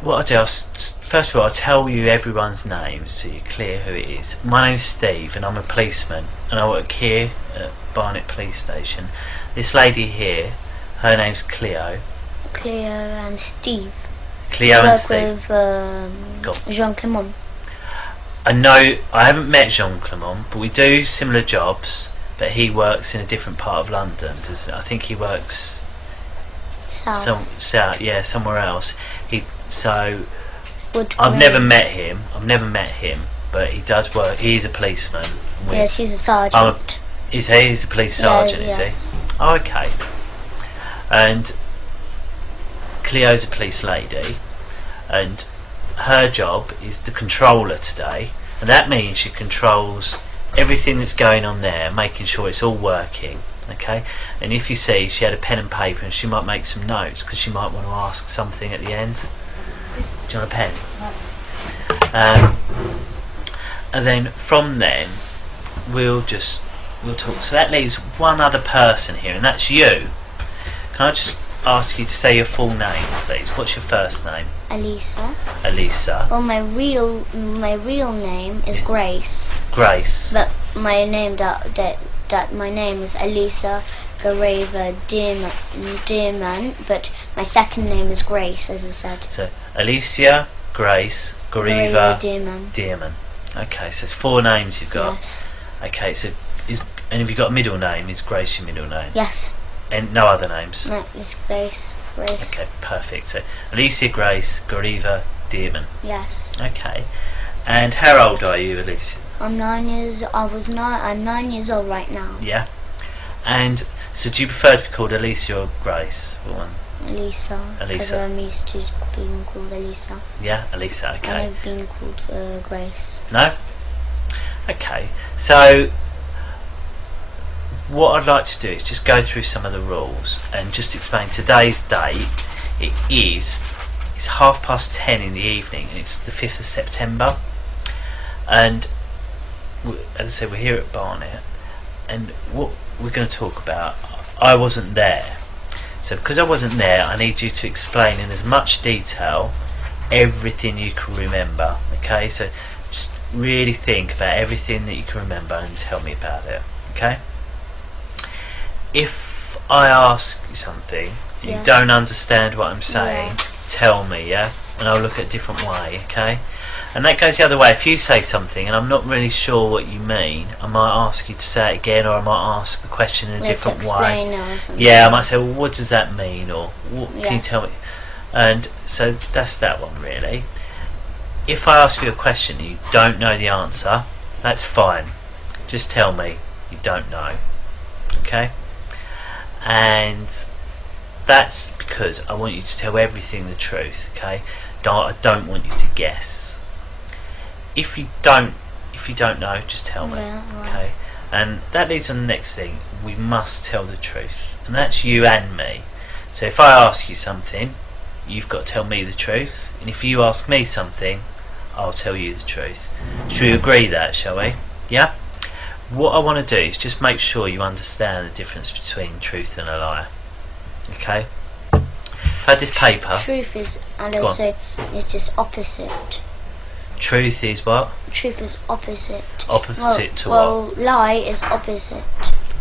What I'll do, first of all, I'll tell you everyone's names so you're clear who it is. My name's Steve and I'm a policeman and I work here at Barnet Police Station. This lady here, her name's Cleo. Cleo and Steve. Cleo and Steve. I work with Jean Clement. I know, I haven't met Jean Clement, but we do similar jobs, but he works in a different part of London. I think he works south, yeah, somewhere else. I've never met him, but he does work. He's a policeman. Yes, he's a sergeant. He's a police sergeant, is he? Oh, okay. And Cleo's a police lady, and her job is the controller today, and that means she controls everything that's going on there, making sure it's all working. Okay, and if you see, she had a pen and paper and she might make some notes because she might want to ask something at the end. Do you want a pen? And then from then we'll talk. So that leaves one other person here, and that's you. Can I just ask you to say your full name, please? What's your first name? Alisa. Alisa. Well, my real name is Grace. Grace. But my name my name is Alisa Dearman, but my second name is Grace, as I said. So Alicia, Grace, Gareva, Dearman. Okay, so it's 4 names you've got. Yes. Okay, so and have you got a middle name? Is Grace your middle name? Yes. And no other names? No, it's Grace. Okay, perfect. So Alicia, Grace, Gareva, Dearman. Yes. Okay. And how old are you, Alicia? I'm 9 years. I'm 9 years old right now. Yeah. And so, do you prefer to be called Alicia or Grace? Alisa. Because I'm used to being called Alisa. Yeah, Alisa. Okay. And I've been called Grace. No. Okay. So, what I'd like to do is just go through some of the rules and just explain today's date. It's 10:30 in the evening, and it's the 5th of September. And as I said, we're here at Barnet, and what we're going to talk about, I wasn't there. So because I wasn't there, I need you to explain in as much detail everything you can remember. Okay, so just really think about everything that you can remember and tell me about it. Okay? If I ask you something and you don't understand what I'm saying, tell me, yeah? And I'll look at a different way, okay? And that goes the other way. If you say something and I'm not really sure what you mean, I might ask you to say it again, or I might ask the question in a different way. Or something. Yeah, I might say, well, what does that mean? Or what can you tell me? And so that's that one, really. If I ask you a question and you don't know the answer, that's fine. Just tell me you don't know. Okay? And that's because I want you to tell everything the truth, okay? I don't want you to guess. If you don't know, just tell me, okay? And that leads on the next thing. We must tell the truth, and that's you and me. So if I ask you something, you've got to tell me the truth, and if you ask me something, I'll tell you the truth. Should we agree that, shall we? Yeah? What I want to do is just make sure you understand the difference between truth and a lie. Okay? I've had this paper. Truth is, and also, is just opposite. Truth is what? Truth is opposite. Opposite to well, what? Lie is opposite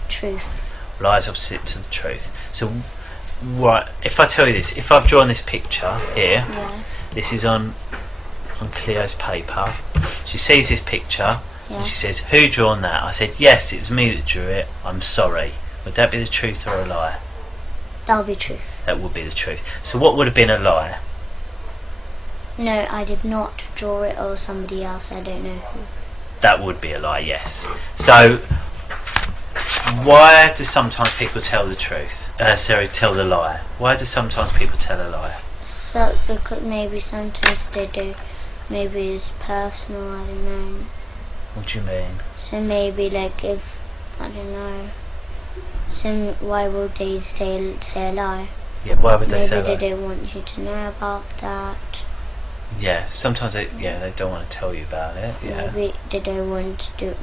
truth. Lie is opposite to the truth. So, right, if I tell you this, if I've drawn this picture here, this is on Cleo's paper. She sees this picture. And she says, who drawn that? I said, yes, it was me that drew it. I'm sorry. Would that be the truth or a lie? That would be truth. That would be the truth. So what would have been a lie? No, I did not draw it, or somebody else, I don't know who. That would be a lie, yes. So, why do sometimes people tell the truth? Tell the lie. Why do sometimes people tell a lie? So, because maybe sometimes they do. Maybe it's personal, I don't know. What do you mean? So maybe like if, I don't know, so why would they say a lie? Yeah, why would they say a lie? Maybe they don't want you to know about that. Yeah, sometimes they don't want to tell you about it. Yeah. Maybe they don't want to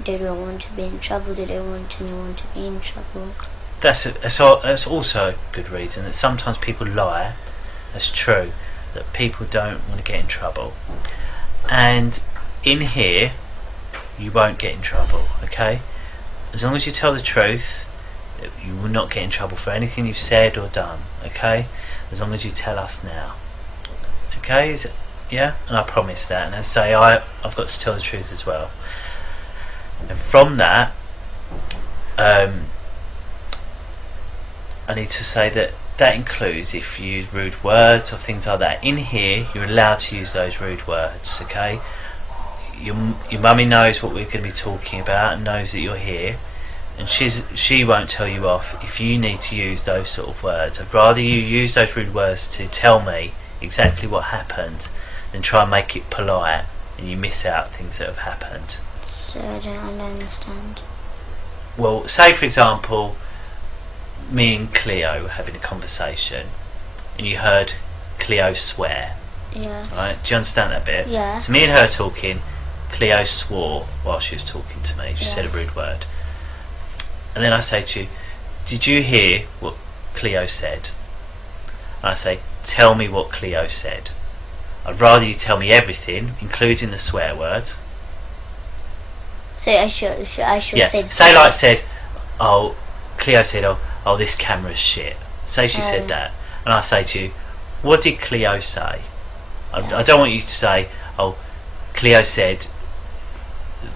be in trouble. They don't want anyone to be in trouble. That's also a good reason that sometimes people lie. That's true, that people don't want to get in trouble. And in here, you won't get in trouble, okay? As long as you tell the truth, you will not get in trouble for anything you've said or done, okay? As long as you tell us now. Okay? Yeah? And I promise that. And I say I've got to tell the truth as well. And from that, I need to say that includes if you use rude words or things like that. In here, you're allowed to use those rude words, okay? Your mummy knows what we're going to be talking about and knows that you're here, and she won't tell you off if you need to use those sort of words. I'd rather you use those rude words to tell me exactly what happened than try and make it polite and you miss out things that have happened. So I don't understand. Well, say for example, me and Cleo were having a conversation and you heard Cleo swear. Yes. Right? Do you understand that bit? Yes. So me and her talking, Cleo swore while she was talking to me. She said a rude word. And then I say to you, did you hear what Cleo said? And I say, tell me what Cleo said. I'd rather you tell me everything, including the swear word. So I should say. Say like said, oh, Cleo said, oh, this camera's shit. Say she said that, and I say to you, what did Cleo say? I don't want you to say, oh, Cleo said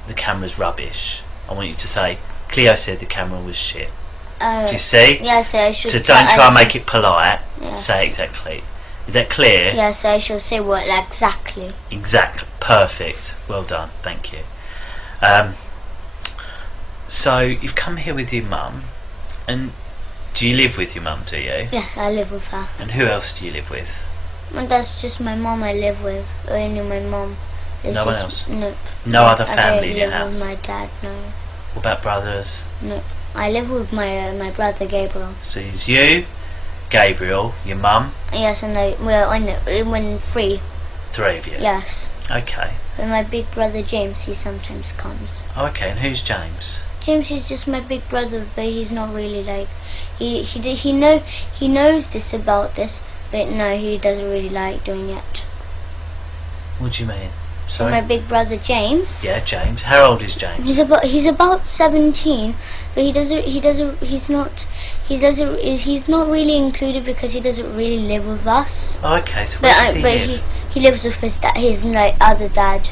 the camera's rubbish. I want you to say, Cleo said the camera was shit. Do you see? Yes, I should. So don't try and make it polite. Yes. Say exactly. Is that clear? Yes, I shall say what exactly. Exactly. Perfect. Well done. Thank you. So you've come here with your mum, and do you live with your mum? Do you? Yeah, I live with her. And who else do you live with? And that's just my mum I live with. Only my mum. No one else? No. No other family in your house? I don't live with my dad, no. What about brothers? No. I live with my brother Gabriel. So it's you, Gabriel, your mum? Yes, and when three. Three of you? Yes. Okay. And my big brother James, he sometimes comes. Oh, okay, and who's James? James is just my big brother, but he's not really like he knows this about this, but no, he doesn't really like doing it. What do you mean? So my big brother James. Yeah, James. How old is James? He's about 17, but he's not really included because he doesn't really live with us. Oh, okay. So where does he live? He lives with his other dad.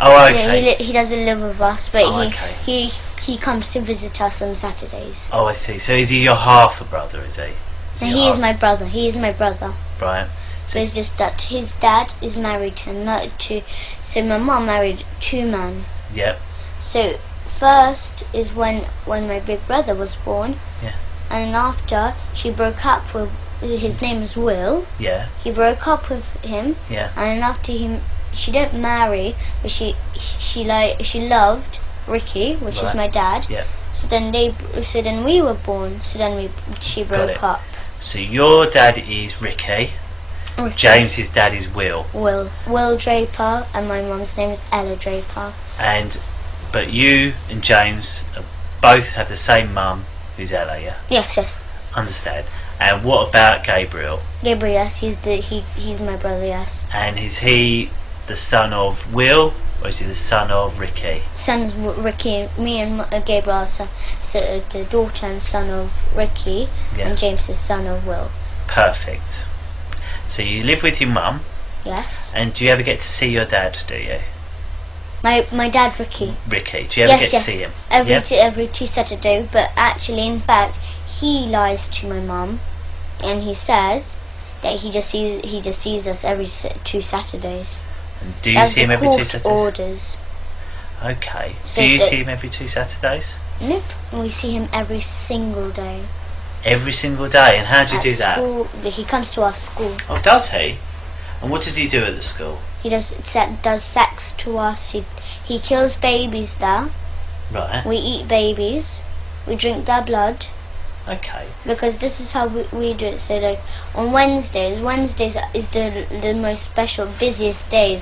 Oh, okay. Yeah, he doesn't live with us, but okay. he comes to visit us on Saturdays. Oh, I see. So is he your half a brother? Is he? And he is my brother. He is my brother. Right. But it's just that his dad is married to so my mum married two men. Yep. So first is when my big brother was born. Yeah. And after she broke up with his name is Will. Yeah. He broke up with him. Yeah. And after she didn't marry, but she loved Ricky, which is my dad. Yeah. So then we were born. So then she broke up. So your dad is Ricky. James's dad is Will. Will Draper, and my mum's name is Ella Draper. But you and James both have the same mum, who's Ella, yeah? Yes. Understand. And what about Gabriel? Gabriel, yes, he's my brother, yes. And is he the son of Will, or is he the son of Ricky? Son's Ricky. Me and Gabriel are so the daughter and son of Ricky, and James is son of Will. Perfect. So you live with your mum. Yes. And do you ever get to see your dad, do you? My dad, Ricky. Ricky. Do you ever get to see him? Every two Saturdays, but actually, in fact, he lies to my mum, and he says that he just sees us every 2 Saturdays. And do you see him every 2 Saturdays? Orders. Okay. So do you see him every 2 Saturdays? Nope. We see him every single day. Every single day? And how do you do school, that? He comes to our school. Oh, does he? And what does he do at the school? He does sex to us. He kills babies there. Right. We eat babies. We drink their blood. Okay. Because this is how we do it. So like on Wednesdays is the most special, busiest day.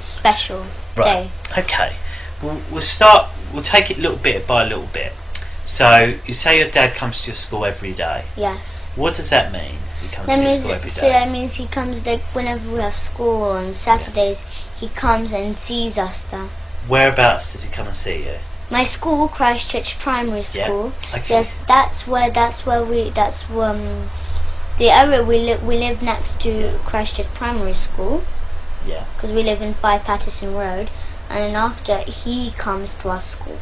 Okay. We'll take it little bit by little bit. So you say your dad comes to your school every day. Yes. What does that mean? He comes to your school every day. So that means he comes like whenever we have school on Saturdays. He comes and sees us there. Whereabouts does he come and see you? My school, Christchurch Primary School. Yeah. Okay. Yes, that's the area we live next to Christchurch Primary School. Yeah. Because we live in 5 Patterson Road, and then after he comes to our school.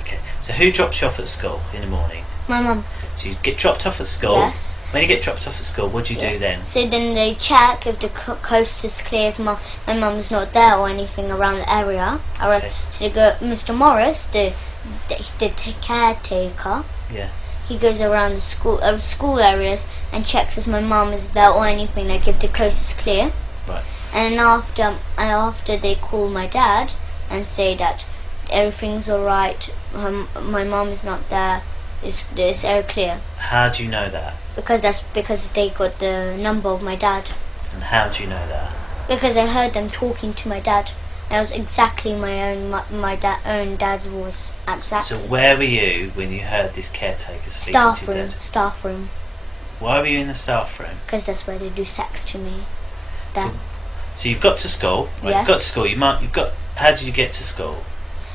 Okay. So who drops you off at school in the morning? My mum. So you get dropped off at school. Yes. When you get dropped off at school, what do you do then? So then they check if the coast is clear, if my mum's not there or anything around the area. Okay. So they go, Mr. Morris, the caretaker. Yeah. He goes around the school areas and checks if my mum is there or anything, like if the coast is clear. Right. And after they call my dad and say that everything's alright, my mum is not there, it's all clear. How do you know that? Because they got the number of my dad. And how do you know that? Because I heard them talking to my dad. That was exactly my own dad's voice. Exactly. So where were you when you heard this caretaker speaking to your dad? Staff room. Why were you in the staff room? Because that's where they do sex to me. So you've got to school. Right, yes. You've got to school. How did you get to school?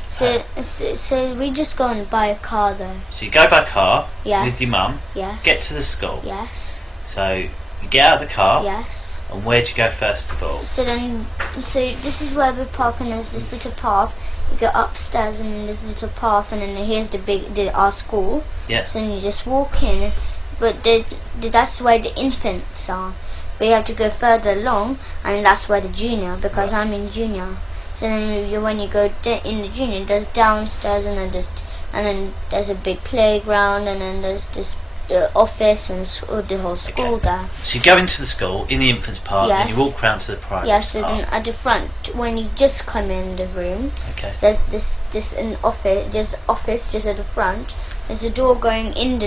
So we just go and buy a car though. So you go by car Yes. with your mum. Yes. Get to the school. Yes. So you get out of the car. Yes. And where do you go first of all? So this is where we park, and there's this little path. You go upstairs, and then there's a little path, and then here's our school. Yeah. So then you just walk in, but that's where the infants are. But you have to go further along, and that's where the junior, because Right. I'm in junior. So then when you go in the junior, there's downstairs, and then there's a big playground, and then there's this office and the whole school there. So you go into the school in the infants part, Yes. and you walk round to the primary. Yes, so part. then at the front, when you just come in the room, Okay. there's this an office just at the front. There's a door going in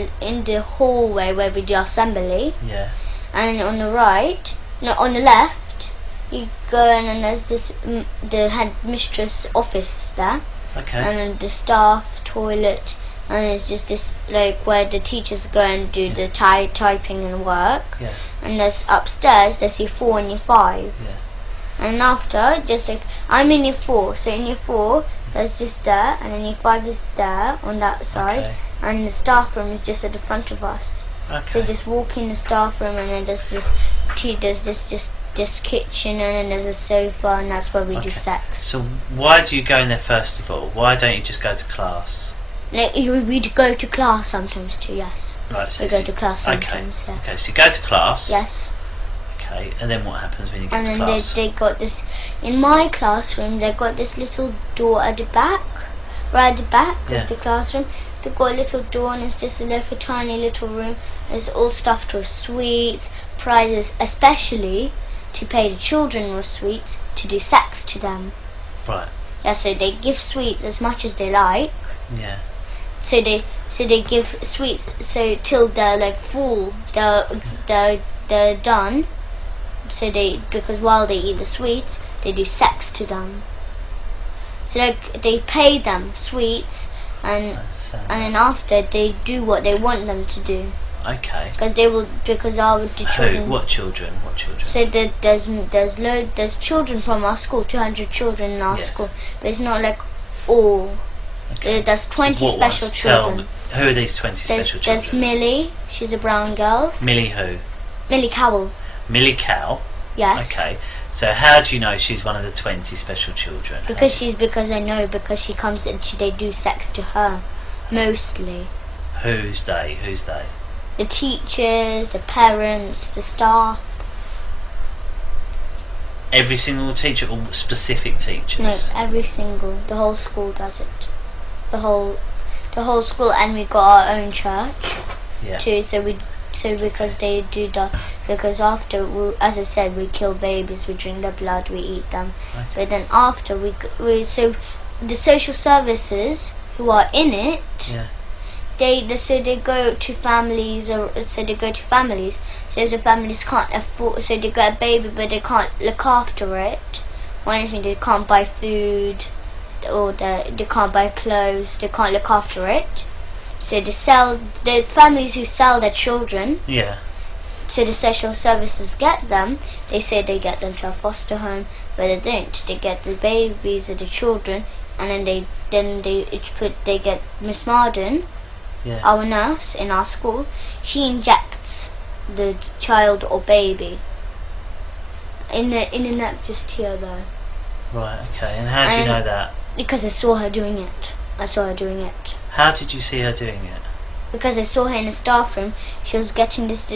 the hallway where we do assembly. Yeah. And on the left, you go in, and there's the headmistress office there. Okay. And then the staff toilet, and it's just this like where the teachers go and do the typing and work. Yeah. And there's upstairs there's year 4 and year 5. Yeah. And after, just like I'm in year 4, so in year 4 there's just there, and then year 5 is there on that side, Okay. and the staff room is just at the front of us. Okay. So just walk in the staff room, and then there's this kitchen, and then there's a sofa, and that's where we do sex. So why do you go in there first of all? Why don't you just go to class? Like, we go to class sometimes too, yes. Right. So We go to class sometimes, okay. yes. Okay. So you go to class. Yes. Okay. And then what happens when you get And to then class? they got this, in my classroom, they got this little door at the back, right at the back of the classroom. They got a little door, and it's just like a tiny little room. It's all stuffed with sweets, prizes, especially to pay the children with sweets to do sex to them. Right. Yeah, so they give sweets as much as they like. Yeah. So they give sweets so till they're like full, they're done. So because while they eat the sweets, they do sex to them. So they pay them sweets, and then after they do what they want them to do. Okay. Because the children. Who? What children? What children? So there's children from our school, 200 children in our school, but it's not like all. Okay. There's 20 What special ones? children. Who are these 20 special children? There's Millie, she's a brown girl. Millie who? Millie Cowell. Millie Cow. Yes. Okay. So how do you know she's one of the 20 special children? Because I know, because she comes and they do sex to her, mostly. Who's they? The teachers, the parents, the staff. Every single teacher, or specific teachers? No, the whole school does it. The whole school, and we got our own church too. So because they do that, because after, as I said, we kill babies, we drink their blood, we eat them. Okay. But then after so the social services who are in it, they go to families, So if the families can't afford, so they got a baby but they can't look after it or anything, they can't buy food, or they can't buy clothes, they can't look after it. So the families who sell their children. Yeah. So the social services get them. They say they get them to a foster home, but they don't. They get the babies or the children, and then they get Miss Marden, our nurse in our school. She injects the child or baby in the neck, just here though. Right. Okay. And how do you know that? Because I saw her doing it. How did you see her doing it? Because I saw her in the staff room. She was getting this.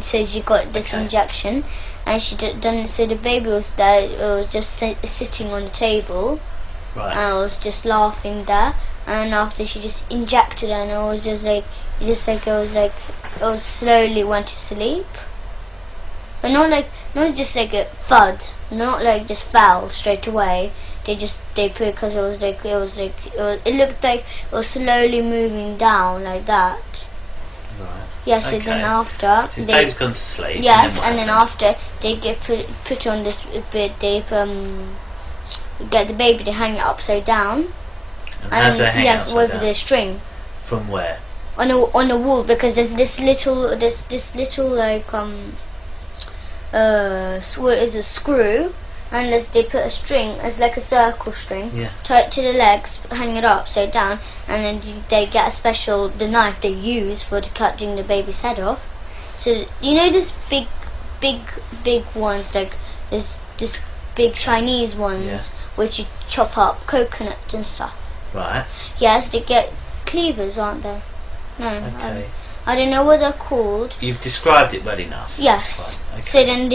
So she got this injection, and she done. So the baby was there. It was just sitting on the table, right? And I was just laughing there. And after she just injected her, and I was I was slowly went to sleep, but not just like a thud, not like just fell straight away. They put, because it looked like it was slowly moving down like that. Right. Yes. So then after so the baby's gone to sleep. Yes, and then after they get put on this bit, they get the baby, they hang it upside down. And yes, with down? the string. From where? On the wall, because there's this little like is a screw. Unless they put a string, it's like a circle string, tie it to the legs, hang it upside down, and then they get the knife they use for cutting the baby's head off. So you know this big ones, like this big Chinese ones, which you chop up coconut and stuff. Right. Yes, they get cleavers, aren't they? No. Okay. I don't know what they're called. You've described it well enough. Yes. Okay. So then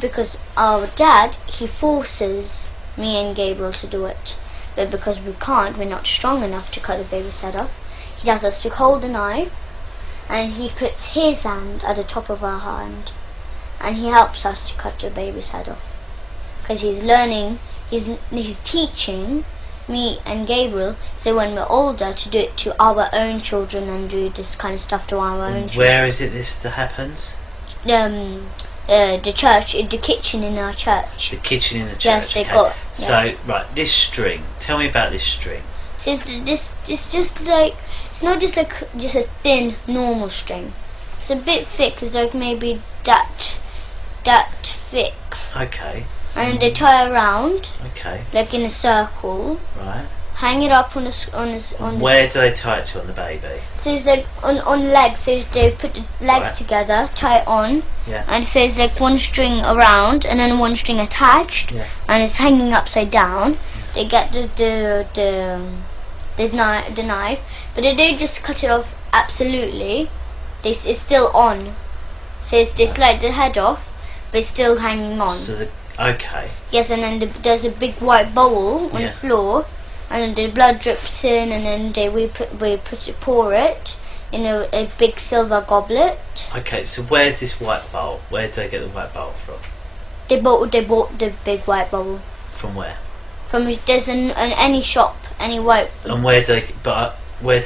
because our dad, he forces me and Gabriel to do it. But because we're not strong enough to cut the baby's head off, he does us to hold the knife, and he puts his hand at the top of our hand, and he helps us to cut the baby's head off. Because he's learning, he's teaching me and Gabriel, so when we're older, to do it to our own children and do this kind of stuff to our own children. Where is it that happens? The church, the kitchen in our church. The kitchen in the church. Yes, they got. So right, this string. Tell me about this string. So it's just like, it's not just a thin normal string. It's a bit thick. It's like maybe that thick. Okay. And then they tie around. Okay. Like in a circle. Right. Hang it up on Where do they tie it to on the baby? So it's like on legs. So they put the legs together, tie it on. Yeah. And so it's like one string around and then one string attached. Yeah. And it's hanging upside down. They get the knife, but they don't just cut it off absolutely. It's still on. So they slide the head off, but it's still hanging on. So okay. Yes, and then there's a big white bowl on the floor, and the blood drips in, and then we pour it in a big silver goblet. Okay, so where's this white bowl? Where did they get the white bowl from? They bought the big white bowl. From where? From there's any shop, any white. And where did they get the bowl? Where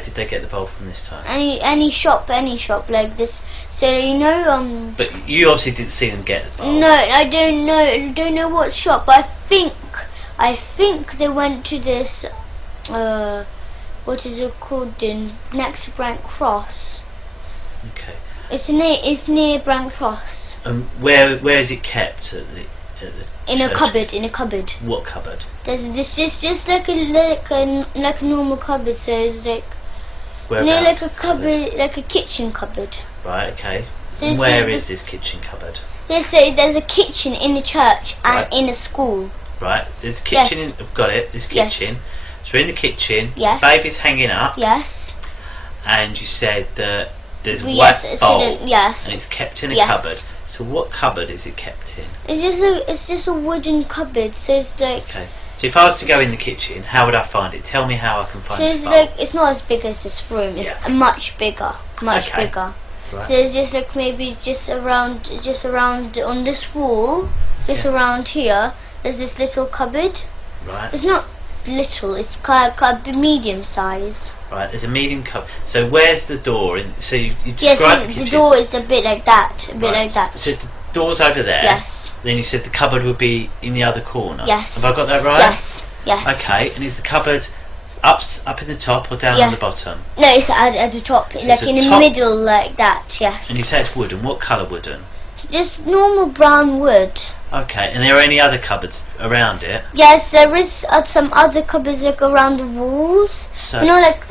did they get the bowl from this time? Any shop like this. So you know. But you obviously didn't see them get the bowl. No, I don't know. I don't know what shop. But I think they went to this. What is it called? The next Brent Cross. Okay. It's near Brent Cross. And where is it kept at the in a cupboard. In a cupboard. What cupboard? There's just like a normal cupboard. So it's like Whereabouts? like a cupboard, like a kitchen cupboard. Right. Okay. So where is this kitchen cupboard? There's a kitchen in the church and in a school. Right. There's a kitchen. Yes. I've got it. This kitchen. Yes. So in the kitchen. Yes. Baby's hanging up. Yes. And you said that there's a yes, white so bowl. yes. And it's kept in a Yes. cupboard. So what cupboard is it kept in? It's just a wooden cupboard. So it's like. Okay. So if I was to go in the kitchen, how would I find it? Tell me how I can find so this it's bowl. like it's not as big as this room. It's much bigger. Much Okay. bigger. Right. So it's just like maybe just around on this wall, just around here. There's this little cupboard. Right. It's not little. It's kind of medium size. Right. There's a medium cupboard. So where's the door? So you Yes, described the kitchen. the door is a bit like that. A bit Right. like that. So the door's over there. Yes. Then you said the cupboard would be in the other corner. Yes. Have I got that right? Yes. Yes. Okay. And is the cupboard up in the top or down on the bottom? No, it's at the top, So like in the middle, like that. Yes. And you say it's wooden. What colour wooden? Just normal brown wood. Okay. And there are any other cupboards around it? Yes, there is some other cupboards like around the walls. So, you know, like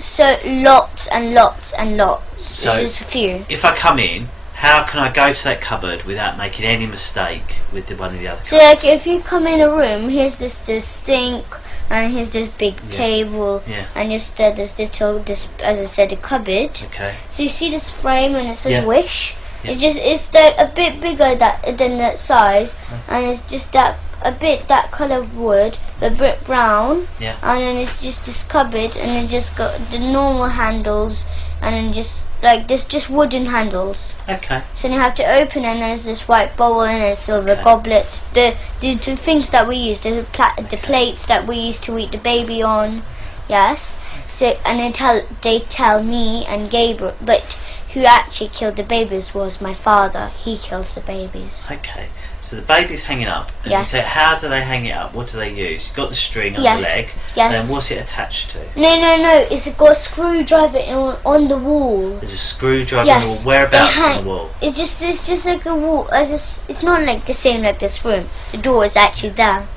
lots and lots and lots. So it's just a few. if I come in, how can I go to that cupboard without making any mistake with one of the other So cupboards? like if you come in a room, here's this sink, and here's this big table, and just this little, as I said, a cupboard. Okay. So you see this frame and it says wish. Yeah. It's like a bit bigger than that size, and it's just that that colour of wood, a bit brown, and then it's just this cupboard, and then just got the normal handles, and then just like this, just wooden handles. Okay. So you have to open, and there's this white bowl and a silver goblet. The two things that we use, the plates that we used to eat the baby on. Yes. So and they tell me and Gabriel, but who actually killed the babies was my father. He kills the babies. Okay. So the baby's hanging up, and you say, how do they hang it up? What do they use? You've got the string on the leg, and then what's it attached to? No. It's got a screwdriver on the wall. There's a screwdriver on the wall. Whereabouts on the wall? It's just like a wall. It's not like the same like this room. The door is actually there.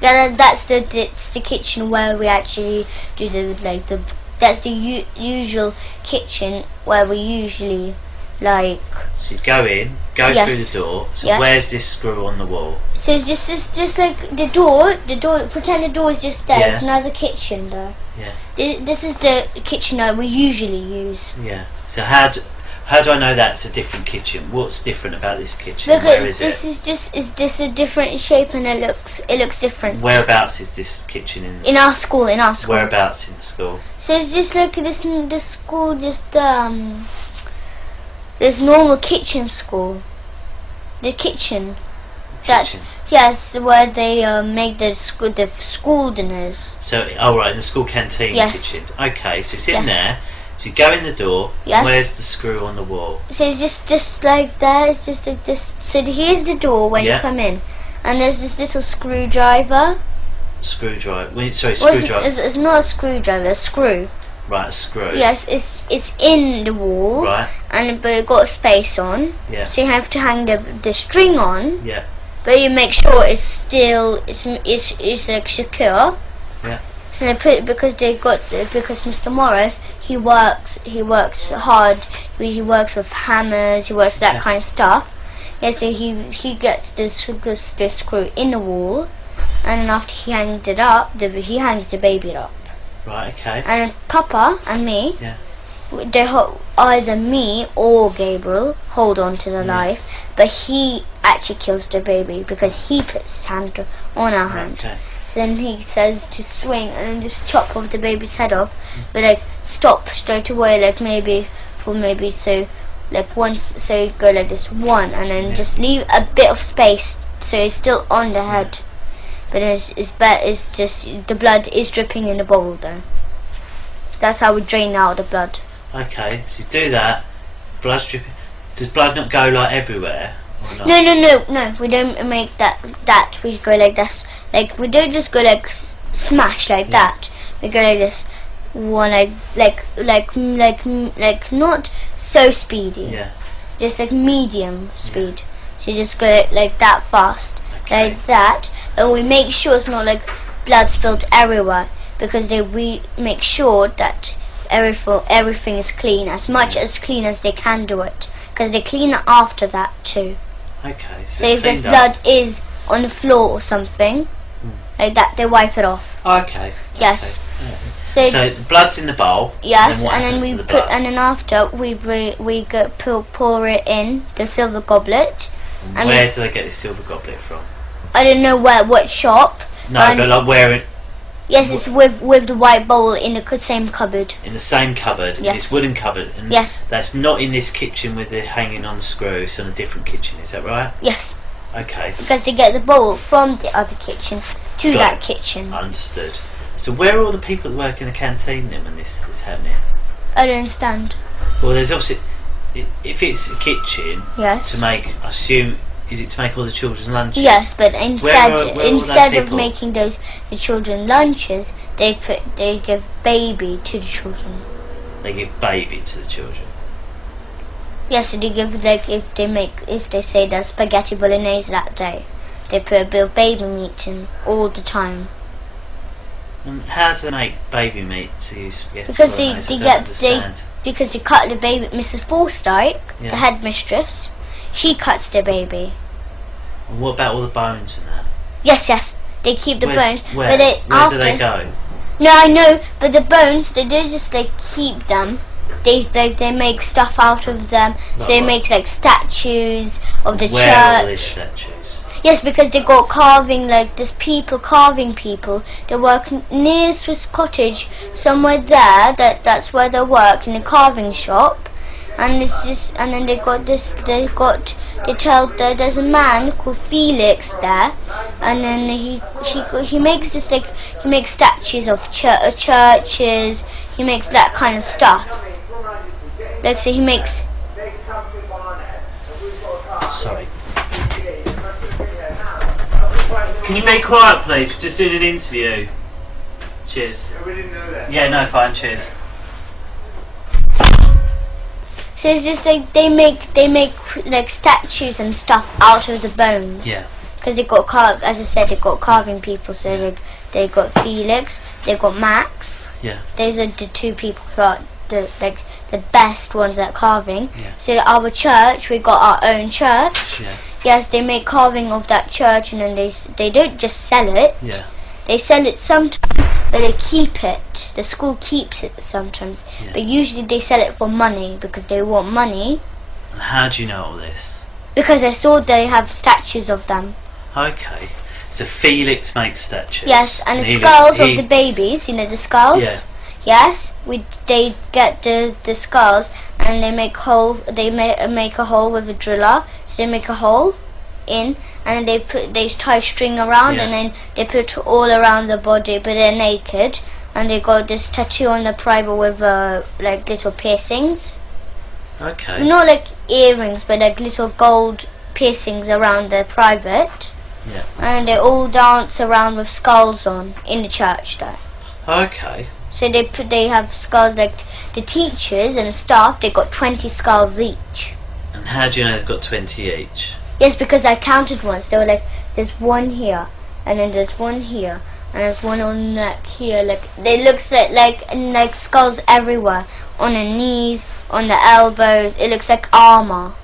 That's the kitchen where we actually do that's the usual kitchen where we usually like. So you go in, go through the door. So where's this screw on the wall? So it's just like the door. Pretend the door is just there. It's another kitchen there. Yeah. This is the kitchen that we usually use. Yeah. So how do I know that's a different kitchen? What's different about this kitchen? Because where is this it? is just a different shape, and it looks different. Whereabouts is this kitchen in our school? In our school. Whereabouts in the school? So it's just like the school, just there's normal kitchen school. The kitchen. Yes, where they make the school dinners. So, right, the school canteen kitchen. Okay, so it's in there. So you go in the door. Yes. Where's the screw on the wall? So it's just like that. It's just like this. So here's the door when you come in, and there's this little screwdriver. Screwdriver. Screwdriver. It's not a screwdriver. A screw. Right, a screw. Yes, it's in the wall. Right. But it got a space on. Yeah. So you have to hang the string on. Yeah. But you make sure it's still it's like secure. Yeah. So they put because Mr. Morris he works hard. He works with hammers. He works that kind of stuff. Yeah. So he gets this screw in the wall, and then after he hangs it up, he hangs the baby up. Right. Okay. And Papa and me. Yeah. Either me or Gabriel hold on to the knife, but he actually kills the baby because he puts his hand on our hand. Okay. So then he says to swing and then just chop off the baby's head off, but like stop straight away, like maybe so like once, so you go like this one, and then just leave a bit of space so it's still on the head, but it's just the blood is dripping in the bowl though. That's how we drain out the blood. Okay, so you do that. Blood's dripping. Does blood not go like everywhere? Or not? No. We don't make that. We go like this. Like we don't just go like smash like that. We go like this. One like not so speedy. Yeah. Just like medium speed. So you just go like that fast, like that, and we make sure it's not like blood spilled everywhere because we make sure that everything is clean, as much as clean as they can do it, because they clean it after that too. Okay. So if there's blood is on the floor or something like that, they wipe it off. Okay. Yes. Okay. So the blood's in the bowl. Yes, and then after we pour it in the silver goblet. And where do they get this silver goblet from? I don't know what shop. No, but like where it. Yes, it's with the white bowl in the same cupboard. In the same cupboard? Yes. This wooden cupboard? And yes. That's not in this kitchen with the hanging on the screw, it's on a different kitchen, is that right? Yes. Okay. Because they get the bowl from the other kitchen to that kitchen. Understood. So where are all the people that work in the canteen then when this is happening? I don't understand. Well, there's obviously, if it's a kitchen, yes, to make, I assume Is it to make all the children's lunches? Yes, but instead of people? making the children lunches, they give baby to the children. They give baby to the children. Yes, so they give, like, if they say there's spaghetti bolognese that day, they put a bit of baby meat in all the time. And how do they make baby meat to use spaghetti Because bolognese? because they cut the baby. Mrs. Forsyth, Yeah. the headmistress, she cuts the baby. And what about all the bones and that? Yes, they keep the bones. Where? But Where do they go? No, I know, but the bones, they don't just like keep them. They make stuff out of them. So they make like statues of the Where are all church. these statues? Yes, because they got carving, like there's people carving people. They work near Swiss Cottage, somewhere there. That's where they work, in a carving shop. And it's just, and then they tell that there's a man called Felix there, and then he makes this, like, he makes statues of churches. He makes that kind of stuff. Like, so he makes. Sorry. Can you be quiet, please? We're just doing an interview. Cheers. We didn't know that. Yeah, no, fine. Cheers. So it's just like they make like statues and stuff out of the bones. Yeah. Because they got as I said, they got carving people. So they got Felix, they got Max. Yeah. Those are the two people who are the best ones at carving. Yeah. So our church, we got our own church. Yeah. Yes, they make carving of that church, and then they don't just sell it. Yeah. They sell it sometimes, but they keep it. The school keeps it sometimes, Yeah. but usually they sell it for money because they want money. And how do you know all this? Because I saw they have statues of them. Okay. So Felix makes statues. Yes, and the he skulls of the babies. You know the skulls. Yeah. Yes, they get the skulls and they make hole. They make a hole with a driller. So they make a hole in, and they tie string around, Yeah. and then they put all around the body, but they're naked, and they got this tattoo on the private with like little piercings. Okay. Not like earrings, but like little gold piercings around the private. Yeah. And they all dance around with skulls on in the church there. Okay. So they have skulls, like the teachers and the staff. They got 20 skulls each. And how do you know they've got 20 each? Yes, because I counted once. They were like, there's one here, and then there's one here, and there's one on the neck here. Like they looks like skulls everywhere, on the knees, on the elbows. It looks like armor.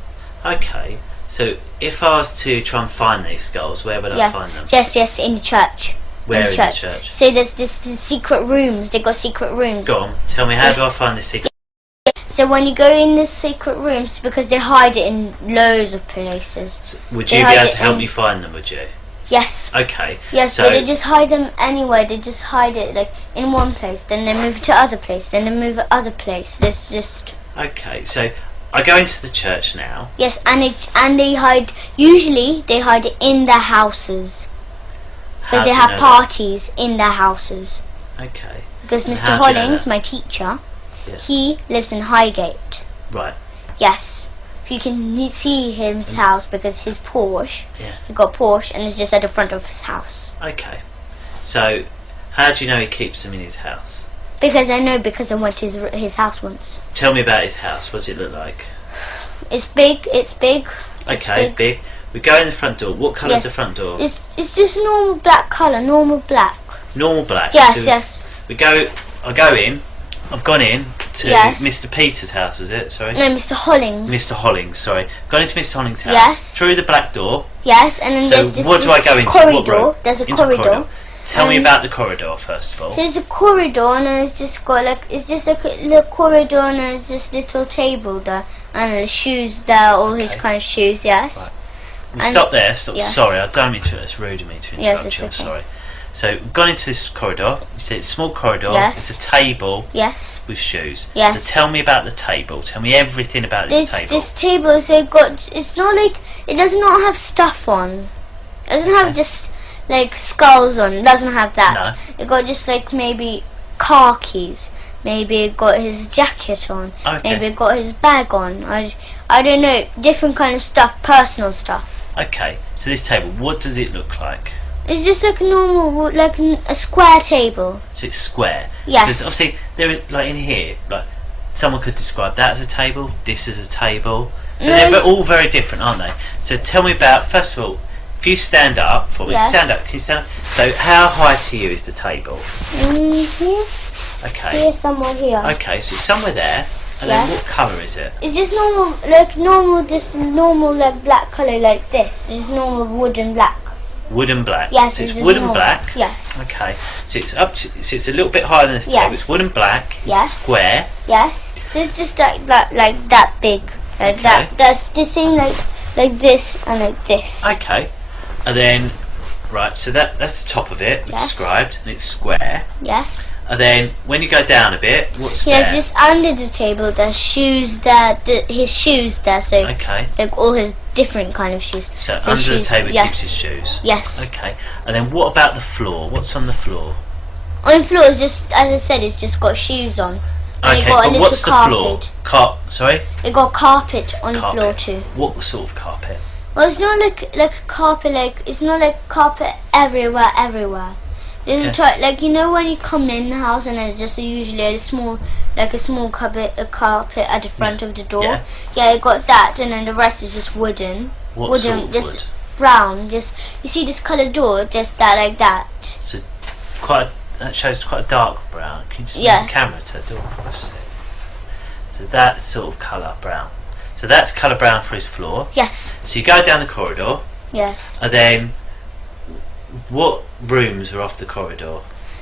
Okay. So if I was to try and find these skulls, where would I find them? Yes, in the church. Where in the church? So there's this secret rooms. They got secret rooms. Go on. Tell me, how do I find this secret? So when you go in the secret rooms, because they hide it in loads of places. Would you be able to help me find them, would you? Yes. Okay. Yes, so but they just hide them anywhere. They just hide it like in one place, then they move it to other place, then they move it other place. There's just. Okay, so I go into the church now. Yes, and they hide. Usually they hide it in their houses, because they have parties in their houses. Okay. Because And Mr. how do you know Hollings, that? my teacher, Yes. he lives in Highgate. Right. Yes. You can see his house because his Porsche, Yeah. he got Porsche and it's just at the front of his house. Okay. So, how do you know he keeps them in his house? Because I know, because I went to his house once. Tell me about his house. What does it look like? It's big. It's big. Okay, big. We go in the front door. What colour's the front door? It's just normal black colour. Normal black. Normal black. Yes, So yes. I go in. I've gone in to Yes. Mr. Peter's house, was it? Sorry. No, Mr. Hollings. Mr. Hollings, sorry. Gone into Mr. Hollings' house. Yes. Through the black door. Yes, and then So there's this what do I go into? corridor. What room? There's a Into the corridor. Tell me about the corridor first of all. So there's a corridor, and then it's just got it's just like a little corridor, and there's this little table there, and the shoes there, all his kind of shoes. Yes. Right. And Stop there. Stop. yes. Sorry, I don't mean to. It's rude of me to interrupt Yes, it's you. I'm okay. sorry. So we've gone into this corridor. You see it's a small corridor. Yes. It's a table Yes. with shoes. Yes. So tell me about the table. Tell me everything about this table. This table, so it's not like, it does not have stuff on. It doesn't have just like skulls on. It doesn't have that. No. It got just like maybe car keys. Maybe it got his jacket on. Okay. Maybe it got his bag on. I don't know. Different kind of stuff. Personal stuff. Okay, so this table, what does it look like? It's just like a normal, like a square table. So it's square. Yes. Because obviously, there, like in here, like someone could describe that as a table, this as a table. So they're all very different, aren't they? So tell me about, first of all, if you stand up for me, stand up. Can you stand up? So how high to you is the table? Here. Okay. Here, somewhere here. Okay, so it's somewhere there. And then what colour is it? It's just normal, like black colour like this. It's normal wood and black. Wood and black. Yes, so it's wood and black. Yes. Okay. So it's up to, so it's a little bit higher than this table. It's wood and black. It's square. Yes. So it's just like that big. Like that. That's the same like this and like this. Okay. And then so that's the top of it, described, and it's square. Yes. And then when you go down a bit, what's there? Yes, just under the table there's shoes there, his shoes there, so like all his different kind of shoes. So under the table keeps his shoes? Yes. Okay. And then what about the floor? What's on the floor? On the floor is just, as I said, it's just got shoes on. And Okay, got a but little what's carpet. the floor? Sorry? It got carpet on the floor too. What sort of carpet? Well, it's not like a carpet, it's not like carpet everywhere. There's like, you know when you come in the house and there's just usually a small carpet at the front of the door. Yeah, it got that, and then the rest is just wooden. What sort of just wood? Brown. Just, you see this coloured door, just that, like that. So that shows quite a dark brown. Can you just move the camera to the door for us? So that sort of colour brown. So that's colour brown for his floor. Yes. So you go down the corridor. Yes. And then what rooms are off the corridor?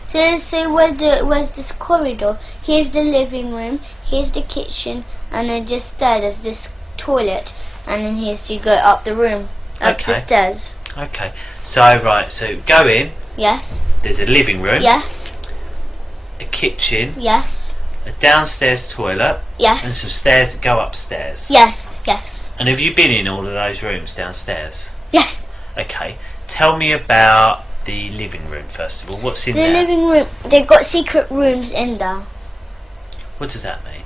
So where's this corridor? Here's the living room, here's the kitchen, and then just there's this toilet, and then here's you go up the room, up the stairs. Okay. So so go in. Yes. There's a living room. Yes. A kitchen. Yes. A downstairs toilet. Yes. And some stairs that go upstairs. Yes. Yes. And have you been in all of those rooms downstairs? Yes. Okay. Tell me about the living room first of all. What's in there? The living room, they've got secret rooms in there. What does that mean?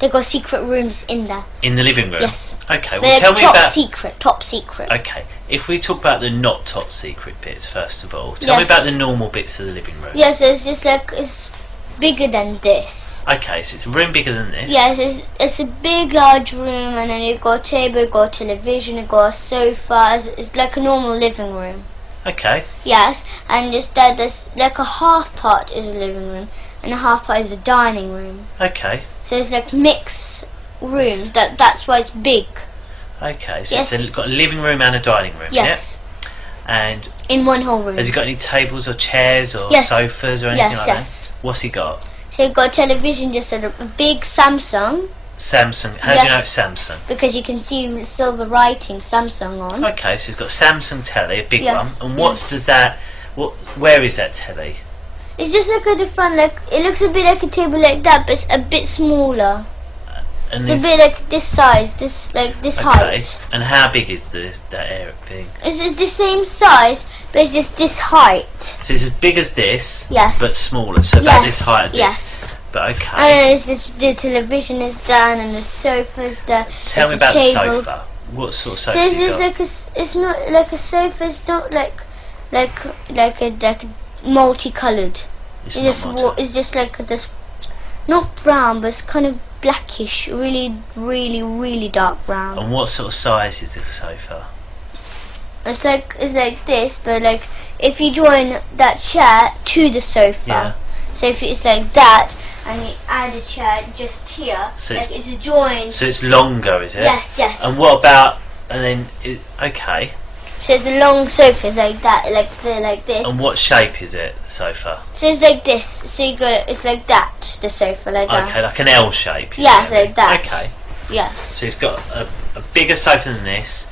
They've got secret rooms in there. In the living room? Yes. Okay, well tell me about... top secret. Okay, if we talk about the not top secret bits first of all, tell me about the normal bits of the living room. Yes, it's just like, it's bigger than this. Okay, so it's a room bigger than this. Yes, it's a big large room, and then you've got a table, you've got a television, you've got a sofa. It's like a normal living room. Okay. Yes, and just there's like a half part is a living room and a half part is a dining room. Okay. So it's like mixed rooms. That's why it's big. Okay, so it's got a living room and a dining room. Yes. Yeah? And in one whole room. Has he got any tables or chairs or sofas or anything like that? What's he got? So he got a television, just a big Samsung. Samsung. How do you know it's Samsung? Because you can see silver writing Samsung on. Okay, so he's got Samsung telly, a big one. And where is that telly? It's just like a different, like, it looks a bit like a table like that, but it's a bit smaller. And it's a bit like this size, this height. And how big is that area thing? It's the same size, but it's just this height. So it's as big as this, but smaller. So about this height of this. Yes. But okay. And then it's just the television is down and the sofa's there. Tell me about the sofa. What sort of sofa? So it's not like a sofa. It's not like a multicolored. It's just like this, not brown, but it's kind of blackish, really dark brown. And what sort of size is the sofa? It's like this, but like if you join that chair to the sofa. So if it's like that, and you add a chair just here, so like it's joined. So it's longer, is it? Yes. And what about? And then okay. So it's a long sofa, it's like that, like this. And what shape is it, the sofa? So it's like this. So it's like that, the sofa, like that. Okay, like an L shape. Yes, like that. Okay. Yes. So it's got a bigger sofa than this.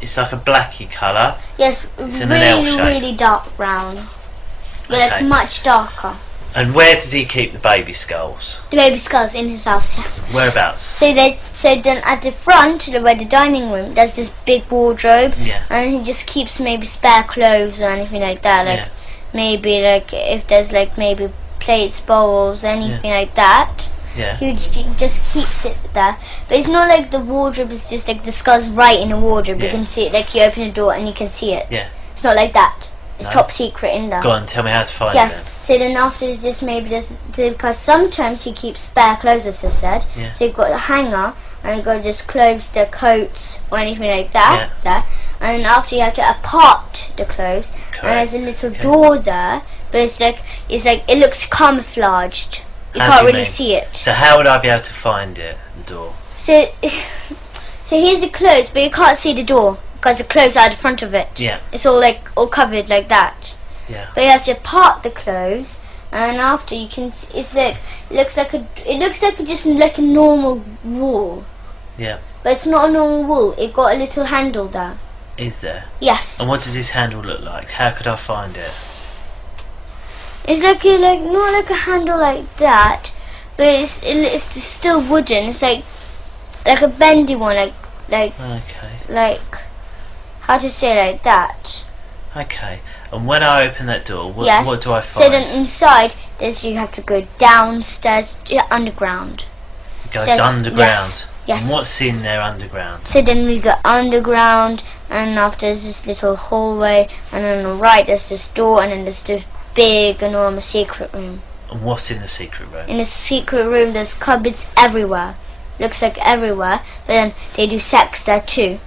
It's like a blacky colour. Yes, it's in an L shape. Really dark brown, but like much darker. And where does he keep the baby skulls? The baby skulls in his house, yes. Whereabouts? So then at the front, where the dining room, there's this big wardrobe, and he just keeps maybe spare clothes or anything like that. Like maybe like if there's like maybe plates, bowls, anything like that. Yeah. He just keeps it there. But it's not like the wardrobe is just like the skulls right in the wardrobe. Yeah. You can see it, like you open the door and you can see it. Yeah. It's not like that. It's No. top secret in there. Go on, tell me how to find Yes. it. So then after it's just maybe just because sometimes he keeps spare clothes, as I said. Yeah. So you've got a hanger and you've got just clothes, the coats or anything like that. There. And then after you have to apart the clothes. Correct. And there's a little door there, but it's like it looks camouflaged. You How do can't you really mean? see it. So how would I be able to find it, the door? So here's the clothes, but you can't see the door because the clothes are at the front of it. Yeah. It's all covered like that. Yeah. But you have to part the clothes, and after you can, it's like it looks like just like a normal wall, Yeah. but it's not a normal wall. It got a little handle there. Is there? Yes. And what does this handle look like? How could I find it? It's like not like a handle like that, but it's still wooden. It's like a bendy one, Okay. how to say like that. Okay. And when I open that door, what Yes. do I find? So then inside, you have to go downstairs, underground. It goes so- underground. yes. And what's in there underground? So then we go underground, and after there's this little hallway, and on the right there's this door, and then there's this big, enormous secret room. And what's in the secret room? In the secret room there's cupboards everywhere. Looks like everywhere, but then they do sex there too.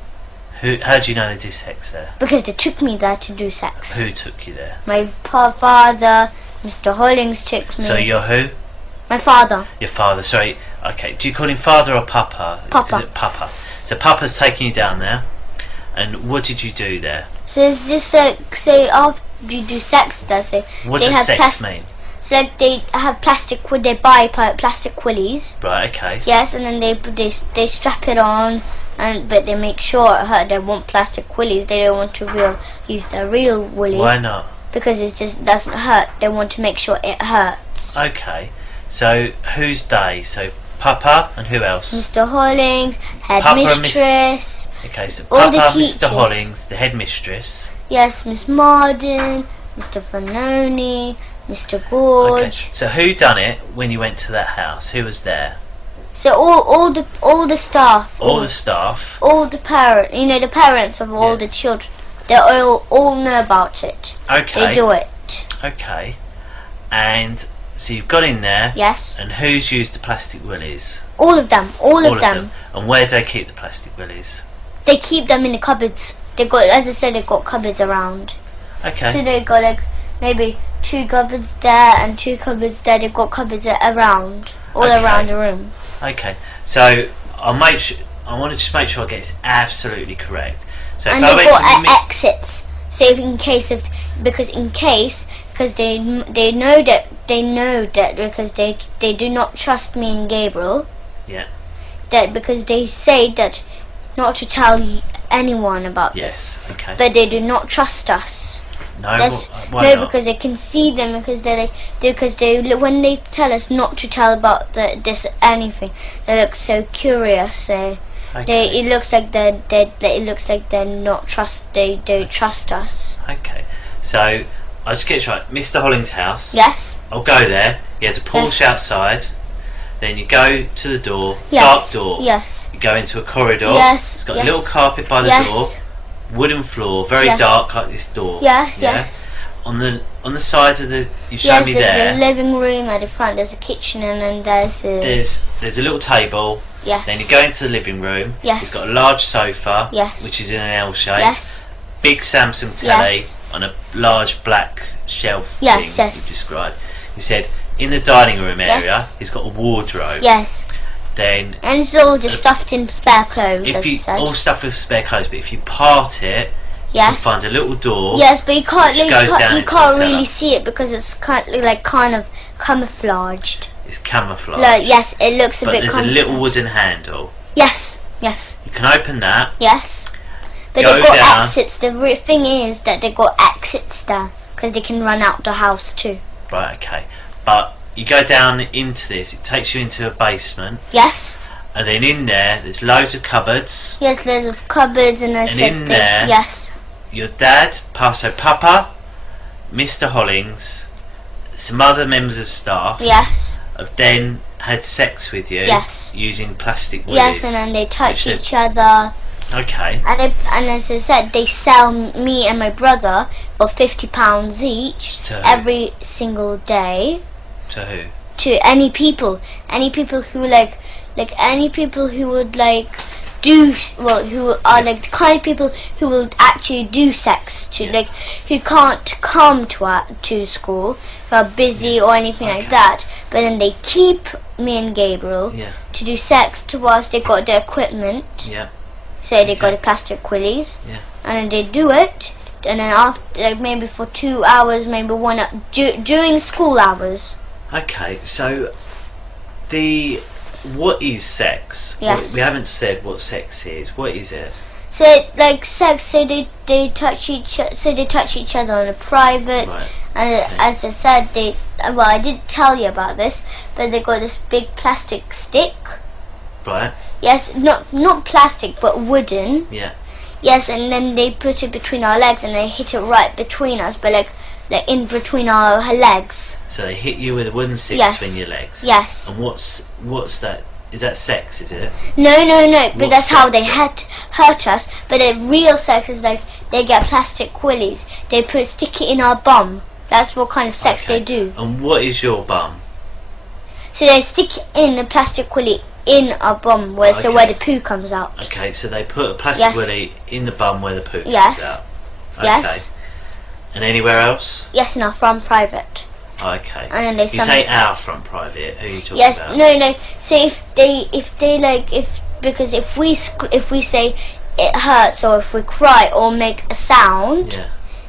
How do you know they do sex there? Because they took me there to do sex. Who took you there? My father, Mr. Hollings took me. So you're who? My father. Your father, sorry. Okay, do you call him father or papa? Papa. Is it papa? So papa's taking you down there, and what did you do there? So it's just like, so after you do sex there, so What they does have sex mean? So like they have they buy plastic willies. Right, okay. Yes, and then they strap it on, but they make sure it hurt. They want plastic willies. They don't want to use their real willies. Why not? Because it just doesn't hurt. They want to make sure it hurts. Okay. So who's they? So Papa and who else? Mr. Hollings, head Papa and mistress. Okay, so all the Papa, teachers. Mr. Hollings, the headmistress. Yes, Miss Marden, Mr. Fanoni, Mr. Gorge. Okay. So who done it when you went to that house? Who was there? So all the staff. All the staff. All the the parents of all Yeah. the children. They all know about it. Okay. They do it. Okay. And so you've got in there. Yes. And who's used the plastic willies? All of them. All of them. And where do they keep the plastic willies? They keep them in the cupboards. They got, as I said, they got cupboards around. Okay. So they got like maybe 2 cupboards there and 2 cupboards there. They got cupboards around, all Okay. around the room. Okay. So I want to just make sure I get this absolutely correct. So And if I they went got to the exits. So if because they know that because they do not trust me and Gabriel. Yeah. That because they say that not to tell anyone about Yes. Okay. this, but they do not trust us. No. Why No, not? because they can see them because they when they tell us not to tell about this anything, they look so curious. So Okay. it looks like they're not trust. They don't trust us. Okay. So I'll just get it right. Mr. Hollings' house. Yes. I'll go there. You have to Porsche Yes. outside. Then you go to the door. Yes. Dark door. Yes. You go into a corridor. Yes. It's got Yes. a little carpet by the Yes. door. Wooden floor. Very Yes. dark like this door. Yes. Yeah? Yes. On the sides of the you show Yes. me There's there. a living room at the front. There's a kitchen, and then there's the There's a little table. yes. Then you go into the living room. Yes. It's got a large sofa. Yes. Which is in an L shape. Yes. Big Samsung telly Yes. on a large black shelf Yes, thing yes. you described. You said in the dining room area Yes. he's got a wardrobe. Yes. Then And it's all just stuffed in spare clothes, if as I you said. all stuff with spare clothes, but if you part it, you Yes. find a little door. Yes, but you can't. which goes down You into can't the really cellar. see it because it's kind of camouflaged. It's camouflage. Like, yes, it looks a but bit. there's a camouflaged. little wooden handle. Yes, yes, You can open that. yes. But Go they've got down. exits. The thing is that they've got exits there because they can run out the house too. Right, okay. But you go down into this, it takes you into a basement, Yes, and then in there's loads of cupboards. yes. Loads of cupboards and there's And in there- yes, Your dad, Papa, Mr. Hollings, some other members of staff, yes, have then had sex with you. Yes. Using plastic willies. Yes, and then they touch each other. Okay. And as I said, they sell me and my brother for £50 each every single day. To who? To any people who any people who would do who are the kind of people who will actually do sex to who can't come to school, who are busy or anything like that, but then they keep me and Gabriel to do sex to us. They got the equipment. Yeah. So they got the plastic willies. Yeah. And then they do it, and then after maybe for 2 hours, maybe 1 hour during school hours. Okay, so what is sex? Yes. We haven't said what sex is. What is it? So sex. So they touch each. So they touch each other on a private. Right. And as I said, I didn't tell you about this, but they got this big plastic stick. Right. Yes, not plastic, but wooden. Yeah. Yes, and then they put it between our legs, and they hit it right between us, but like in between our legs. So they hit you with a wooden stick between your legs. Yes. And what's that? Is that sex? Is it? No. But that's how they hurt us. But the real sex is like they get plastic willies. They stick it in our bum. That's what kind of sex they do. And what is your bum? So they stick in the plastic willy in our bum, where the poo comes out. Okay, so they put a plastic willy in the bum where the poo comes out. Okay. Yes. And anywhere else? Yes, in our front private. Okay. And then you say our front private. Who are you talking about? Yes, no. So if we say it hurts, or if we cry or make a sound,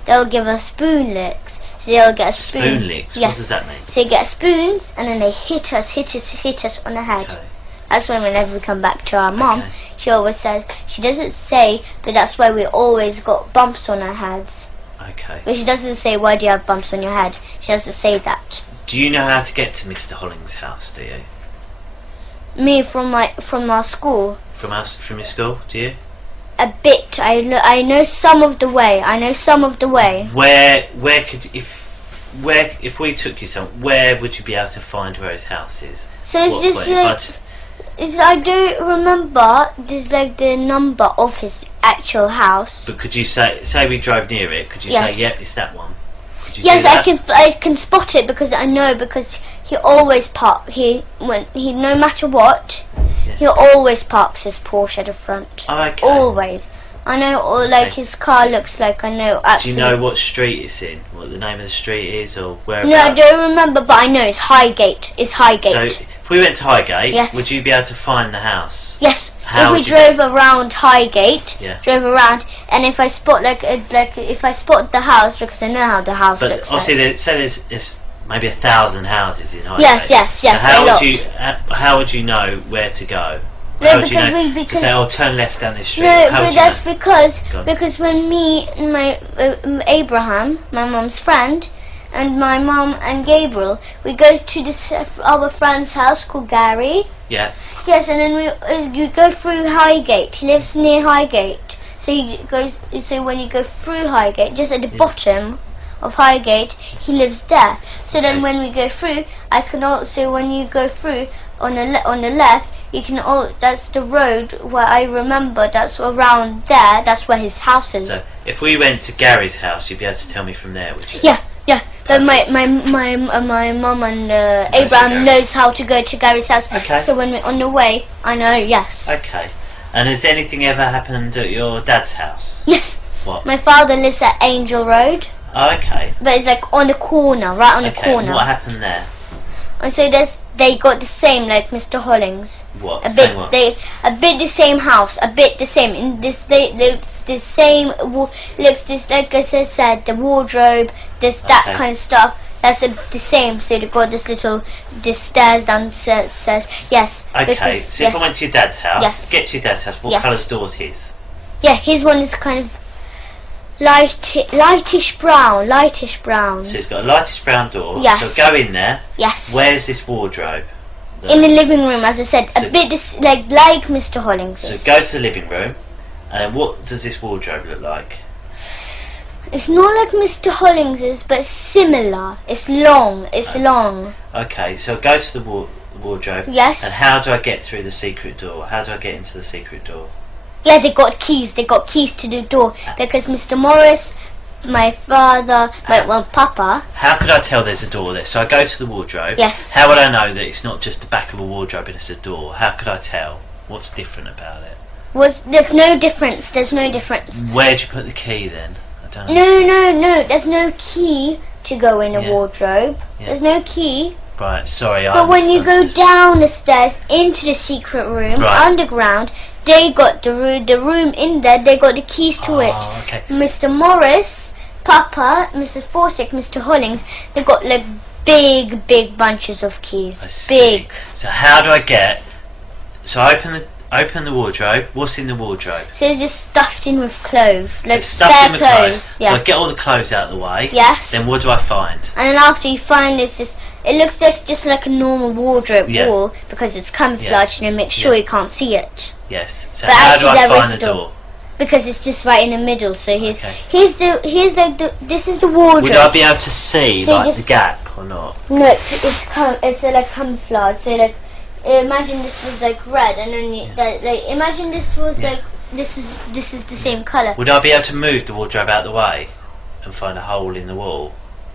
they'll give us spoon licks. So they'll get a spoon. Spoon licks. Yes. What does that mean? So you get spoons, and then they hit us on the head. Okay. That's whenever we come back to our mum, she always says, she doesn't say, but that's why we always got bumps on our heads. Okay. But she doesn't say, why do you have bumps on your head? She doesn't say that. Do you know how to get to Mr. Holling's house, do you? Me from our school. From your school, do you? A bit. I know some of the way. Where could if we took you where would you be able to find where his house is? So it's just I don't remember just the number of his actual house. But could you say we drove near it? Could you say, yep, it's that one? Yes, I can spot it because I know, because he always no matter what, he always parks his Porsche at the front. Oh, okay. Always. I know, his car looks like, I know absolutely. Do you know what street it's in? What the name of the street is, or where? No, I don't remember, but I know it's Highgate. It's Highgate. So if we went to Highgate, would you be able to find the house? Yes. If we drove around Highgate, and if I spot if I spot the house, because I know how the house looks like. But obviously, there's maybe 1,000 houses in Highgate. Yes. So how would you know where to go? No, because say, turn left down this street. No, but that's because when me and my Abraham, my mum's friend, and my mum and Gabriel, we go to this our friend's house called Gary. Yeah. Yes, and then you go through Highgate. He lives near Highgate, so So when you go through Highgate, just at the bottom of Highgate, he lives there. So then when we go through, I can also, when you go through on the left, you can that's the road where I remember, that's around there, that's where his house is. So if we went to Gary's house, you'd be able to tell me from there, would you? Yeah. But my mum and Abraham knows how to go to Gary's house. Okay. So when we're on the way, I know, yes. Okay. And has anything ever happened at your dad's house? Yes. What? My father lives at Angel Road. Oh, okay. But it's on the corner, right on the corner. And what happened there? And so they got the same like Mr. Hollings. What? A bit the same house, a bit the same. In this the same looks this, like I said, the wardrobe, that kind of stuff. That's the same. So they got this stairs downstairs. Yes. Okay. So if I went to your dad's house, get to your dad's house, what colour's door's his? Yeah, his one is kind of lightish brown. So it's got a lightish brown door. Yes. So go in there. Yes. Where's this wardrobe? In the living room, as I said, a bit like Mr. Hollings. So go to the living room, and what does this wardrobe look like? It's not like Mr. Hollings's, but similar. It's long. It's long. Okay, so go to the wardrobe. Yes. And how do I get through the secret door? How do I get into the secret door? Yeah, they got keys. They got keys to the door because Mr. Morris, my father, Papa. How could I tell there's a door there? So I go to the wardrobe. Yes. How would I know that it's not just the back of a wardrobe and it's a door? How could I tell? What's different about it? There's no difference. There's no difference. Where'd you put the key then? I don't know. No. There's no key to go in a wardrobe. Yeah. There's no key. Right, sorry. But when you go down the stairs into the secret room, underground, they got the room in there. They got the keys to it. Okay. Mr. Morris, Papa, Mrs. Forsyth, Mr. Hollings, they got like big bunches of keys. I see. Big. So how do I get? So I open the wardrobe. What's in the wardrobe? So it's just stuffed in with clothes, like It's stuffed spare in with clothes. So I Yes. get all the clothes out of the way. Yes. Then what do I find? And then after you find it looks like just like a normal wardrobe Yeah. wall because it's camouflaged and it makes sure you can't see it. Yes. So But how actually do I there is find a the door. door? Because it's just right in the middle. So here's Okay. this is the wardrobe. Would I be able to see So like the just- gap or not? No, it's like camouflage. So like imagine this was like red, and then imagine this was like this is the same color. Would I be able to move the wardrobe out of the way and find a hole in the wall?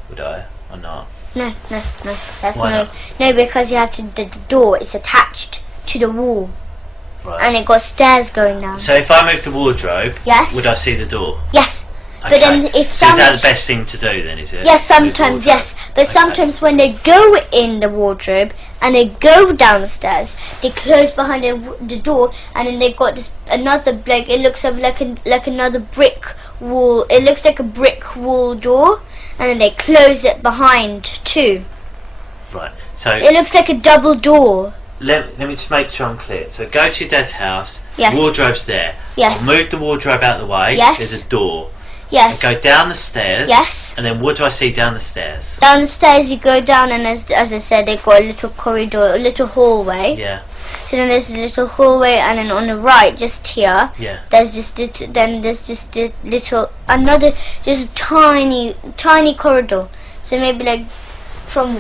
Would I or not? No. That's Why no. not? No, because you have to. The door is attached to the wall, Right. and it got stairs going down. So if I move the wardrobe, Yes. would I see the door? Yes. Okay. But then if so is that the best thing to do then, is it? yes, Move the sometimes wardrobe? yes, but Okay. sometimes when they go in the wardrobe and they go downstairs, they close behind the door, and then they got this another like it looks like another brick wall. It looks like a brick wall door, and then they close it behind too. Right. So It looks like a double door. let me just make sure I'm clear. So go to your dad's house. Yes. Wardrobe's there. Yes. I'll move the wardrobe out of the way. Yes. There's a door. Yes. I go down the stairs. Yes. And then what do I see down the stairs? Downstairs you go down, and as I said, they got a little corridor, a little hallway. Yeah. So then there's a little hallway, and then on the right, just here, Yeah. there's just just a tiny corridor. So maybe like from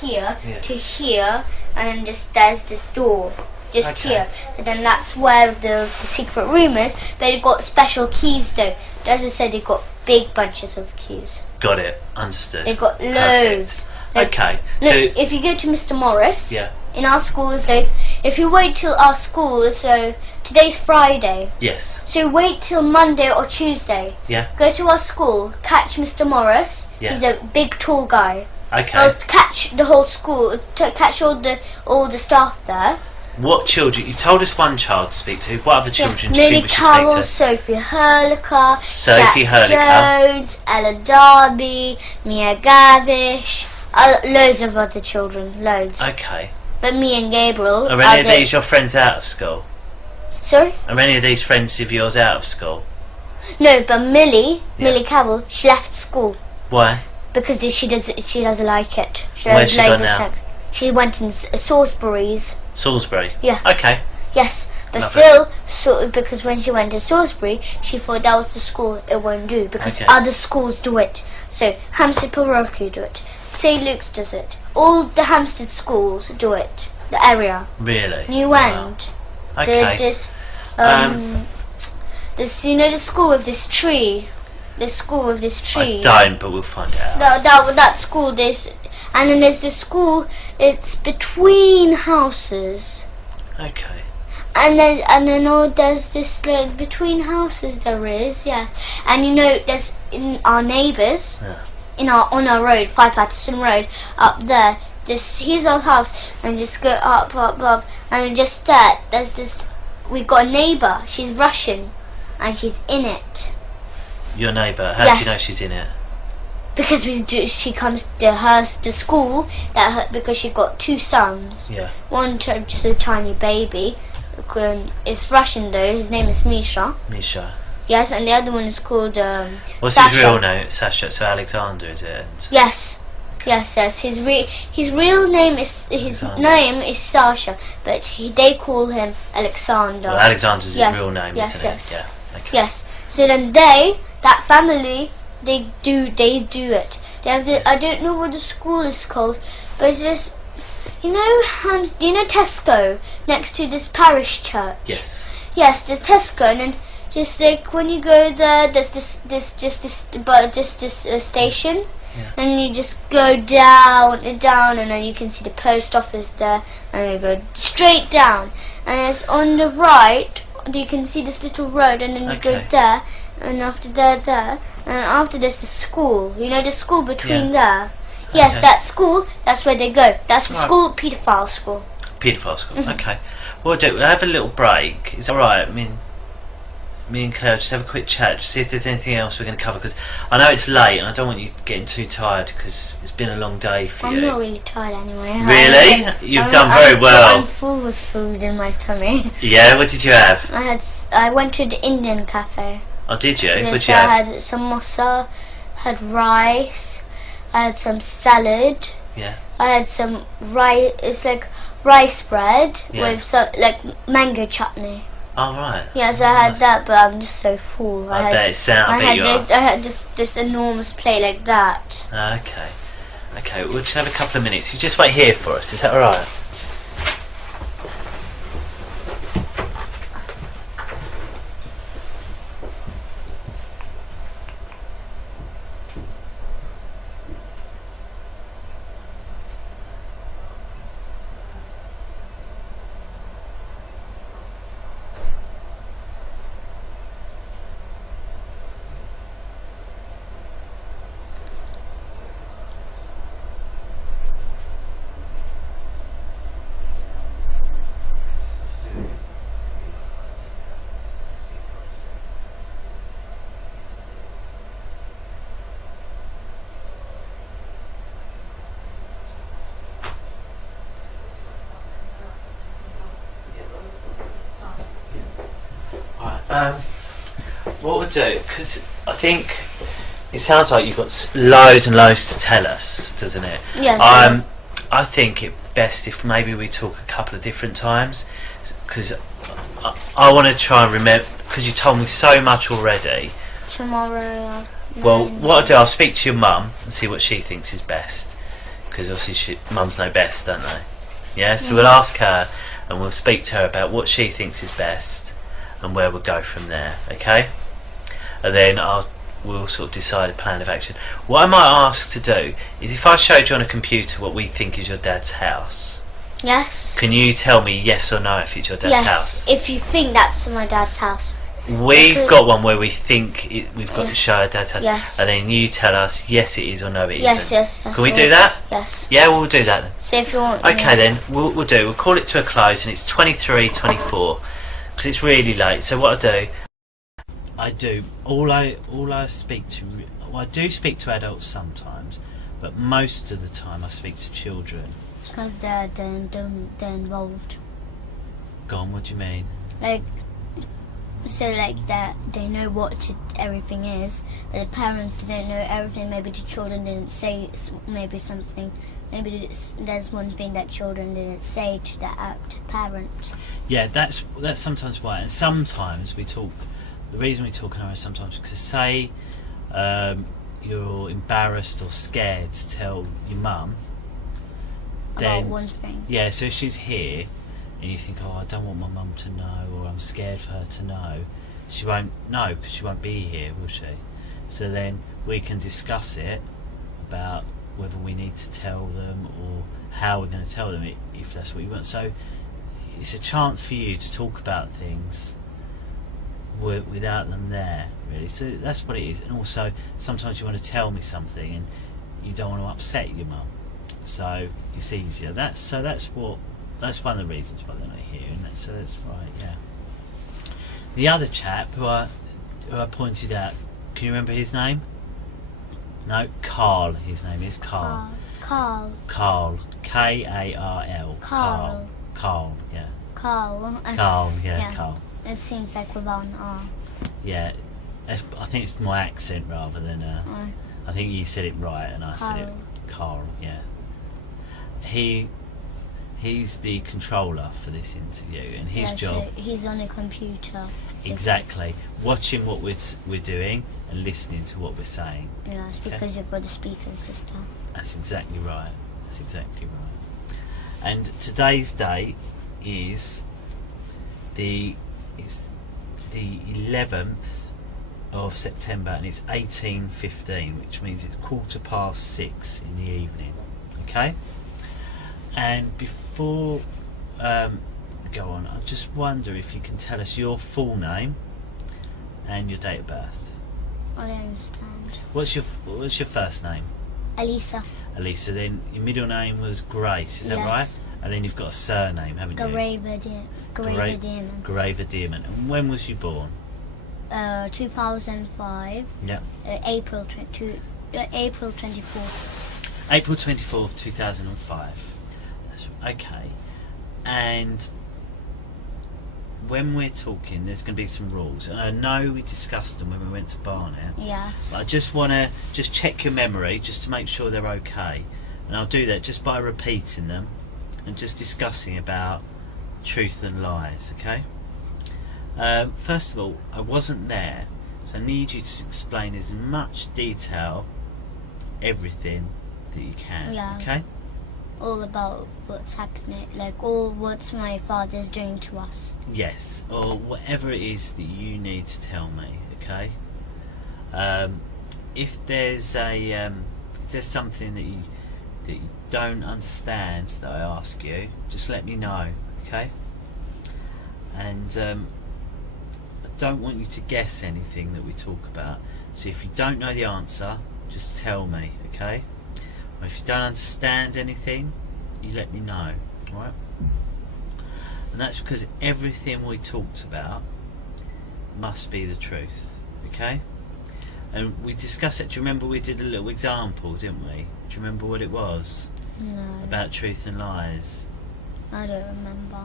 here Yeah. to here, and then there's this door. Just Okay. here, and then that's where the secret room is. But it got special keys though. As I said, it got big bunches of keys. Got it. Understood. It got loads. Like, Okay. look, So if you go to Mr. Morris, Yeah. in our school, if you wait till our school, so today's Friday, yes. so wait till Monday or Tuesday. Yeah. Go to our school, catch Mr. Morris. Yeah. He's a big, tall guy. Okay. I'll catch the whole school, catch all the staff there. What children? You told us one child to speak to. What other children do you Millie think we should Carroll, speak Sophie Hurlicker, Sophie Jack Hurlicker. Jones, Ella Darby, Mia Gavish, loads of other children, loads. to? Okay. But me and Gabriel Are any of these your friends out of school? Sorry? Are any of these friends of yours out of school? No, but Millie Yeah. Carroll, she left school Why? because she doesn't like it. She Where's doesn't she like gone the now? sex. She went in Salisbury's. Salisbury. Yeah. Okay. Yes, but Love still, because when she went to Salisbury, she thought that was the school it won't do because Okay. other schools do it. So Hampstead Morocco do it. St. Luke's does it. All the Hampstead schools do it. The area. Really? New Wow. End. Okay. This you know the school with this tree. The school with this tree. I don't, but we'll find out. That school. And then there's the school. It's between houses. Okay. And then there's this like between houses there is, yeah. And you know there's in our neighbours Yeah. on our road, 5 Patterson Road, up there, here's our house, and just go up, and just there's this we got a neighbour, she's Russian and she's in it. Your neighbour. How do you Yes. know she's in it? Because she comes to school because she got 2 sons. Yeah. One just a tiny baby. It's Russian though. His name is Misha. Misha. Yes, and the other one is called What's Sasha. his real name? Sasha. So Alexander, is it? And Yes. Yes. His real name is Sasha, but they call him Alexander. well, Alexander's Yes, his real name, yes, isn't yes. it? Yeah. Okay. Yes. So then they that family, they do it. They have I don't know what the school is called, but it's just, you know Tesco next to this parish church. Yes. Yes, there's Tesco, and then just like when you go there, there's this station, and you just go down, and then you can see the post office there, and you go straight down, and it's on the right. You can see this little road, and then you go there, and after there, and after there's the school. You know the school between there. Yes, that school. That's where they go. That's the school, paedophile school. Paedophile school. Okay. We'll have a little break. Is that all right? I mean, me and Claire just have a quick chat, see if there's anything else we're going to cover, because I know it's late and I don't want you getting too tired because it's been a long day for you. I'm not really tired anyway. Really? You've done very well. I'm full with food in my tummy. Yeah, what did you have? I went to the Indian cafe. Oh, did you? Yes, What did you have? I had samosa, had rice, I had some salad. Yeah. I had some rice. It's like rice bread with like mango chutney. Oh, right. Yes, I had that, but I'm just so full. I bet it sounds. I had this enormous plate like that. Okay. Okay, we'll just have a couple of minutes. You just wait here for us, is that alright? What we'll do, because I think it sounds like you've got loads and loads to tell us, doesn't it? Yes. I think it's best if maybe we talk a couple of different times, because I want to try and remember, because you told me so much already. Tomorrow. Well, what I'll do, I'll speak to your mum and see what she thinks is best, because obviously mums know best, don't they? Yeah, so we'll ask her and we'll speak to her about what she thinks is best and where we'll go from there, okay? And then we'll sort of decide a plan of action. What I might ask to do is, if I showed you on a computer what we think is your dad's house, Yes. can you tell me yes or no if it's your dad's house? Yes, if you think that's my dad's house. We've got one where we think we've got to show our dad's house, Yes. and then you tell us yes it is or no it Yes, isn't. yes. Can we do that? Yes. Yeah, we'll do that then. So if you want. Okay then, we'll call it to a close, and it's 23:24 because it's really late. So what I do, I speak to, well, I do speak to adults sometimes, but most of the time I speak to children. Because they're involved. Go on, what do you mean? Like, so like that they know what everything is, but the parents didn't know everything. Maybe the children didn't say maybe something. Maybe there's one thing that children didn't say to the parent. Yeah, that's sometimes why, and sometimes we talk. The reason we talk on is sometimes because, say, you're embarrassed or scared to tell your mum. About one thing. Yeah, so if she's here and you think, oh, I don't want my mum to know, or I'm scared for her to know, she won't know because she won't be here, will she? So then we can discuss it about whether we need to tell them or how we're going to tell them if that's what you want. So it's a chance for you to talk about things without them there, really. So that's what it is. And also sometimes you want to tell me something and you don't want to upset your mum, so it's easier. That's one of the reasons why they're not here, and so that's right. Yeah. The other chap who I pointed out, can you remember his name? No, Carl. His name is Carl. Carl. K-A-R-L. Carl. Carl. Yeah. Carl. Carl. Yeah. Carl. It seems like without an R. Yeah, I think it's my accent rather than. I think you said it right and I said it. Carl. Yeah. He's the controller for this interview, and his job. So he's on a computer. Exactly, watching what we're doing and listening to what we're saying. Yes, because you've got a speaker system. That's exactly right. That's exactly right. And today's date is the 11th of September, and it's 18:15, which means it's 6:15 in the evening. Okay. And before we go on, I just wonder if you can tell us your full name and your date of birth. I don't understand. What's your first name? Alisa. Alisa. Then your middle name was Grace. Is that right? And then you've got a surname, haven't you? Graver Dearman. And when was you born? 2005. Yeah. April 24th. April 24th, 2005. That's okay. And when we're talking, there's going to be some rules, and I know we discussed them when we went to Barnet. Yes. But I just want to check your memory just to make sure they're okay, and I'll do that just by repeating them and just discussing about truth and lies. Okay. First of all, I wasn't there, so I need you to explain as much detail, everything that you can. Yeah. Okay. All about what's happening, like all what my father's doing to us. Yes, or whatever it is that you need to tell me. Okay. If there's something that you don't understand that I ask you, just let me know. Okay. And I don't want you to guess anything that we talk about. So if you don't know the answer, just tell me. Okay. Or if you don't understand anything, you let me know, alright? And that's because everything we talked about must be the truth, okay? And we discussed it. Do you remember we did a little example, didn't we? Do you remember what it was? No. About truth and lies? I don't remember.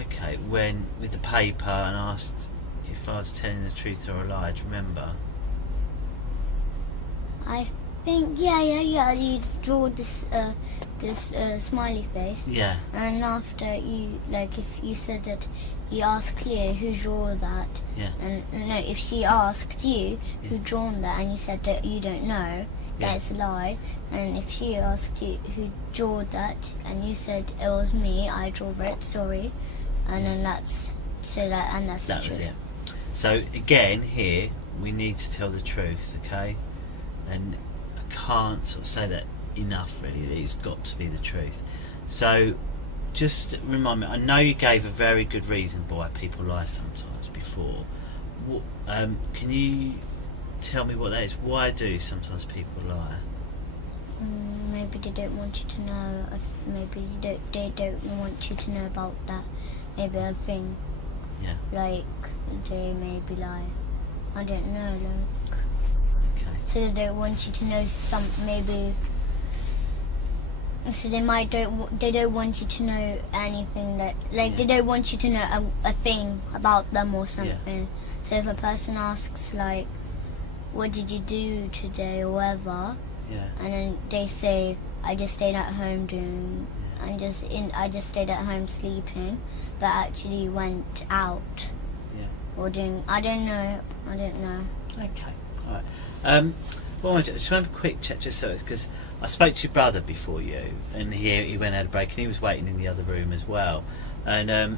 Okay, when with the paper and asked if I was telling the truth or a lie, do you remember? I think yeah. You draw this smiley face. Yeah. And after you, like, if you said that you asked Cleo who drew that. Yeah. And no, if she asked you who drawn that, and you said that you don't know, that's a lie. And if she asked you who drew that, and you said it was me, I drew it. Sorry. And then that's the truth. Was it. So again, here we need to tell the truth, okay? And I can't sort of say that enough, really. That it's got to be the truth. So just remind me. I know you gave a very good reason why people lie sometimes before. Can you tell me what that is? Why do sometimes people lie? Maybe they don't want you to know. Maybe they don't want you to know about that. Maybe a thing. Yeah. Like they maybe lie. I don't know. Like. Okay. So they don't want you to know maybe. So they don't want you to know anything that, like, they don't want you to know a thing about them or something. Yeah. So if a person asks, like, what did you do today or whatever, and then they say, I just stayed at home I just stayed at home sleeping, but actually went out. Yeah. Or doing, I don't know. Okay. All right. Well, I just have a quick check, just so it's because I spoke to your brother before you, and he went out a break, and he was waiting in the other room as well, and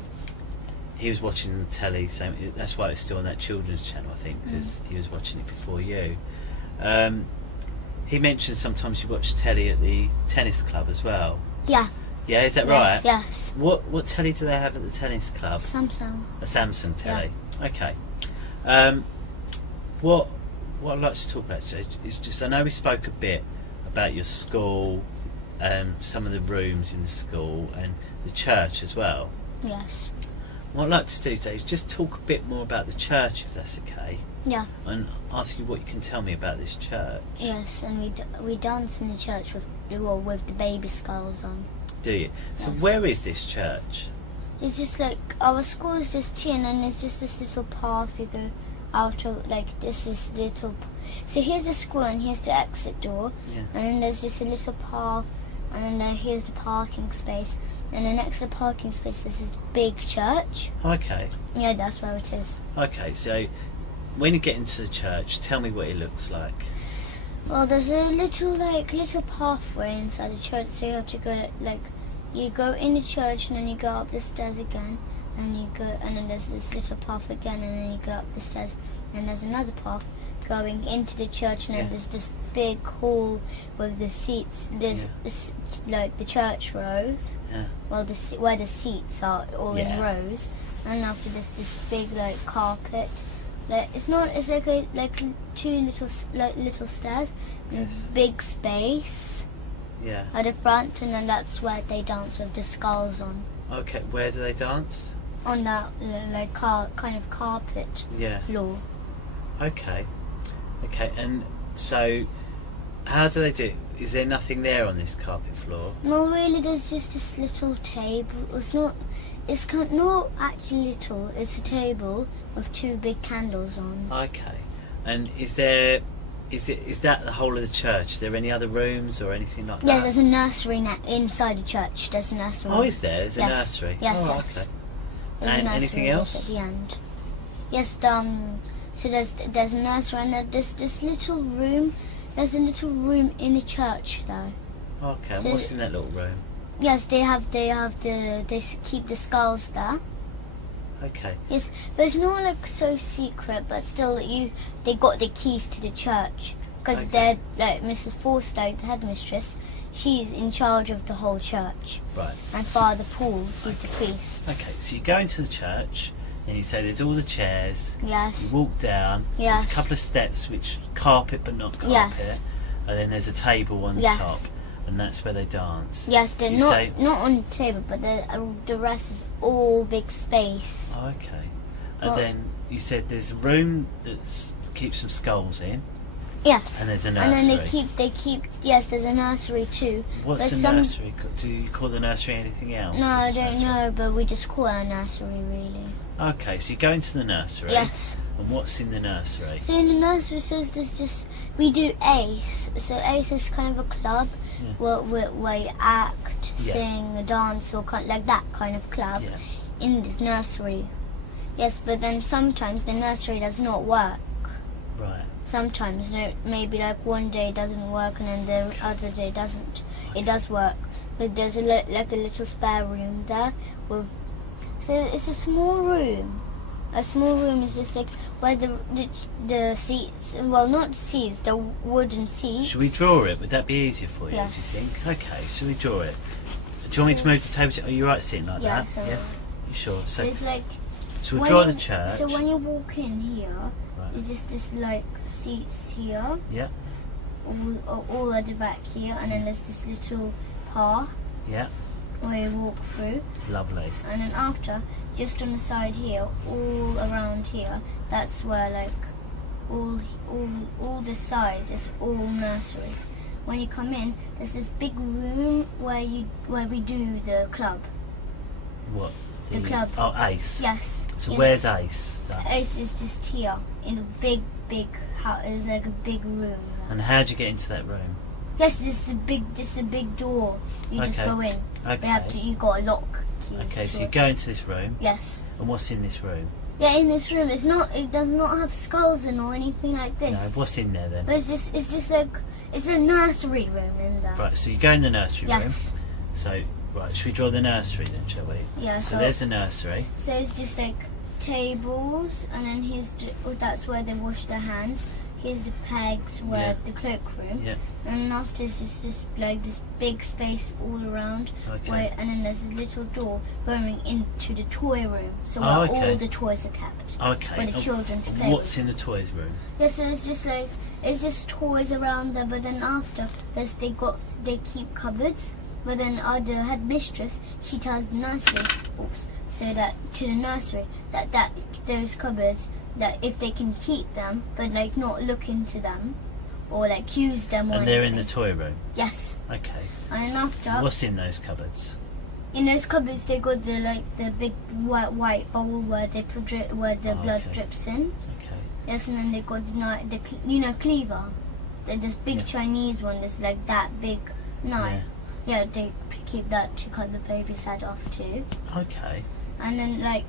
he was watching the telly. So that's why it's still on that children's channel, I think, because he was watching it before you. He mentioned sometimes you watch telly at the tennis club as well. Yeah. Yeah, is that right? Yes. What telly do they have at the tennis club? Samsung. A Samsung telly. Yeah. Okay. What I'd like to talk about is just, I know we spoke a bit about your school, some of the rooms in the school, and the church as well. Yes. What I'd like to do today is just talk a bit more about the church, if that's okay. Yeah. And ask you what you can tell me about this church. Yes, and we dance in the church with the baby skulls on. Do you? Yes. So where is this church? It's just like, our school is just here, and then there's just this little path you go out of, like, this is little. So here's the school, and here's the exit door, and then there's just a little path and then here's the parking space. And then next to the parking space, there's this big church. Okay. Yeah, that's where it is. Okay, so when you get into the church, tell me what it looks like. Well, there's a little pathway inside the church, so you have to go you go in the church and then you go up the stairs again, and you go, and then there's this little path again, and then you go up the stairs, and there's another path going into the church, and then there's this big hall with the seats. There's like the church rows. Yeah. Well, where the seats are all in rows, and after this big carpet. It's like two little stairs and big space at the front, and then that's where they dance with the skulls on. Okay, where do they dance? On that kind of carpet floor. Okay, and so how do they do it? Is there nothing there on this carpet floor? No, really, there's just this little table. It's not actually little. It's a table with two big candles on. Okay, and is that the whole of the church? Is there any other rooms or anything like that? Yeah, there's a nursery inside the church. There's a nursery. Oh, is there? There's a nursery. Yes, oh, yes. Okay. There's And a nursery anything else? at the end. Yes, so there's a nursery, and there's this little room. There's a little room in the church, though. Okay, and So what's in that little room? Yes, they keep the skulls there. Okay. Yes, but it's not so secret, but still they got the keys to the church, because they're Mrs. Forsyth, the headmistress. She's in charge of the whole church. Right. And Father Paul, he's the priest. Okay, so you go into the church and you say there's all the chairs. Yes. You walk down. Yes. There's a couple of steps which carpet but not carpet. Yes. And then there's a table on the top, and that's where they dance. Yes, they're not on the table, but the rest is all big space. Okay. And then you said there's a room that keeps some skulls in. Yes. And there's a nursery. And then they keep. Yes, there's a nursery too. What's the nursery? Do you call the nursery anything else? No, I don't know, but we just call it a nursery, really. Okay, so you go into the nursery. Yes. And what's in the nursery? So in the nursery says we do ACE. So ACE is kind of a club where you act, sing, dance, or like that kind of club in this nursery. Yes, but then sometimes the nursery does not work. Right. Sometimes, maybe one day it doesn't work and then the other day it doesn't. It does work, but there's a little spare room there so it's a small room. A small room is just where the seats, well, not seats, the wooden seats. Should we draw it? Would that be easier for you, Yes. do you think? Okay, should we draw it? Do you want me to move the table? Are you right sitting like that? So You sure? So it's so we'll draw the church. So when you walk in here, Right. it's just this seats here. Yeah. All at the back here, and then there's this little path. Yeah. Where you walk through. Lovely. And then after, just on the side here, all around here, that's where all this side is all nursery. When you come in, there's this big room where we do the club. What? The club. Oh, ACE. Yes. So where's ACE? ACE is just here in a big house. It's like a big room. And how do you get into that room? Yes, this is a big door. You just go in. Okay. You got a lock keys. Okay, so you go into this room. Yes. And what's in this room? Yeah, in this room, it does not have skulls in or anything like this. No, what's in there then? But it's just it's a nursery room in there. Right, so you go in the nursery room. Yes. So, right, should we draw the nursery then, shall we? Yeah. So there's the nursery. So it's just tables, and then that's where they wash their hands. Here's the pegs where the cloakroom. Yeah. And after it's just this big space all around. Okay. And then there's a little door going into the toy room. So where all the toys are kept. Okay. For the children to play What's in the toys room? Yeah, so it's just toys around there, but then after they keep cupboards. But then the headmistress, she tells the nursery, so that to the nursery that those cupboards, that if they can keep them, but not look into them, or use them. And they're in the toy room. Yes. Okay. And then after. What's in those cupboards? In those cupboards, they got the big white bowl where they where the blood drips in. Okay. Yes, and then they got the cleaver, this big Chinese one that's that big knife. Yeah, they keep that to cut the baby's head off too. Okay. And then like,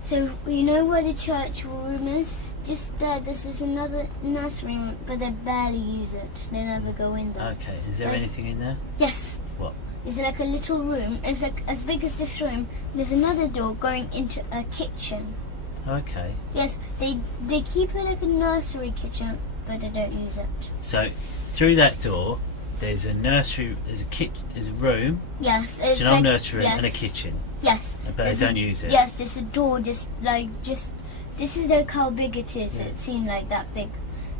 so you know where the church room is? Just there, this is another nursery room, but they barely use it. They never go in there. Okay. Is there anything in there? Yes. What? It's like a little room. It's like as big as this room. There's another door going into a kitchen. Okay. Yes, they keep it like a nursery kitchen, but they don't use it. So through that door, there's a nursery. There's a room. Yes, It's it's an old like, nursery yes, and a kitchen. Yes, But they don't use it. Yes, there's a door. Just this is like how big it is. Yeah. It seemed like that big,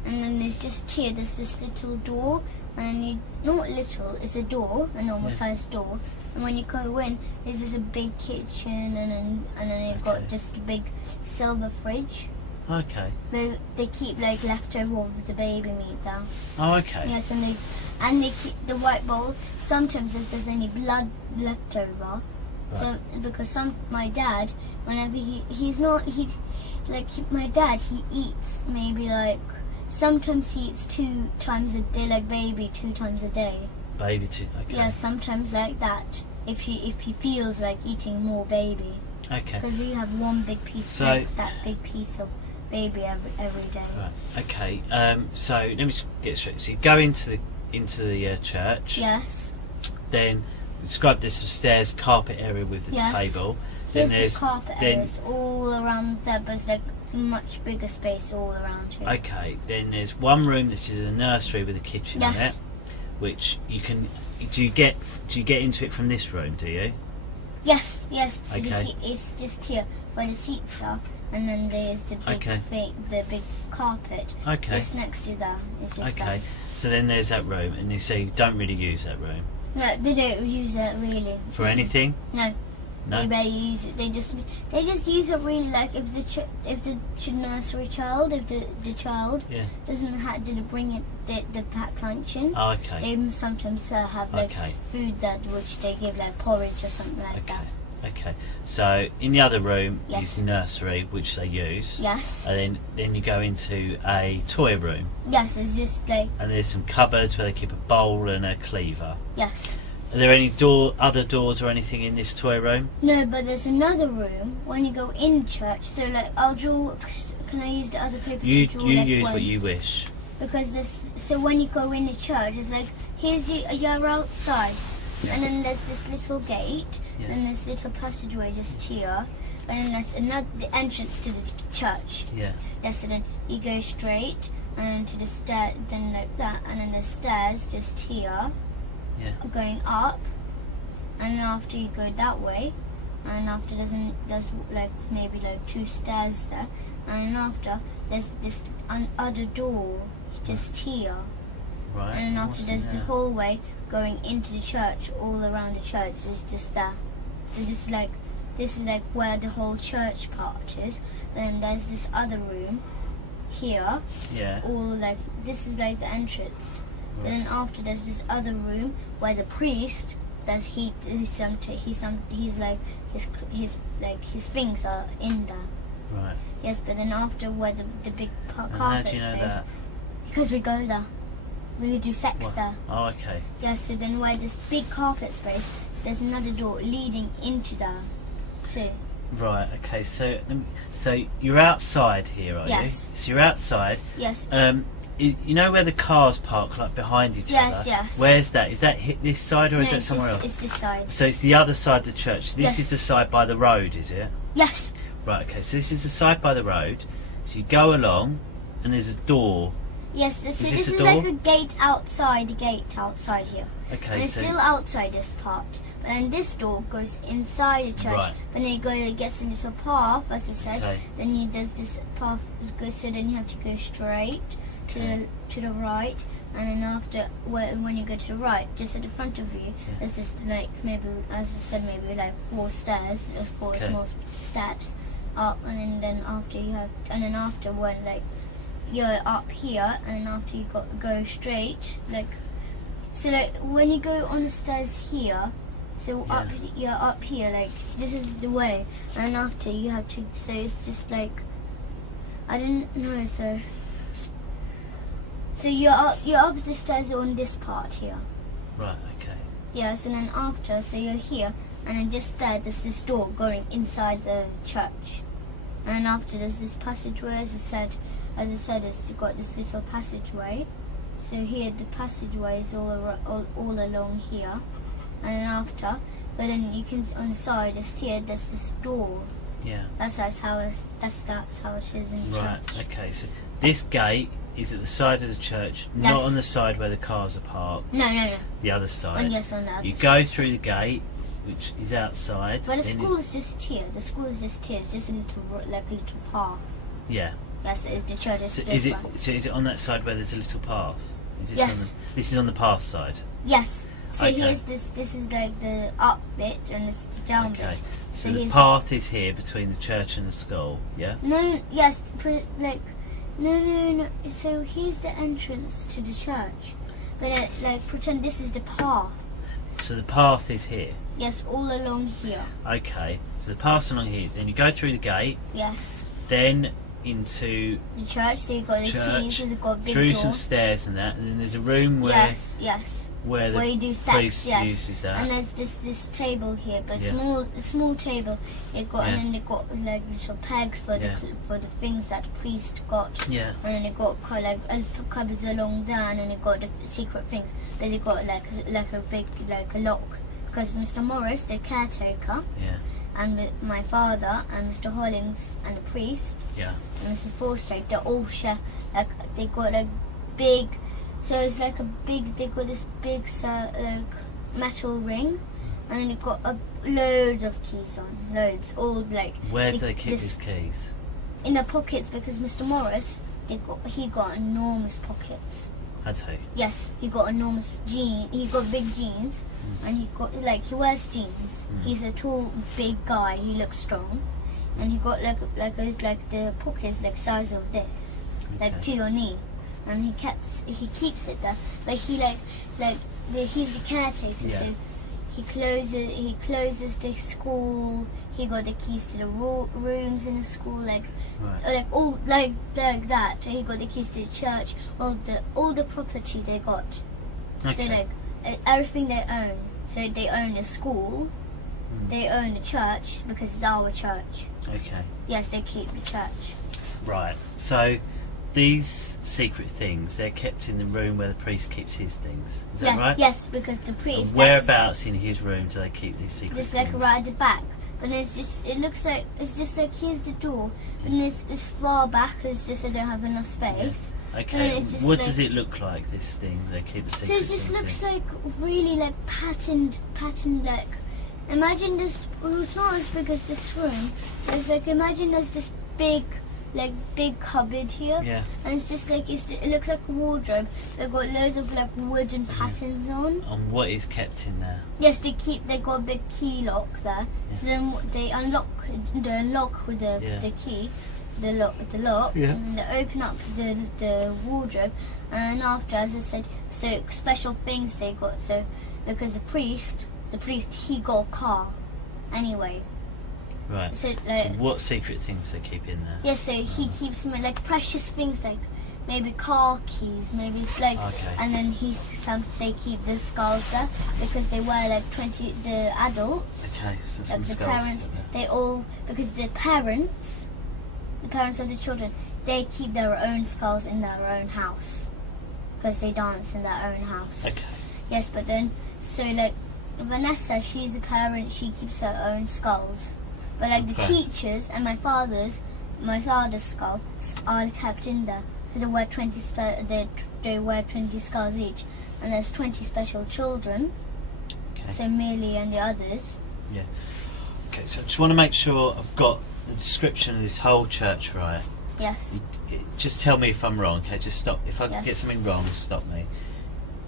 and then there's just here. There's this little door, and you not little. It's a door, a normal sized door. And when you go in, there's just a big kitchen, and then you've got just a big silver fridge. Okay. They keep like leftover of the baby meat there. Oh, okay. Yes, and they keep the white bowl. Sometimes if there's any blood left over, so because my dad, whenever my dad eats maybe like sometimes he eats 2 times a day, like baby 2 times a day. Baby too. Okay. Yeah, sometimes like that. If he feels like eating more baby. Okay. Because we have one big piece, like that big piece of baby every day. Right. Okay. So let me just get straight. So you go into the church. Yes. Then describe this stairs, carpet area with the table. Here's then the carpet areas all around there, but it's like much bigger space all around here. Okay. Then there's one room that is a nursery with a kitchen in it, which you can. Do you get into it from this room? Do you? Yes. So Okay. it's just here where the seats are, and then there's the big carpet. Okay. Just next to that. It's just Okay. So then there's that room, and you say you don't really use that room No, they don't use it really. for anything. No. No. They barely use it. They just use it really like if the nursery child, if the child didn't bring it the packed lunch in. Oh, okay. They sometimes have like food that which they give like porridge or something like that. Okay. So in the other room is the nursery, which they use. Yes. And then you go into a toy room. Yes, it's just like. And there's some cupboards where they keep a bowl and a cleaver. Yes. Are there any other doors or anything in this toy room? No, but there's another room when you go in church. So like I'll draw. Can I use the other paper to draw? You use what you wish. Because so when you go in the church, it's like you're outside, and then there's this little gate, and there's little passageway just here, and then there's the entrance to the church. Yeah. Yeah. So then you go straight, and then to the stair, then like that, and then there's stairs just here. Yeah. Going up, and then after you go that way, and after there's like maybe like 2 stairs there, and after there's this other door just here, Right. and then after there's the hallway going into the church. All around the church is just that. So this is like where the whole church part is. Then there's this other room here. Yeah. All like this is like the entrance. And then after there's this other room where the priest his things are in there. Right. Yes, but then after where the big carpet how do you know is, that? because we go there, we do sex there. Oh, okay. Yes, so then where this big carpet space, there's another door leading into there too. Right. Okay. So you're outside here, are you? Yes. So you're outside. Yes. You know where the cars park, like behind each other? Yes. Where's that? Is that this side or is that somewhere else? It's this side. So it's the other side of the church. This is the side by the road, is it? Yes. Right. Okay. So this is the side by the road. So you go along, and there's a door. Yes. So this a is door? like a gate outside here. Okay. And it's still outside this part. But then this door goes inside the church. Right. But then it gets a little path, as I said. Okay. Then there's this path goes. So then you have to go straight to the right, and then after when you go to the right, just at the front of you, there's this like maybe, as I said, maybe like 4 stairs, 4 small steps up, and then after when like you're up here, and then after you go straight, like so like when you go on the stairs here. So you're up here, like this is the way, and after you have to. So it's just like I didn't know. So you're up the stairs on this part here. Right. Okay. Yes, and then after, so you're here, and then just there's this door going inside the church. And then after, there's this passageway, as I said, it's got this little passageway. So here, the passageway is all along here. And then after, but then you can, on the side, there's this door. Yeah. That's how it is in the Right, church. okay, so this gate is at the side of the church, not Yes. on the side where the cars are parked. No. The other side. And yes, on the other You side. go through the gate, which is outside. But the then school is just here. It's just a little path. Yeah. Yes, the church is So this is one. it on that side where there's a little path? Is this Yes. This is on the path side. Yes. So Okay. here's this is like the up bit and it's the down Okay. bit. So the here's path is here between the church and the school, yeah? No. So here's the entrance to the church. But pretend this is the path. So the path is here. Yes, all along here. Okay. So the path's along here. Then you go through the gate, Yes. then into The church, so you've got the church, keys, you've got a big through door. some stairs and that, and then there's a room where Yes. where the Where you do sex, priest yes. uses that. And there's this table here, but Yeah. small table. And Yeah. then they got like little pegs for Yeah. the things that the priest got. Yeah. And then they got cupboards along there, and then they got the secret things. Then they got like a big a lock, because Mr. Morris, the caretaker, Yeah. and my father and Mr. Hollings and the priest Yeah. and Mrs. Forster, they all share, they got big, so it's they got this big metal ring, and then they got loads of keys on, all Where do they keep these keys? in the pockets, because Mr. Morris, he got enormous pockets. That's who. Yes, he got enormous he got big jeans, and he got he wears jeans. He's a tall, big guy. He looks strong, and he got the pockets size of this, Okay. to your knee, and he keeps it there. But he's the caretaker, Yeah. so he closes the school. He got the keys to the rooms in the school, Right. all like that. He got the keys to the church, all the property they got. Okay. So everything they own. So they own the school, they own the church because it's our church. Okay. Yes, they keep the church. Right. So these secret things, they're kept in the room where the priest keeps his things. Is that right? Yes, because the priest. And whereabouts in his room do they keep these secret Just things? right at the back. But it looks like here's the door, and it's far back. It's just I don't have enough space. Okay. And it's just What does it look like? This thing they keep the So secret it just things looks in? like really patterned imagine this. Well, it's not as big as this room. It's imagine there's this big cupboard here, Yeah. and it's just it looks like a wardrobe. They've got loads of wooden patterns on. And what is kept in there? Yes, they got a big key lock there. Yeah. So then they unlock with the key, the lock, Yeah. and they open up the wardrobe, and after, as I said, so special things they got. So because the priest he got a car, anyway. Right. So So what secret things they keep in there? yes, so he keeps precious things maybe car keys, maybe it's Okay. and then they keep the skulls there because they wear 20 the adults. Okay. So some The skulls. parents, in they all, because the parents of the children, they keep their own skulls in their own house, because they dance in their own house. there. Okay. Yes, but then, so Vanessa, she's a parent, she keeps her own skulls. But the Okay. teachers and my father's skulls are kept in there. So they wear they wear 20 skulls each, and there's 20 special children. Okay. So Millie and the others. Okay. So I just want to make sure I've got the description of this whole church right. Yes. Just tell me if I'm wrong. Okay. Just stop. If I Yes. get something wrong, stop me.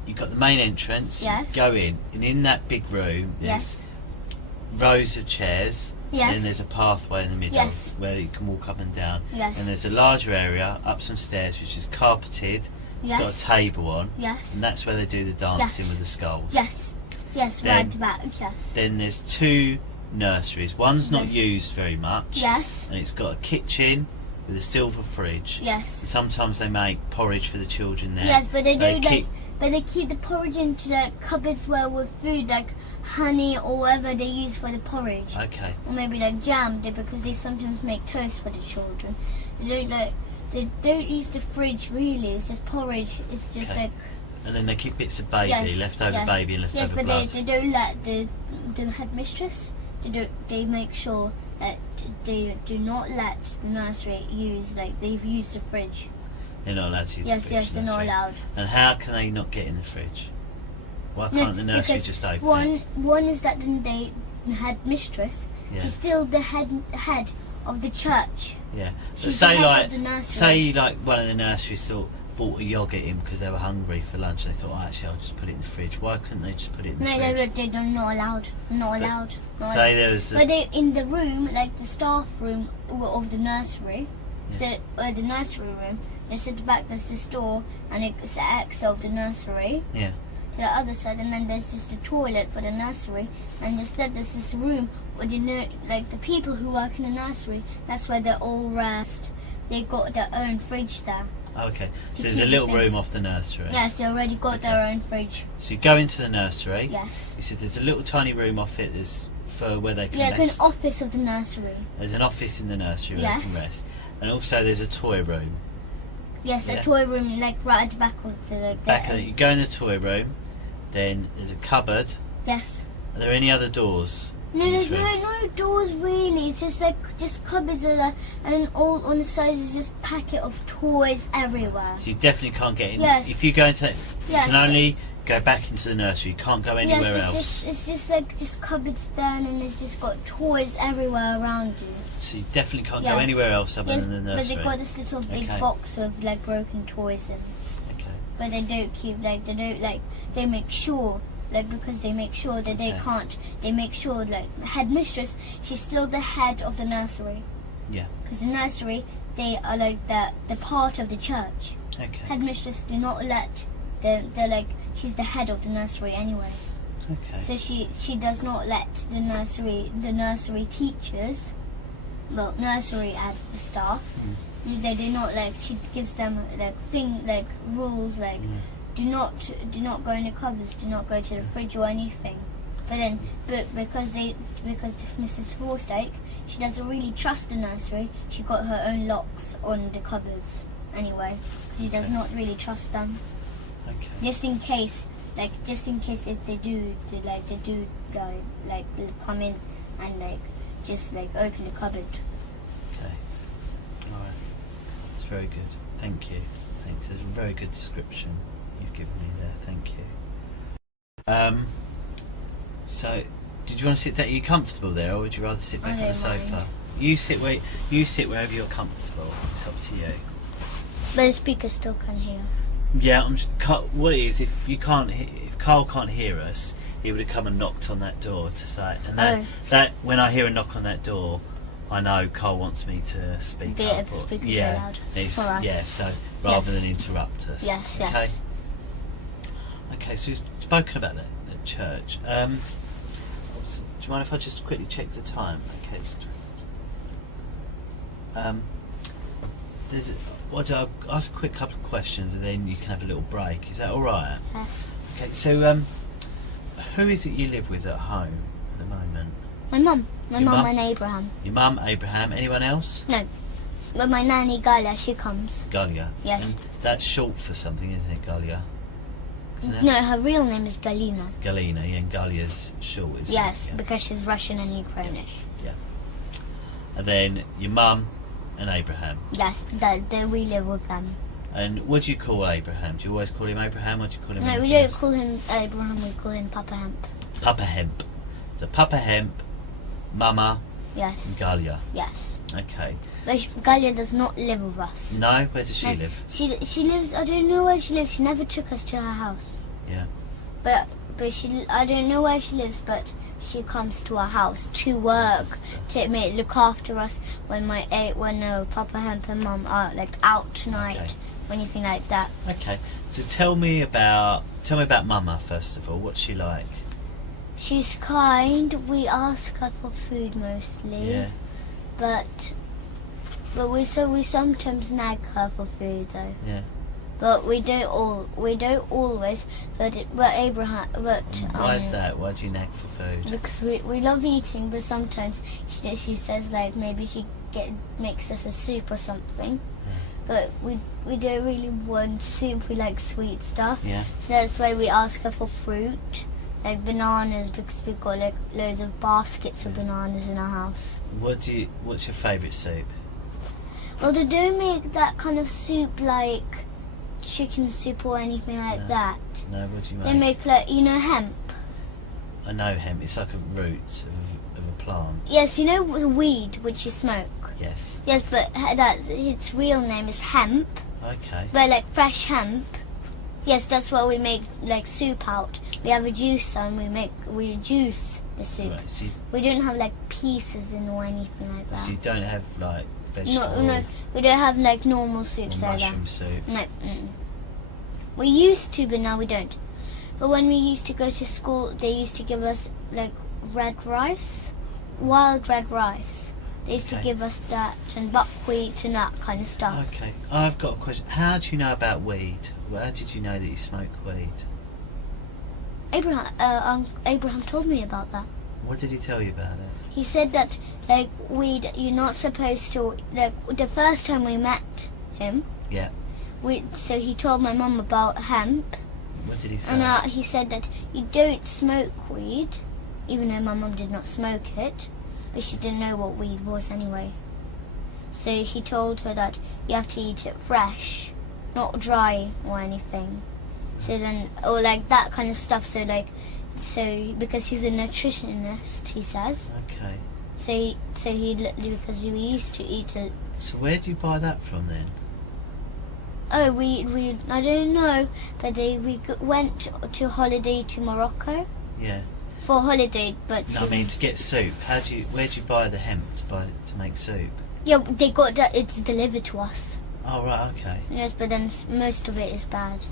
You've got the main entrance. Yes. You go in, and in that big room, there's Yes. rows of chairs. Yes. And then there's a pathway in the middle Yes. where you can walk up and down. Yes. And there's a larger area up some stairs which is carpeted, got a Yes. table on, Yes. and that's where they do the dancing Yes. with the skulls. Yes. Yes. Then- Right back. Yes. Then there's two nurseries. One's not Yes. used very much. Yes. And it's got a kitchen with a silver fridge. Yes. And sometimes they make porridge for the children there. Yes, but they do but they keep the porridge into like cupboards well with food like honey or whatever they use for the porridge. Okay. Or maybe like jam, because they sometimes make toast for the children. They don't use the fridge really. It's just porridge. It's just like. And then they keep bits of baby, leftover baby and leftover blood. Yes, but they don't let the headmistress. They make sure that they do not let the nursery use they've used the fridge. They're not allowed to use the fridge. Yes, they're not allowed. And how can they not get in the fridge? Why can't the nursery just open it? One is that the headmistress. Yeah. She's still the head of the church. Yeah. She's say the head of the nursery. say like one of the nurseries bought a yoghurt in because they were hungry for lunch. They thought, actually, I'll just put it in the fridge. Why couldn't they just put it in the fridge? No, they're not allowed. Not allowed. Say there was. But they in the room, like the staff room of the nursery. Yeah. So the nursery room. Just at the back, there's the store, and it's the exit of the nursery. Yeah. To the other side, and then there's just a toilet for the nursery, and instead there's this room where the people who work in the nursery. That's where they all rest. They got their own fridge there. Okay, so there's a little room off the nursery. Yes, they already got their own fridge. So you go into the nursery. Yes. You said there's a little tiny room off it. There's for where they can rest. Yeah, an office of the nursery. There's an office in the nursery where they can rest, and also there's a toy room. Yes, a toy room right at the back of the. Back of it, you go in the toy room. Then there's a cupboard. Yes. Are there any other doors? No, there's no doors really. It's just cupboards and all on the sides is just packet of toys everywhere. So you definitely can't get in. Yes. If you go into, you can only go back into the nursery. You can't go anywhere else. It's just cupboards there, and it's just got toys everywhere around you. So you definitely can't go anywhere else other than the nursery. But they've got this little big box with broken toys in. Okay. But they don't keep they make sure. Because they make sure that they can't. They make sure, headmistress, she's still the head of the nursery. Yeah. Because the nursery, they are the part of the church. Okay. Headmistress do not let. She's the head of the nursery anyway. Okay. So she does not let the nursery teachers, nursery staff. They do not she gives them rules Do not go in the cupboards. Do not go to the fridge or anything. But because Mrs. Forstake, she doesn't really trust the nursery. She got her own locks on the cupboards anyway. She does not really trust them. Okay. Just in case if they do come in and just open the cupboard. Okay. All right. That's very good. Thank you. Thanks. There's a very good description you've given me there. Thank you. So, did you want to sit down? Are you comfortable there, or would you rather sit back on the sofa? You sit wherever you're comfortable. It's up to you. But the speaker still can hear. Yeah, what it is, if Carl can't hear us, he would have come and knocked on that door to say, and that when I hear a knock on that door, I know Carl wants me to speak up. Speak loud. So rather than interrupt us. Yes. Okay? Yes. Okay, so you've spoken about the church. Do you mind if I just quickly check the time? Okay. I'll ask a quick couple of questions and then you can have a little break. Is that all right? Yes. Okay. So, who is it you live with at home at the moment? My mum. My mum and Abraham. Your mum, Abraham. Anyone else? No. But my nanny Galia, she comes. Galia. Yes. And that's short for something, isn't it, Galia? No, her real name is Galina. Galina, yeah, and Galia's short, isn't it? Yes, because she's Russian and Ukrainish. Yeah. And then your mum and Abraham. Yes, we live with them. And what do you call Abraham? Do you always call him Abraham, or do you call him? No, we don't call him Abraham. We call him Papa Hemp. Papa Hemp. So Papa Hemp, Mama. Yes. And Galia. Yes. Okay. But Galia does not live with us. No, where does she live? She lives. I don't know where she lives. She never took us to her house. Yeah. But I don't know where she lives, but she comes to our house to work, to look after us when Papa Hemp and Mum are out tonight or anything like that. Okay. So tell me about Mama first of all. What's she like? She's kind. We ask her for food mostly. Yeah. But But we sometimes nag her for food though. Yeah. But we don't always. But Abraham. But why is that? Why do you nag for food? Because we love eating, but sometimes she says like maybe she makes us a soup or something. But we don't really want soup. We like sweet stuff. Yeah. So that's why we ask her for fruit, like bananas, because we've got like loads of baskets of bananas in our house. What's your favourite soup? Well, they don't make that kind of soup like chicken soup or anything like that. No, what do you They make? make like, you know, hemp. I know hemp. It's like a root of a plant. Yes, you know the weed which you smoke. Yes. Yes, but its real name is hemp. Okay. But like fresh hemp. Yes, that's what we make like soup out. We have a juicer and we juice the soup. Right, so We don't have like pieces in or anything like that. you don't have like vegetable No, we don't have like normal or soups like that. mushroom soup. No. We used to, but now we don't. But when we used to go to school, they used to give us like red rice, wild red rice. They used to Okay. give us that and buckwheat and that kind of stuff. Okay. I've got a question. How do you know about weed? How did you know that you smoke weed? Abraham told me about that. What did he tell you about it? He said that like weed, you're not supposed to like. The first time we met him, Yeah. so he told my mum about hemp, What did he say? and he said that you don't smoke weed, even though my mum did not smoke it, but she didn't know what weed was anyway. So he told her that you have to eat it fresh, not dry or anything. So then, or like that kind of stuff. So because he's a nutritionist, he says. Okay. Because we used to eat it. So where do you buy that from then? Oh, we I don't know, but we went to holiday to Morocco Yeah. for holiday. But No, I mean to get soup. Where do you buy the hemp to make soup? yeah, they got that. It's delivered to us. Oh right. Okay. Yes, but then most of it is bad.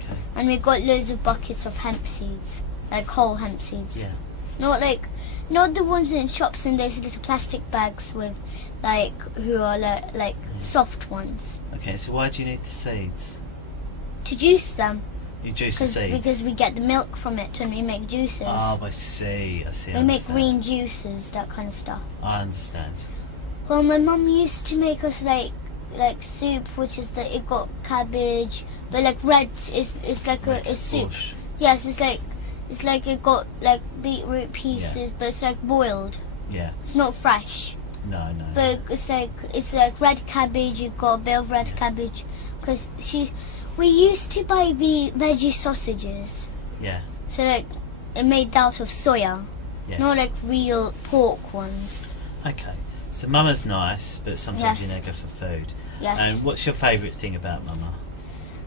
Okay. And we got loads of buckets of hemp seeds, like whole hemp seeds. Yeah. Not the ones in shops in those little plastic bags with who are like soft ones. Okay. So why do you need the seeds? To juice them. You juice the seeds. Because we get the milk from it and we make juices. Oh, I see. We make green juices, that kind of stuff. I understand. Well, my mum used to make us like soup, which is that it got cabbage, but like red. It's like a soup. Bush. Yes, it's like it got like beetroot pieces, but it's like boiled. Yeah. It's not fresh. No. But it's like red cabbage. You've got a bit of red cabbage, because we used to buy veggie sausages. Yeah. So like it made out of soya, Yes. not like real pork ones. Okay. So Mama's nice, but sometimes Yes. you neg her for food. Yes. And what's your favourite thing about Mama?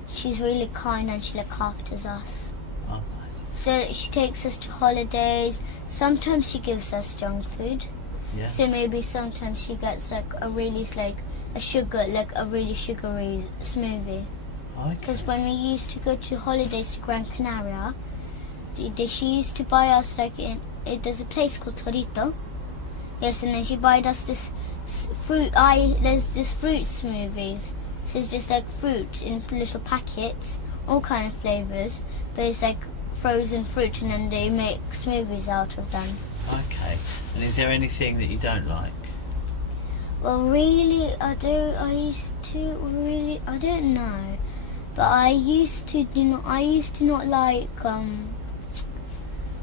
She's really kind and she looks after us. Oh, nice. So she takes us to holidays. Sometimes she gives us junk food. Yeah. So maybe sometimes she gets like a really sugary smoothie. Okay. Because when we used to go to holidays to Gran Canaria, she used to buy us there's a place called Torito. Yes, and then she bought us this fruit. There's this fruit smoothies. So it's just like fruit in little packets, all kind of flavors. But it's like frozen fruit, and then they make smoothies out of them. Okay. And is there anything that you don't like? Well, really, I don't know. But I used to not like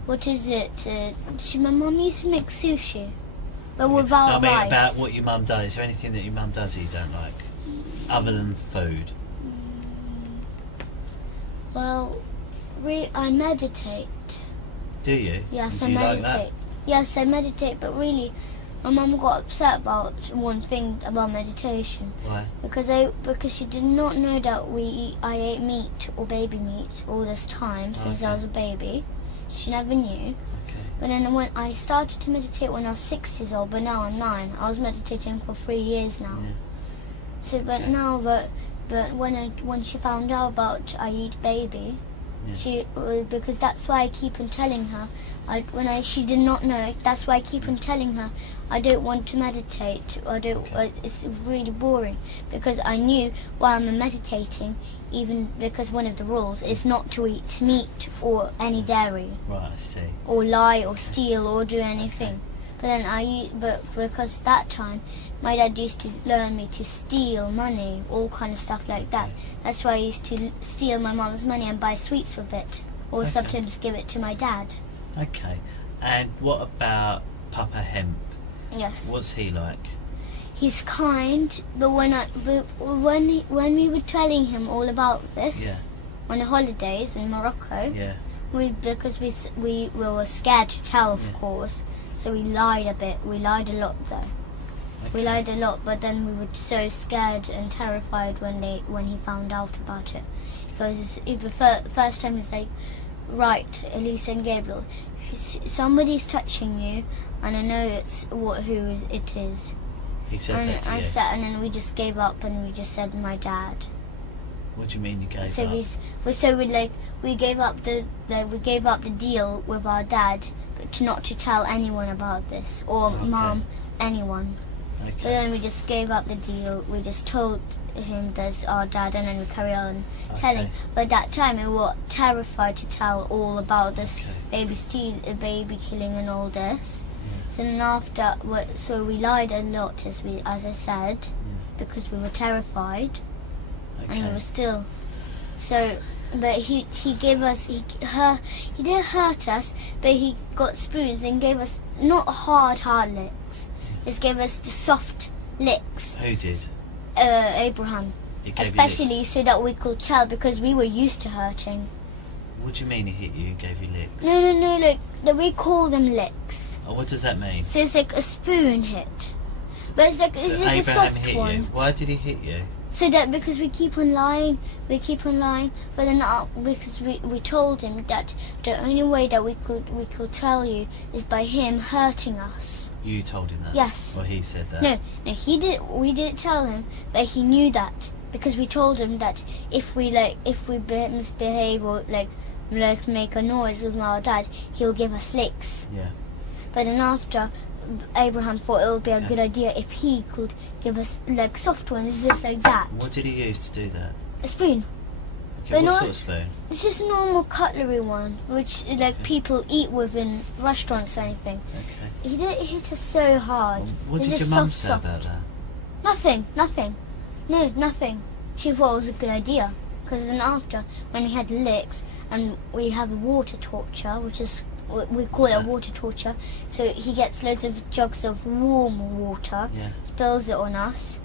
what is it? My mum used to make sushi, but without I mean, rice. about what your mum does. Is there anything that your mum does that you don't like, other than food? Well, I meditate. Do you? Yes, And I do you meditate. like that? Yes, I meditate, but really, my mum got upset about one thing about meditation. Why? Because she did not know that I ate meat or baby meat all this time since I was a baby. She never knew. Okay. But then when I started to meditate when I was 6 years old, but now I'm 9. I was meditating for 3 years now. Yeah. So, but now, but when she found out about I eat baby, She because that's why I keep on telling her. She did not know. That's why I keep on telling her I don't want to meditate. I don't. It's really boring because I knew while I'm meditating, even because one of the rules is not to eat meat or any dairy. Right, I see. Or lie or steal or do anything. But then because that time my dad used to learn me to steal money, all kind of stuff like that. That's why I used to steal my mum's money and buy sweets with it, or sometimes give it to my dad. Okay. And what about Papa Hemp? Yes. What's he like? He's kind, but when we were telling him all about this on the holidays in Morocco, because we were scared to tell, of course, so we lied a bit. We lied a lot though. We lied a lot, but then we were so scared and terrified when he found out about it. Because the first time he's like, right, Alisa and Gabriel, somebody's touching you, and I know who it is. He said that to you? And then we just gave up, and we just said my dad. What do you mean you gave up? We gave up the deal with our dad, but not to tell anyone about this, or mom, anyone. Okay. But then we just gave up the deal. We just told him there's our dad, and then we carry on telling. But that time we were terrified to tell all about this baby killing and all this. So then so we lied a lot, as I said, because we were terrified, and we were still. So, but he gave us he didn't hurt us, but he got spoons and gave us not hard licks. Just gave us the soft licks. Who did? Abraham. Especially so that we could tell, because we were used to hurting. What do you mean he hit you and gave you licks? No, we call them licks. Oh, what does that mean? So it's like a spoon hit. But it's like, it's just a soft hit one. You. Why did he hit you? So that because we keep on lying, but then because we told him that the only way that we could tell you is by him hurting us. You told him that? Yes. Well, he said that. No, he did. We didn't tell him, but he knew that because we told him that if we misbehave or make a noise with our dad, he'll give us licks. Yeah. But then after, Abraham thought it would be a good idea if he could give us soft ones, just like that. What did he use to do that? A spoon. Okay, what sort of spoon? It's just a normal cutlery one, which people eat with in restaurants or anything. Okay. He didn't hit us so hard. Well, what did your mum say about that? Nothing. No, nothing. She thought it was a good idea. Because then after, when we had licks, and we have a water torture, which is, we call it a water torture, so he gets loads of jugs of warm water, spills it on us.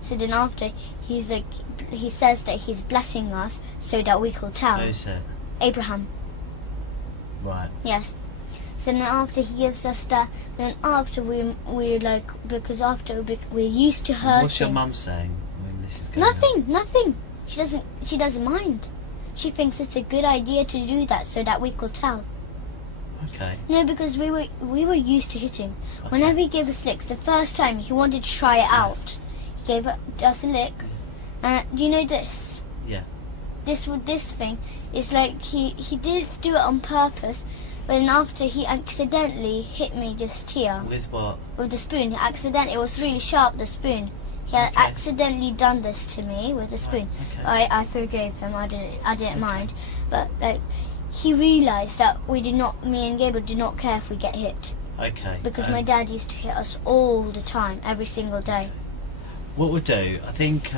So then after, he says that he's blessing us so that we could tell. Who's that? Abraham. Right. Yes. So then after he gives us that, then after we're used to hurting. What's your mum saying when this is going on? Nothing. She doesn't mind. She thinks it's a good idea to do that so that we could tell. Okay. No, because we were used to hitting. Okay. Whenever he gave us licks, the first time he wanted to try it out, he gave us a lick. Do you know this? Yeah. This thing is like he did do it on purpose, but then after he accidentally hit me just here. With what? With the spoon. It was really sharp, the spoon. He had accidentally done this to me with the spoon. Right. I forgave him. I didn't mind, but he realised that me and Gabriel did not care if we get hit. Okay. Because my dad used to hit us all the time, every single day. What we'll do, I think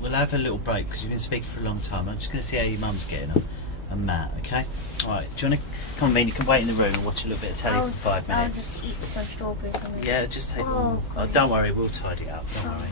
we'll have a little break because you've been speaking for a long time. I'm just going to see how your mum's getting on, and Matt. Okay. All right. Do you want to come on, Mean? You can wait in the room and watch a little bit of telly for 5 minutes. I'll just eat some strawberries. Yeah, just take them. Oh, don't worry, we'll tidy it up. Don't worry.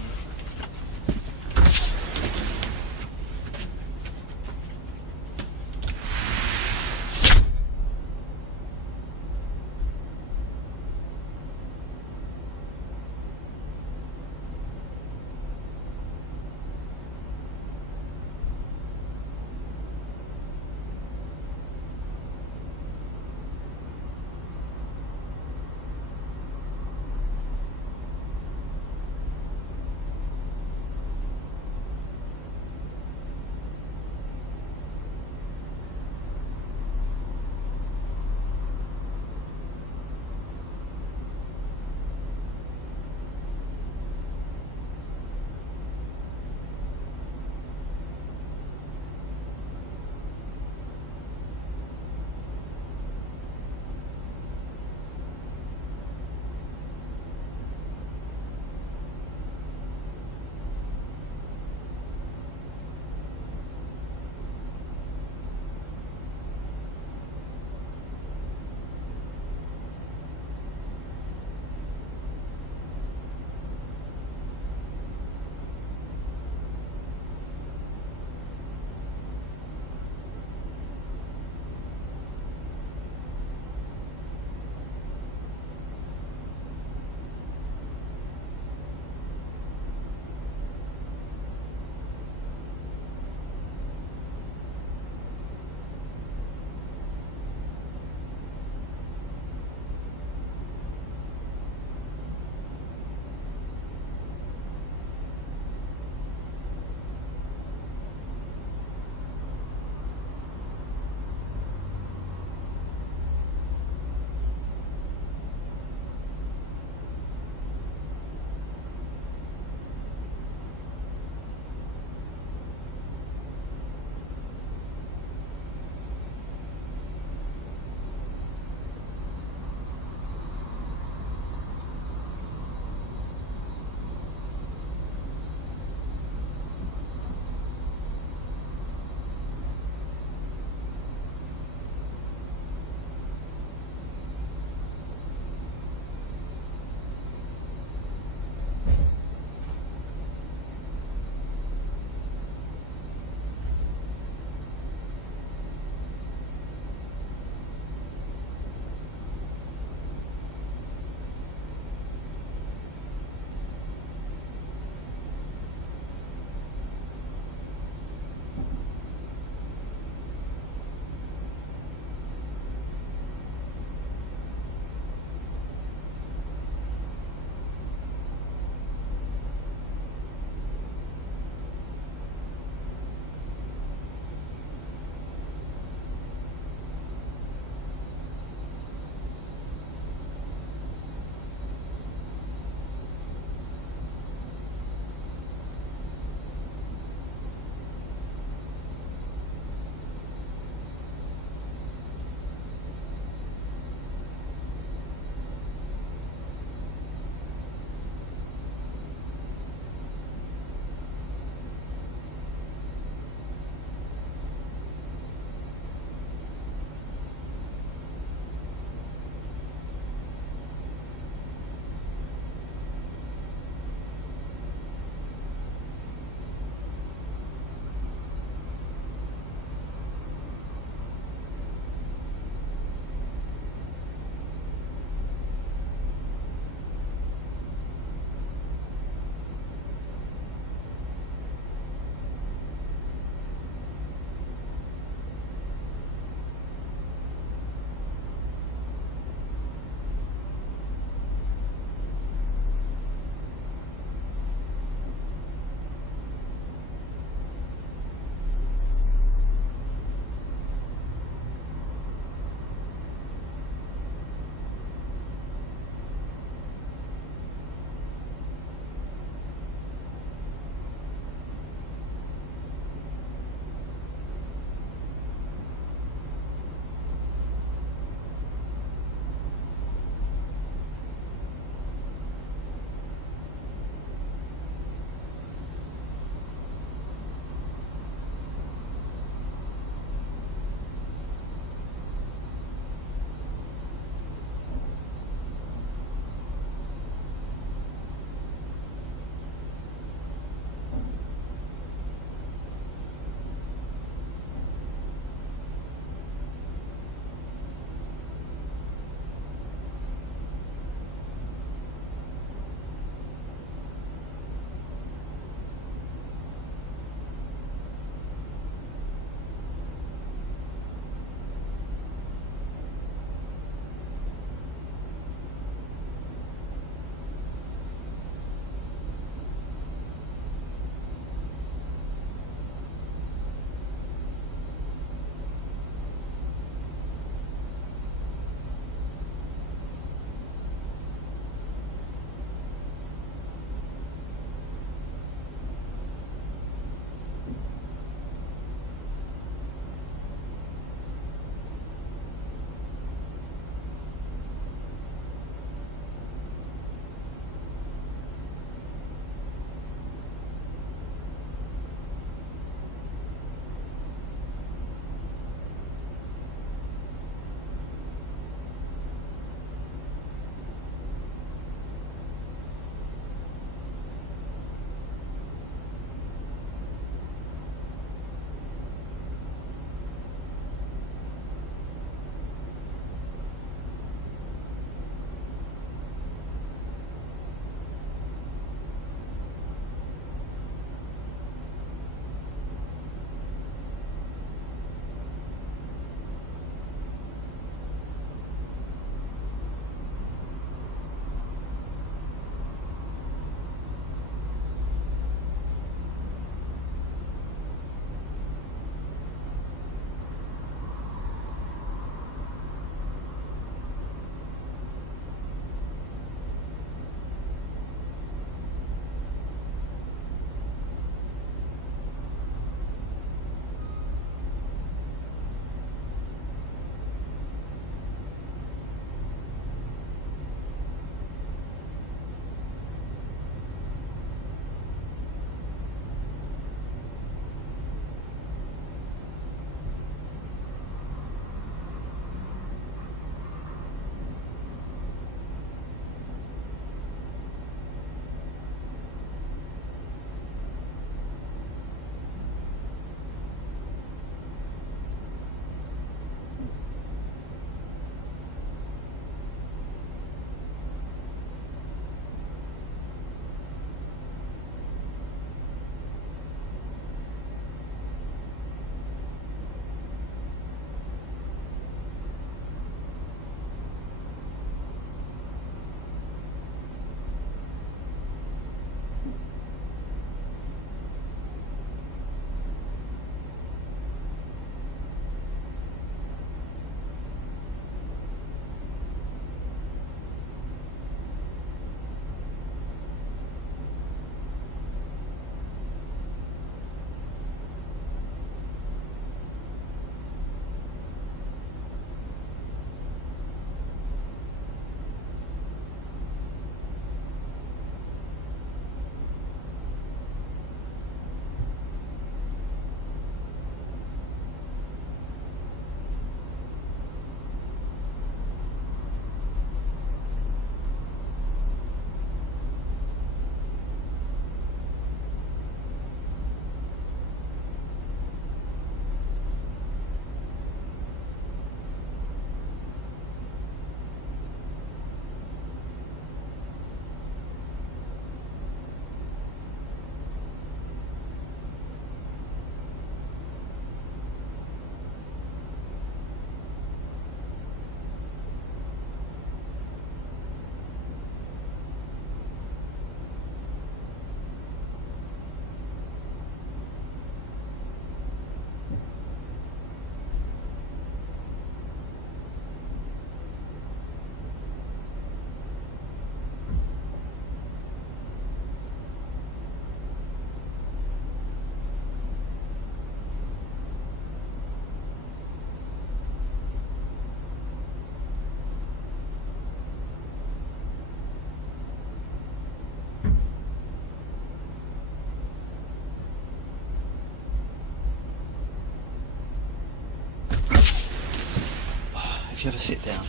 if you ever sit down.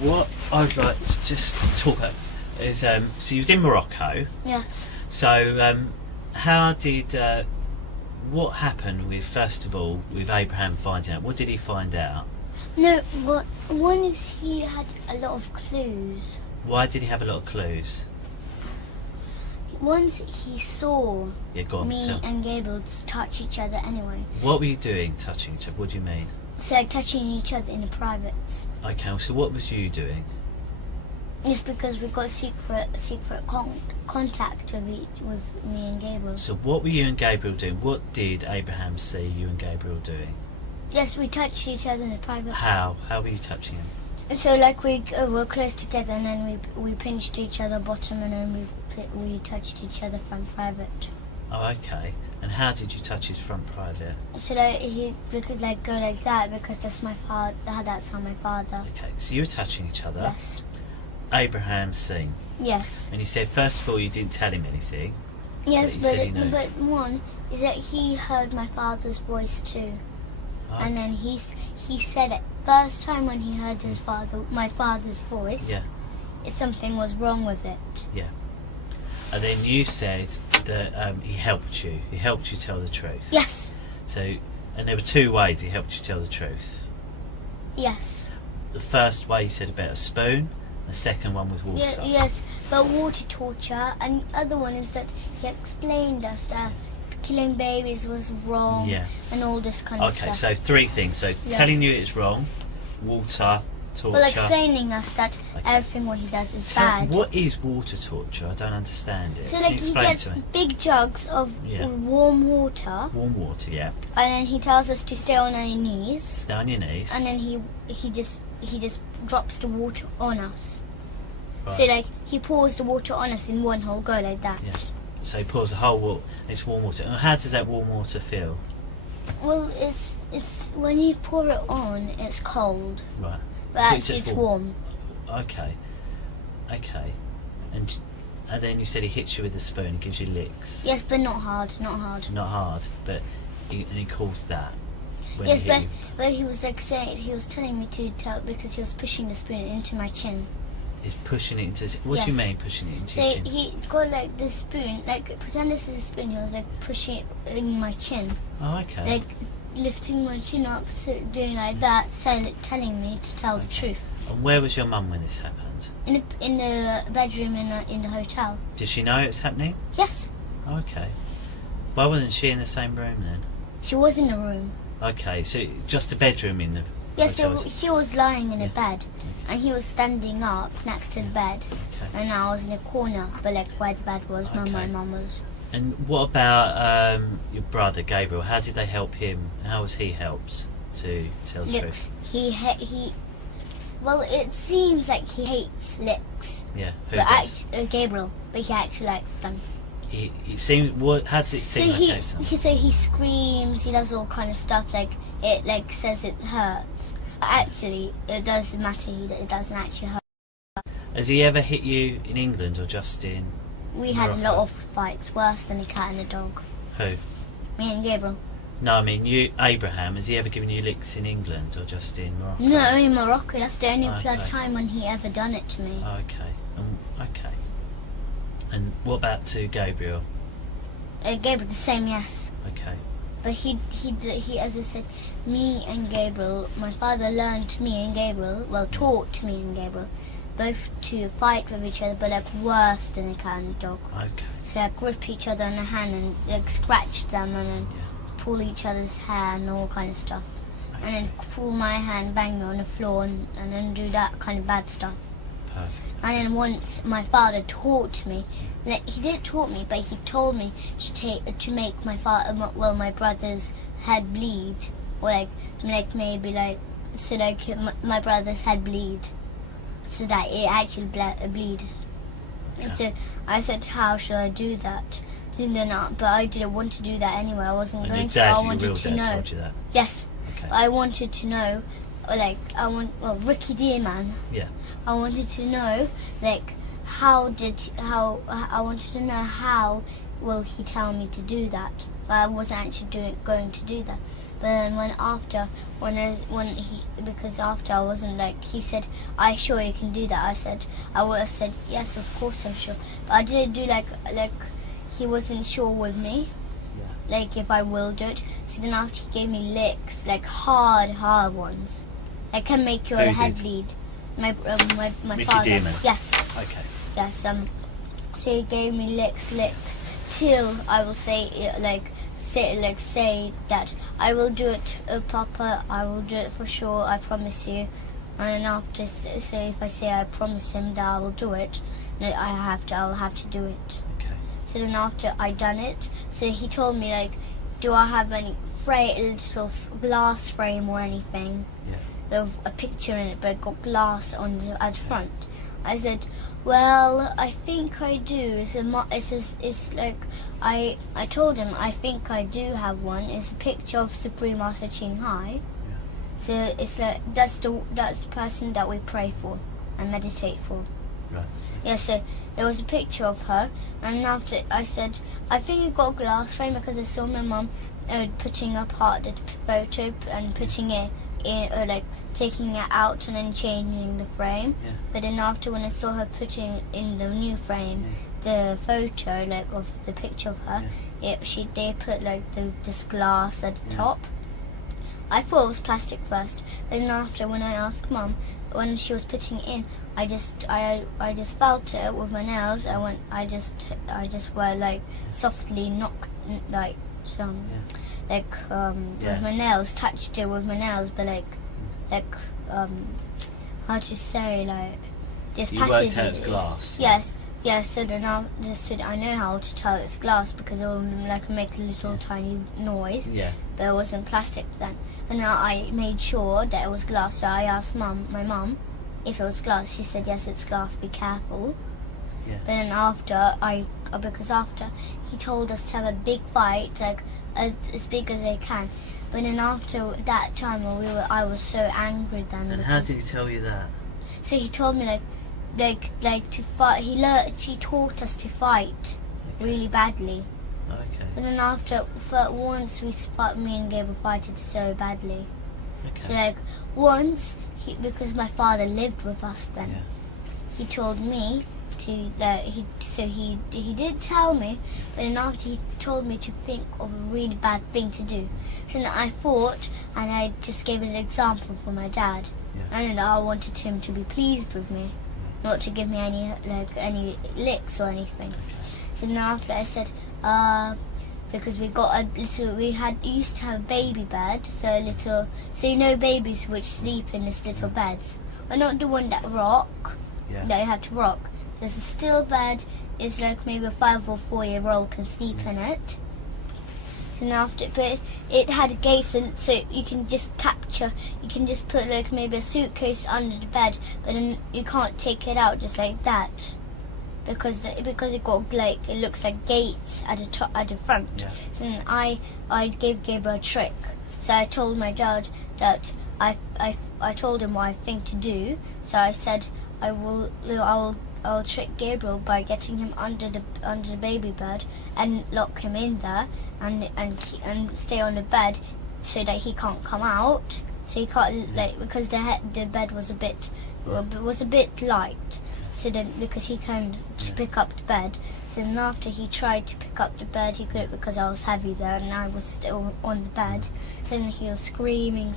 What I'd like to just talk about is, so you was in Morocco. Yes. So, how did, what happened with, first of all, with Abraham finding out? What did he find out? No, what one is he had a lot of clues. Why did he have a lot of clues? Once he saw me and Gabriel touch each other anyway. What were you doing, touching each other? What do you mean? So like touching each other in the privates. Okay, so what was you doing? Just because we got secret contact with me and Gabriel. So what were you and Gabriel doing? What did Abraham see you and Gabriel doing? Yes, we touched each other in the private. How? How were you touching him? So like we were close together, and then we pinched each other bottom, and then we touched each other front private. Oh, okay. And how did you touch his front private? So that we could like go like that because that's my father. That's how my father. Okay, so you were touching each other. Yes. Abraham seen. Yes. And you said first of all you didn't tell him anything. Yes, but one is that he heard my father's voice too, and then he said it first time when he heard my father's voice. Yeah. Something was wrong with it. Yeah. And then you said that he helped you. He helped you tell the truth. Yes. So, and there were two ways he helped you tell the truth. Yes. The first way you said about a spoon. The second one was water. Yes, but water torture, and the other one is that he explained us that killing babies was wrong, and all this kind of stuff. Okay, so three things. So telling you it's wrong, water, torture. Well, explaining us that everything what he does is bad. What is water torture? I don't understand it. So like he gets big jugs of warm water. Warm water, yeah. And then he tells us to stay on our knees. Stay on your knees. And then he just drops the water on us. Right. So like he pours the water on us in one whole go like that. Yeah. So he pours the whole water. It's warm water. And how does that warm water feel? Well, it's when you pour it on, it's cold. Right. But actually, it's warm. Okay. Okay. And then you said he hits you with a spoon and gives you licks. Yes, but not hard. Not hard. Not hard, but he calls that. Yes, but he was like saying, he was telling me to tell because he was pushing the spoon into my chin. He's pushing it into. What do you mean pushing it into your chin? So he got like the spoon, like pretend this is a spoon. He was like pushing it in my chin. Oh, okay. Like lifting my chin up, so doing like that, telling me to tell the truth. And where was your mum when this happened? In the bedroom in the hotel. Did she know it was happening? Yes. Okay. Why wasn't she in the same room then? She was in the room. Okay, so just a bedroom in the. Yes, so she was lying in a bed, and he was standing up next to the bed, and I was in a corner, but like where the bed was, where my mum was. And what about your brother Gabriel? How did they help him? How was he helped to tell the truth? He. Well, it seems like he hates licks. Yeah, who but does? Gabriel, but he actually likes them. He seems. What? How does it seem? So he screams. He does all kind of stuff like it. Like says it hurts. But actually, it doesn't matter. It doesn't actually hurt. Has he ever hit you in England or just in? We had a lot of fights, worse than a cat and a dog. Who? Me and Gabriel. No, I mean you, Abraham. Has he ever given you licks in England or just in Morocco? No, in Morocco. That's the only time when he ever done it to me. Okay. Okay. And what about to Gabriel? Gabriel, the same, yes. Okay. But he, as I said, me and Gabriel, my father learned me and Gabriel, taught me and Gabriel, both to fight with each other, but like worse than a cat and a dog. Okay. So like grip each other on the hand and like scratch them and then pull each other's hair and all kind of stuff. Okay. And then pull my hand, bang me on the floor and then do that kind of bad stuff. Perfect. And then once my father taught me, like, he didn't taught me, but he told me to make my brother's head bleed, or like maybe like so like my brother's head bleed, so that it actually bleed. Okay. And so I said, how should I do that? And then, but I didn't want to do that anyway. I wasn't going to. I wanted to know. Told you that? Yes. Okay. I wanted to know, Ricky Dearman. Yeah. I wanted to know, I wanted to know how will he tell me to do that? But I wasn't actually going to do that. But then after I wasn't like, he said, "Are you sure you can do that?" I would have said, "Yes, of course I'm sure." But I didn't do like he wasn't sure with me. Yeah. Like if I will do it. So then after he gave me licks, like hard ones. That can make your head bleed. My father. Dearman. Yes. Okay. Yes. So he gave me licks till I will say that I will do it, Papa. I will do it for sure. I promise you. And after, so if I say I promise him that I will do it, then I'll have to do it. Okay. So then after I done it, so he told me like, do I have any little glass frame or anything? Yeah. With a picture in it, but got glass on at the front. I said, well, I think I do. It's like I told him I think I do have one. It's a picture of Supreme Master Ching Hai. Yeah. So it's like that's the person that we pray for and meditate for. Right. Yeah. So there was a picture of her, and after I said I think you got a glass frame because I saw my mum putting apart the photo and putting it in, like taking it out and then changing the frame. Yeah. But then after when I saw her putting in the new frame, the photo like of the picture of her, they put like this glass at the top. I thought it was plastic first. Then after when I asked Mum when she was putting it in, I just felt it with my nails. I just were like softly knocked like some. Yeah. With my nails, touched it with my nails, but how to say, like, just you worked passively. out it's glass. Yes, so then I know how to tell it's glass because it will make a little tiny noise. Yeah. But it wasn't plastic then. And now I made sure that it was glass, so I asked my mum if it was glass. She said, yes, it's glass, be careful. Yeah. But then because after he told us to have a big fight, like as big as they can. But then after that time, I was so angry then. And how did he tell you that? So he told me like to fight. He taught us to fight really badly. Okay. But then once me and Gabriel fighted so badly. Okay. So like once because my father lived with us then. Yeah. He told me to he did tell me, but then after he told me to think of a really bad thing to do. So then I thought, and I just gave an example for my dad, and I wanted him to be pleased with me, not to give me any licks or anything. Okay. So then after I said, because we used to have a baby bed, so you know babies which sleep in this little beds, but not the one that rock. Yeah. That you have to rock. There's a still bed. It's like maybe a 5 or 4 year old can sleep in it. So now but it had a gate, so you can just put like maybe a suitcase under the bed, but then you can't take it out just like that, because it got like it looks like gates at the front. Yeah. So then I gave Gabriel a trick. So I told my dad that I told him what I think to do. So I said I'll trick Gabriel by getting him under the baby bed and lock him in there and stay on the bed so that he can't come out. So he can't because the bed was a bit light. So then because he can pick up the bed. So then after he tried to pick up the bed, he couldn't because I was heavy there and I was still on the bed. So then he was screaming,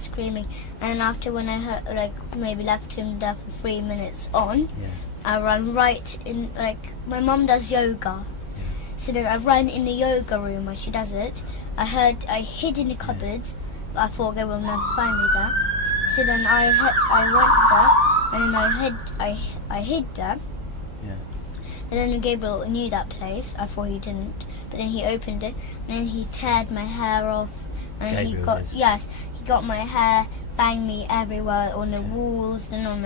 and after when I heard, maybe left him there for 3 minutes on, I ran right in, my mum does yoga. So then I ran in the yoga room where she does it. I hid in the cupboards, but I thought they will never find me there. So then I went there, and then I hid there. Yeah. And then Gabriel knew that place. I thought he didn't, but then he opened it, and then he teared my hair off, and he got my hair, banged me everywhere on the walls, then on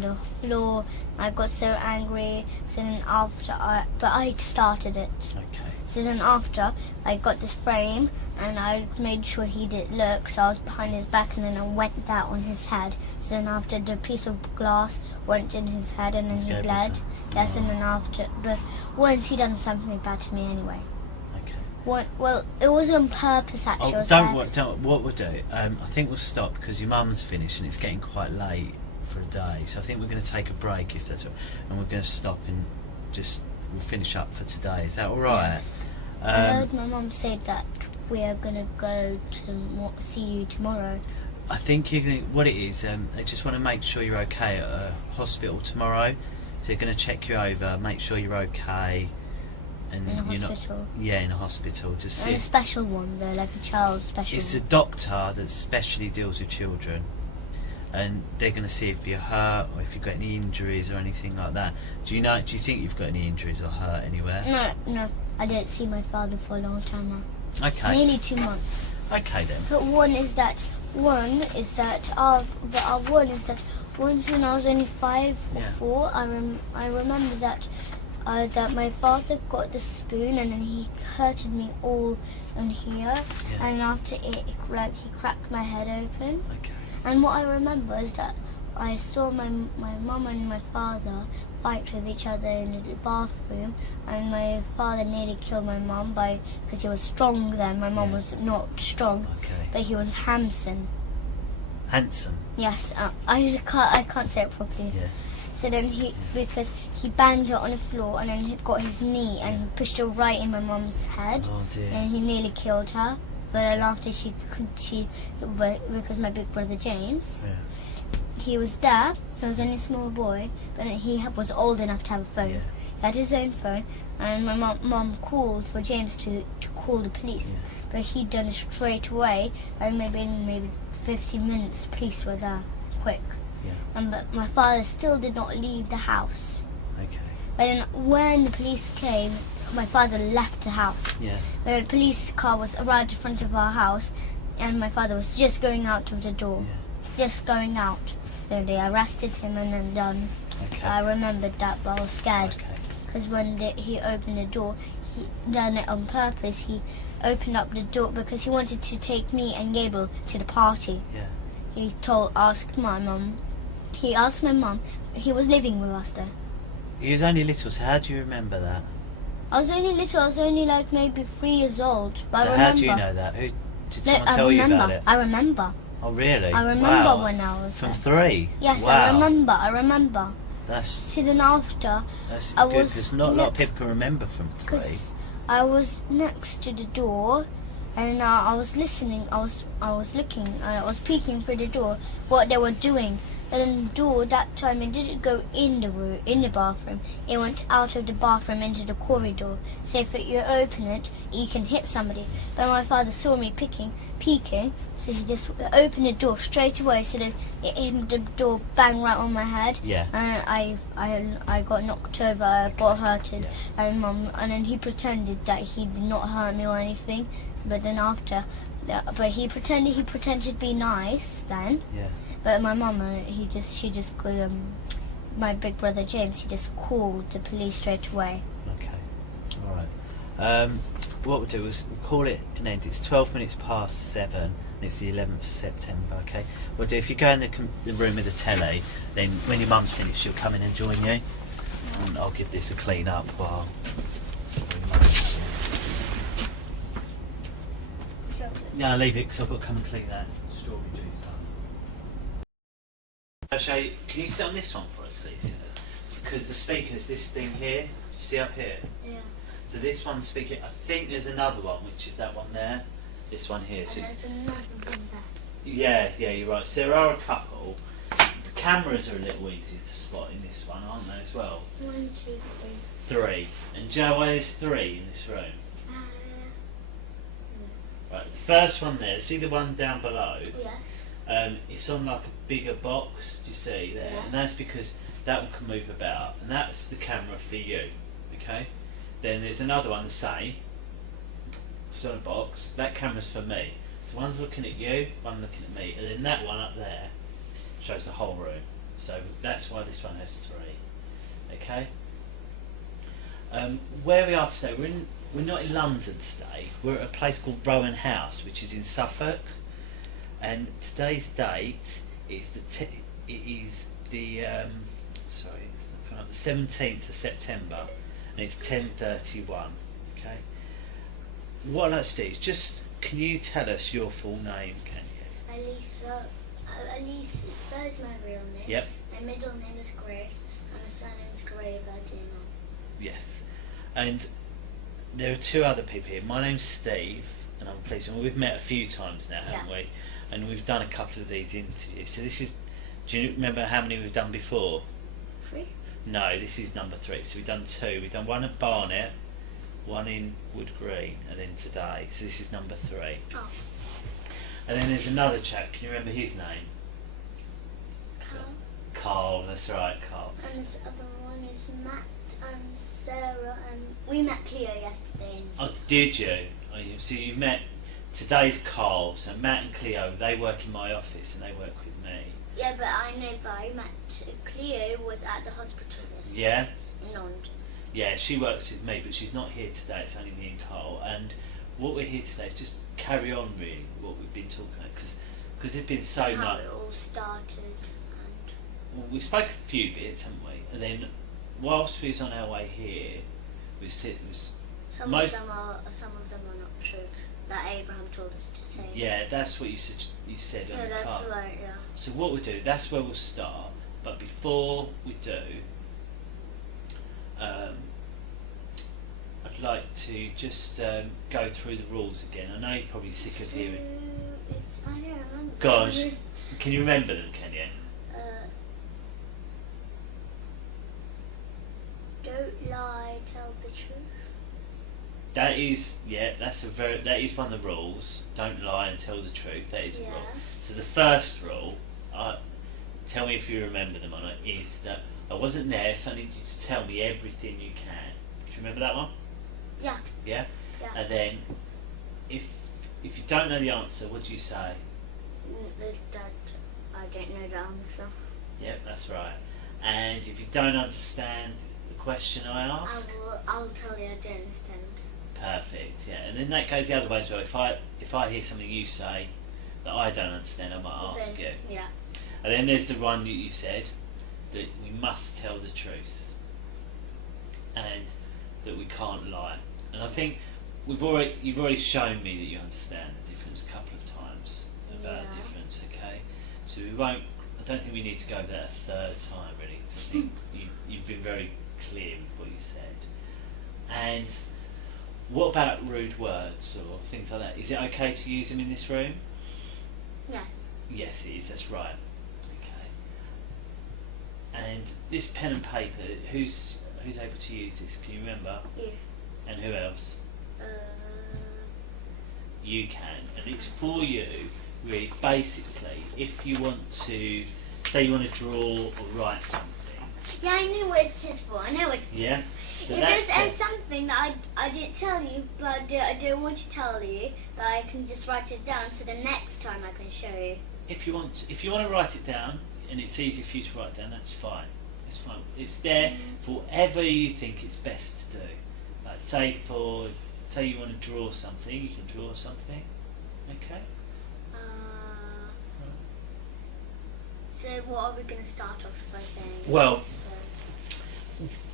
the floor. I got so angry. So then but I started it. Okay. So then after, I got this frame, and I made sure he didn't look, so I was behind his back, and then I went that on his head. So then after, the piece of glass went in his head, and then he bled. Yes, and then after, but once he done something bad to me anyway. Well, it was on purpose actually. What we'll do, I think we'll stop because your mum's finished and it's getting quite late for a day, so I think we're going to take a break if that's all, and we're going to stop and we'll finish up for today. Is that alright? Yes. I heard my mum say that we are going to go to see you tomorrow. I think what it is, they just want to make sure you're okay at a hospital tomorrow, so they're going to check you over, make sure you're okay. And in a hospital? In a hospital. Just and a special one though, like a child special. It's a doctor that specially deals with children, and they're going to see if you're hurt or if you've got any injuries or anything like that. Do you think you've got any injuries or hurt anywhere? No, I didn't see my father for a long time now. Okay. Nearly 2 months. Okay then. But one is that once when I was only 5 or 4, I remember that my father got the spoon and then he hurted me all on here, and after it, he cracked my head open. Okay. And what I remember is that I saw my mum and my father fight with each other in the bathroom, and my father nearly killed my mum because he was strong then. My mum was not strong, but he was handsome. Handsome? Yes, I can't say it properly. Yeah. So then because he banged her on the floor and then he got his knee and pushed her right in my mum's head. Oh dear. And he nearly killed her. But then after because my big brother James, he was there. He was only a small boy, but he was old enough to have a phone. Yeah. He had his own phone, and my mum called for James to call the police. Yeah. But he'd done it straight away, and maybe 15 minutes, the police were there, quick. Yeah. But my father still did not leave the house. Okay. But then when the police came, my father left the house. Yeah. The police car was right in front of our house, and my father was just going out of the door. Yeah. Just going out. So they arrested him and then done. Okay. I remembered that, but I was scared. Okay. Because when he opened the door, he done it on purpose. He opened up the door because he wanted to take me and Gable to the party. Yeah. He asked my mum. He asked my mum. He was living with us though. He was only little, so how do you remember that? I was only little. I was only like maybe 3 years old. But So I remember. how do you know that? Did someone tell you about it? I remember. Oh really? I remember wow. when I was From there. 3? Yes, wow. I remember. That's See, then after good, I was because not a lot of people can remember from 3. Because I was next to the door, and I was listening. I was looking. I was peeking through the door what they were doing. And then the door that time it didn't go in the room, in the bathroom. It went out of the bathroom into the corridor. So if you open it, you can hit somebody. But my father saw me peeking, so he just opened the door straight away. So that the door banged right on my head. Yeah. And I got knocked over. I got hurted. Yeah. And then he pretended that he did not hurt me or anything. But then after, but he pretended to be nice then. Yeah. But my mum, she just called my big brother James. He just called the police straight away. Okay. All right. What we'll do is we'll call it an end. It's 12 minutes past 7, and it's the 11th of September. Okay. We'll do. If you go in the room with the telly, then when your mum's finished, she'll come in and join you, and I'll give this a clean up while. No, leave it because I've got to come and clean that strawberry juice up. Actually, can you sit on this one for us, please? Because the speaker's this thing here. Do you see up here? Yeah. So this one's speaking. I think there's another one, which is that one there. This one here. So There's another one there. yeah, you're right. So there are a couple. The cameras are a little easier to spot in this one, aren't they, as well? 1, 2, 3. 3. And Joe, why there's 3 in this room? Right, the first one there, see the one down below? Yes. It's on like a bigger box, do you see there? Yeah. And that's because that one can move about, and that's the camera for you, okay? Then there's another one the same, it's on a box, that camera's for me. So one's looking at you, one looking at me, and then that one up there shows the whole room. So that's why this one has 3, okay? Where we are today, we're not in London today. We're at a place called Rowan House, which is in Suffolk. And today's date is the 17th of September, and it's 10:31. Okay. what I'd like to do is just, can you tell us your full name, can you? Alisa. Alisa is my real name. Yep. My middle name is Grace, and my surname is Dearman. Yes. And there are two other people here. My name's Steve, and I'm a policeman. We've met a few times now, haven't we? And we've done a couple of these interviews. So this is, do you remember how many we've done before? 3? No, this is number 3. So we've done 2. We've done one at Barnet, one in Wood Green, and then today. So this is number 3. Oh. And then there's another chap. Can you remember his name? Carl. Carl, that's right, Carl. And this other one is Matt and Sarah, and we met Cleo yesterday. Oh, did you? Oh, so you met, today's Carl, so Matt and Cleo, they work in my office and they work with me. Yeah, but I know, but I met Cleo was at the hospital yesterday. Yeah? In London. Yeah, she works with me, but she's not here today, it's only me and Carl. And what we're here today is just carry on really what we've been talking about, because there's been so how much. It all started. Well, we spoke a few bits, haven't we? And then whilst we was on our way here, Some of them are not true. That Abraham told us to say. Yeah, that's what you said. You said on the that's car. right. Yeah. So what we'll do, that's where we'll start. But before we do, I'd like to just go through the rules again. I know you're probably sick of hearing. I don't remember. Gosh, can you remember them? Can you? Don't lie, tell the truth. That is, that is one of the rules. Don't lie and tell the truth. That is a rule. So the first rule, tell me if you remember them or not, is that I wasn't there, so I need you to tell me everything you can. Do you remember that one? Yeah. Yeah? Yeah. And then, if you don't know the answer, what do you say? That I don't know the answer. Yep, that's right. And if you don't understand the question I ask, I'll tell you I don't understand. Perfect. Yeah, and then that goes the other way as well. If I hear something you say that I don't understand, I might ask you. Yeah. And then there's the one that you said that we must tell the truth and that we can't lie. And I think you've already shown me that you understand the difference a couple of times about the difference. Okay, so we won't. I don't think we need to go over that a third time really. 'Cause I think you've been very clear with what you said. And what about rude words or things like that? Is it okay to use them in this room? Yeah. Yes, it is. That's right. Okay. And this pen and paper, who's able to use this? Can you remember? You. And who else? You can, and it's for you. Really, basically, if you want to, say, you want to draw or write something. Yeah, I know what it is for. I know what it is. Yeah. So if there's something that I didn't tell you, but I don't want to tell you, that I can just write it down, so the next time I can show you. If you want to write it down, and it's easy for you to write down, that's fine. It's fine. It's there for whatever you think it's best to do. Like say you want to draw something, you can draw something. Okay. So what are we going to start off by saying? Well,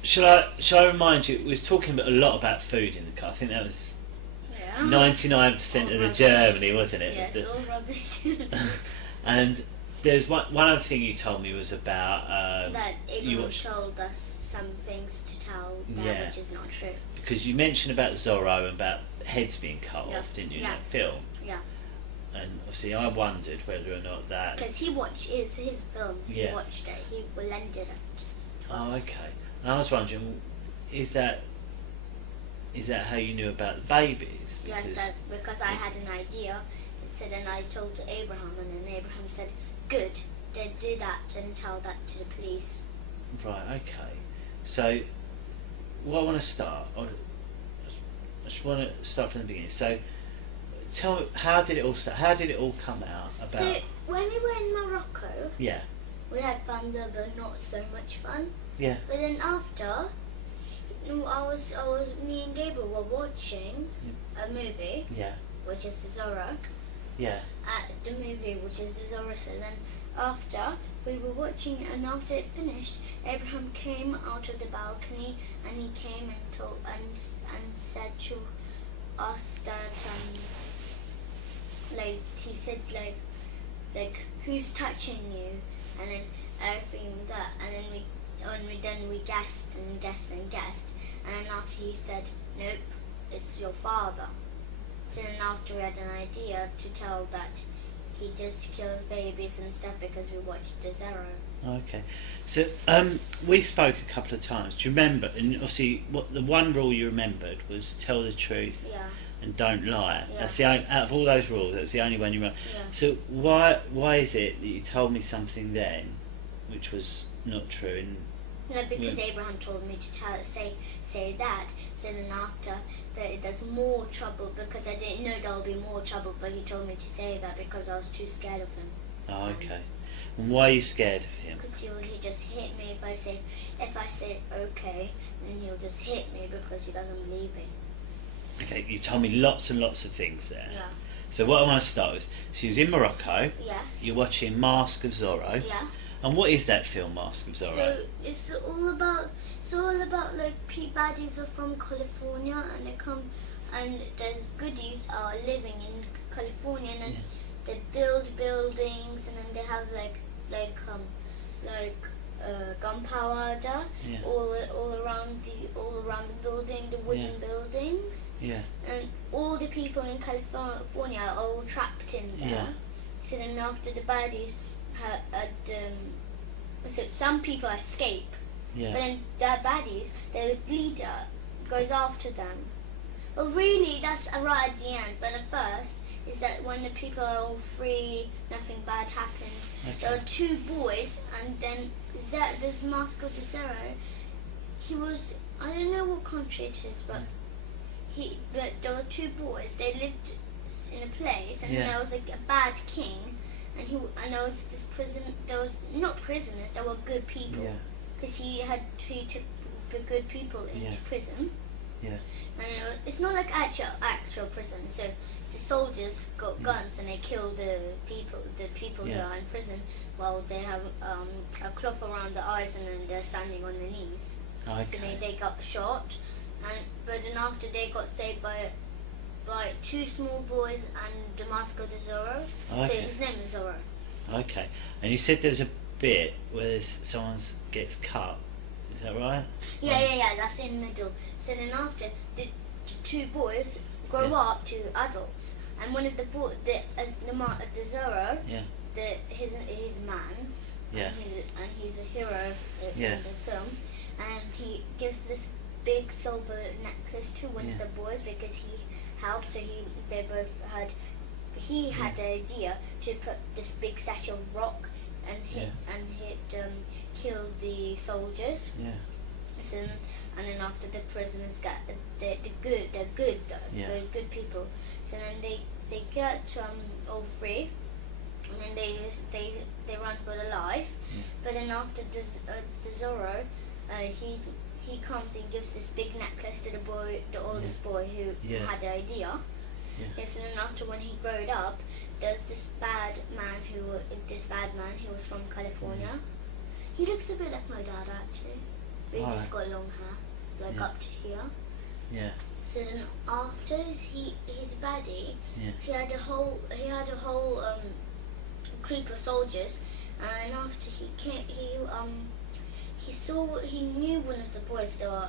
shall I remind you? We was talking a lot about food in the car. I think that was 99% of the Germany, wasn't it? Yes, all rubbish. And there's one other thing you told me was about that Abraham told us some things to tell that which is not true. Because you mentioned about Zorro and about heads being cut off, didn't you, in that film? Yeah. And obviously I wondered whether or not that... Because he watched his film, he watched it, he lended it to us. Oh, okay. And I was wondering, is that how you knew about the babies? Yes, because I had an idea. So then I told Abraham, and then Abraham said, good, then do that and tell that to the police. Right, okay. So, what I want to start, I just want to start from the beginning. So, tell me, how did it all start? How did it all come out? So, when we were in Morocco, we had fun there, but not so much fun. Yeah. But then after, me and Gabriel were watching a movie, which is the Zorro. Yeah. The movie, which is the Zorro. So then after we were watching, and after it finished, Abraham came out of the balcony, and he came and told and said to asked that like he said like who's touching you, and then everything like that, and then we guessed and guessed and guessed, and then after he said nope, it's your father. So then after we had an idea to tell that he just kills babies and stuff because we watched the Zero. Okay, so we spoke a couple of times. Do you remember? And obviously, what the one rule you remembered was tell the truth and don't lie. Yeah. That's the only, out of all those rules, that was the only one you remember. Yeah. So why is it that you told me something then, which was not true? And no, because Abraham told me to say that. So then after that, there's more trouble because I didn't know there would be more trouble, but he told me to say that because I was too scared of him. Oh, okay. And why are you scared of him? Because he just hit me if I say okay, then he'll just hit me because he doesn't believe me. Okay, you told me lots and lots of things there. Yeah. So what I want to start with, she was in Morocco. Yes. You're watching Mask of Zorro. Yeah. And what is that film, Mask of Zorro? So it's all about like baddies are from California and they come and there's goodies are living in California and they build buildings and then they have like gunpowder all around the building, the wooden buildings. Yeah. And all the people in California are all trapped in there. Yeah. So then after the baddies so some people escape. Yeah. But then their baddies, their leader goes after them. Well, really, that's right at the end. But at first, is that when the people are all free, nothing bad happened. Okay. There are two boys, and then this Mask of the Zero, he was, I don't know what country it is, but there were two boys. They lived in a place, and there was like a bad king, and there was this prison. There was not prisoners. There were good people. Yeah. Because he took the good people into prison. Yeah. And it's not like actual prison. So the soldiers got guns and they kill the people who are in prison while they have a cloth around their eyes and then they're standing on their knees. Okay. So they got shot, but then after they got saved by two small boys and the Mask of the Zorro. Okay. So his name is Zorro. Okay. And you said there's a bit where someone gets cut. Is that right? Yeah. That's in the middle. So then after the two boys grow up to adults, and one of the Zorro, he's a man, and he's a hero in the film, and he gives this big silver necklace to one of the boys because he helped. So he had the idea to put this big statue of rock and kill the soldiers. Yeah. So, and then after the prisoners get they're good though. They're good people. So then they get all free, and then they run for their life. But then after the Zorro, he comes and gives this big necklace to the oldest boy who had the idea. So then after when he growed up, there's this bad man who was from California. He looks a bit like my dad actually. But he's got long hair, up to here. Yeah. So then after his baddie, he had a whole group of soldiers, and after he came, he knew one of the boys. They were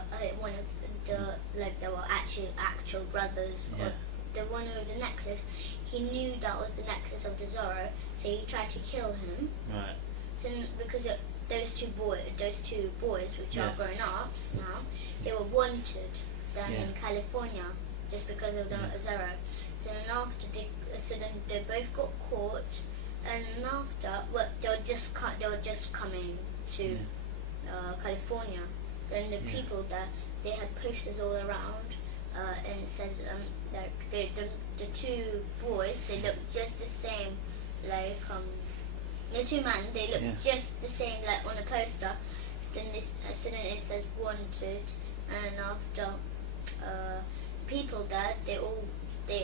they were actual brothers. Or the one with the necklace. He knew that was the necklace of the Zorro, so he tried to kill him. Right. So because those two boys, which are grown ups now, they were wanted down in California just because of the Zorro. So then they both got caught, and after they were just coming to California. Then the people there, they had posters all around, and it says the two boys, they look just the same, the two men, they look just the same like on a poster. So then it says wanted, and after people there, they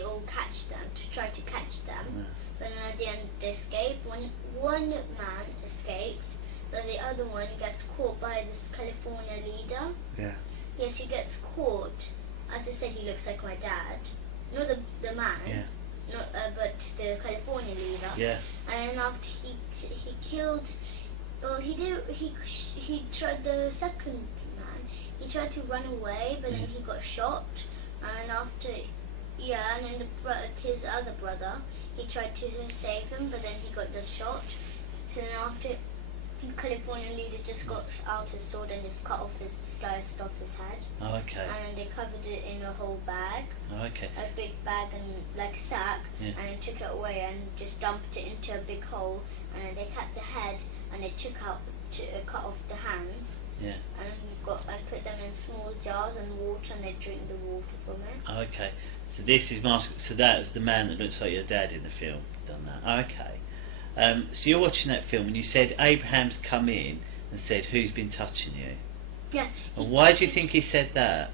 all catch them to try to catch them. But then at the end they escape. One man escapes, but the other one gets caught by this California leader. Yeah. Yes, he gets caught. As I said, he looks like my dad. not the man. Yeah. Not, but the California leader. Yeah. And then after he killed, well, he tried the second man. He tried to run away, but then he got shot. And after, and then his other brother, he tried to save him, but then he got just shot. So then after, the California leader just got out his sword and just sliced off his head. Oh, okay. And they covered it in a whole bag. Oh, okay. A big bag and like a sack, Yeah. and they took it away and just dumped it into a big hole. And then they cut the head and they cut off the hands. Yeah. And put them in small jars and water, and they drink the water from it. Oh, okay. So this is So that was the man that looks like your dad in the film. Done that. Oh, okay. So you're watching that film, and you said Abraham's come in and said, "Who's been touching you?" Yeah. And why do you think he said that?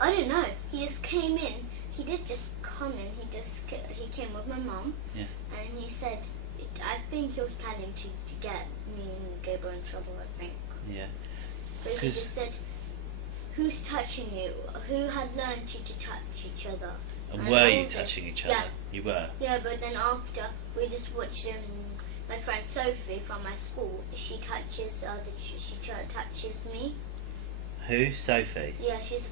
I don't know. He just came in. He did just come in. He came with my mum. Yeah. And he said, I think he was planning to get me and Gabriel in trouble, I think. Yeah. But he just said, who's touching you? Who had learned you to touch each other? And were you touching each other? Yeah. You were? Yeah, but then after, we just watched my friend Sophie from my school. She touches me. Who? Sophie? Yeah, she's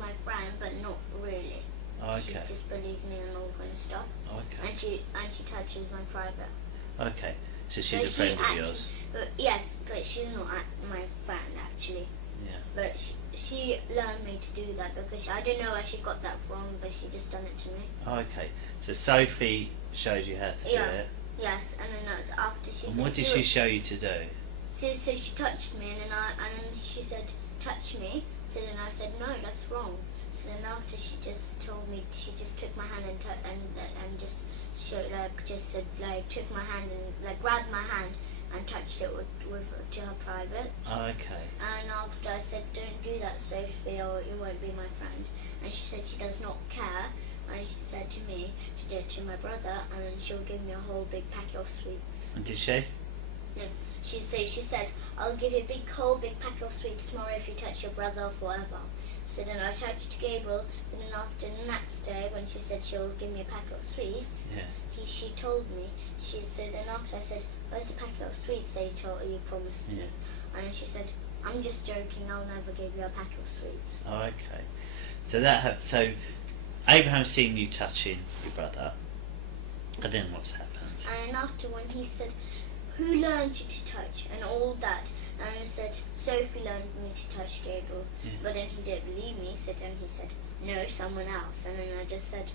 my friend, but not really. Oh, okay. She just bullies me and all kind of stuff. Oh, okay. And she touches my private. Okay. So she's a friend of yours? Yes, but she's not my friend actually. Yeah. But she learned me to do that because I don't know where she got that from, but she just done it to me. Oh, okay. So Sophie showed you how to do it? Yes, and then that's after she said. And what did she show you to do? So she touched me, and then she said, touch me. So then I said, no, that's wrong. So then after she just told me, she just took my hand and just showed took my hand and grabbed my hand and touched it to her private. Oh, okay. And after I said, don't do that, Sophie, or you won't be my friend. And she said she does not care. And she said to me to do it to my brother, and then she'll give me a whole big packet of sweets. And did she? No. She said, I'll give you a whole big packet of sweets tomorrow if you touch your brother forever. So then I touched Gabriel, and then after the next day, when she said she'll give me a packet of sweets, she told me. So then after I said, where's the packet of sweets that you promised me? And then she said, I'm just joking, I'll never give you a packet of sweets. Oh, okay. So Abraham's seen you touching your brother, and then what's happened? And after when he said, who learned you to touch, and all that, and I said, Sophie learned me to touch Gabriel, but then he didn't believe me, so then he said, no, someone else, and then I just said,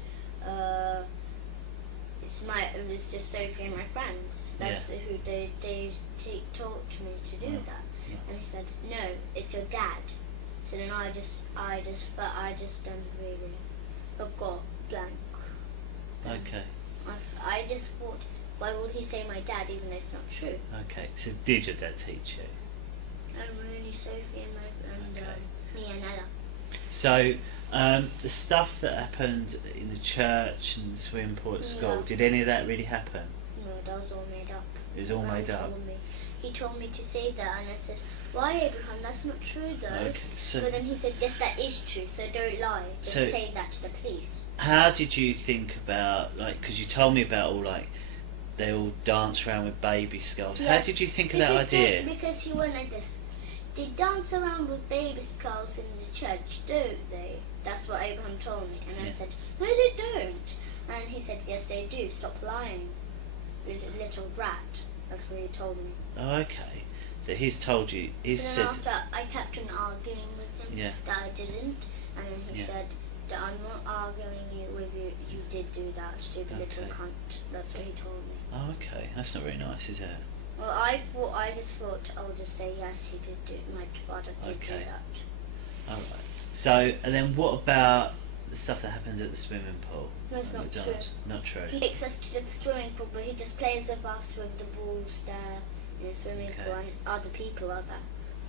it was just Sophie and my friends. That's who they taught me to do that. And he said, no, it's your dad. So then I just done really forgot blank. Okay. I just thought, why would he say my dad even though it's not true? Okay. So did your dad teach you? Only Sophie and me and Ella. So the stuff that happened in the church and the swimming pool at school, did any of that really happen? No, that was all made up. It was all made up? He told me to say that, and I said, why, Abraham? That's not true though. Okay, so but then he said, yes, that is true, so don't lie. Just say that to the police. How did you think about, because you told me about they all dance around with baby skulls. Yes, how did you think of that idea? Because he went like this. They dance around with baby skulls in the church, don't they? That's what Abraham told me. And I said, no, they don't. And he said, yes, they do. Stop lying. You're a little brat. That's what he told me. Oh, okay. So he's told you. Then after I kept on arguing with him that I didn't. And then he said that I'm not arguing with you. You did do that, stupid little cunt. That's what he told me. Oh, okay. That's not very nice, is it? Well, I just thought I'll just say yes, he did do. My father did do that. All right. So, and then what about the stuff that happens at the swimming pool? That's not true. Not true. He takes us to the swimming pool, but he just plays with us with the balls there in the swimming pool, and other people are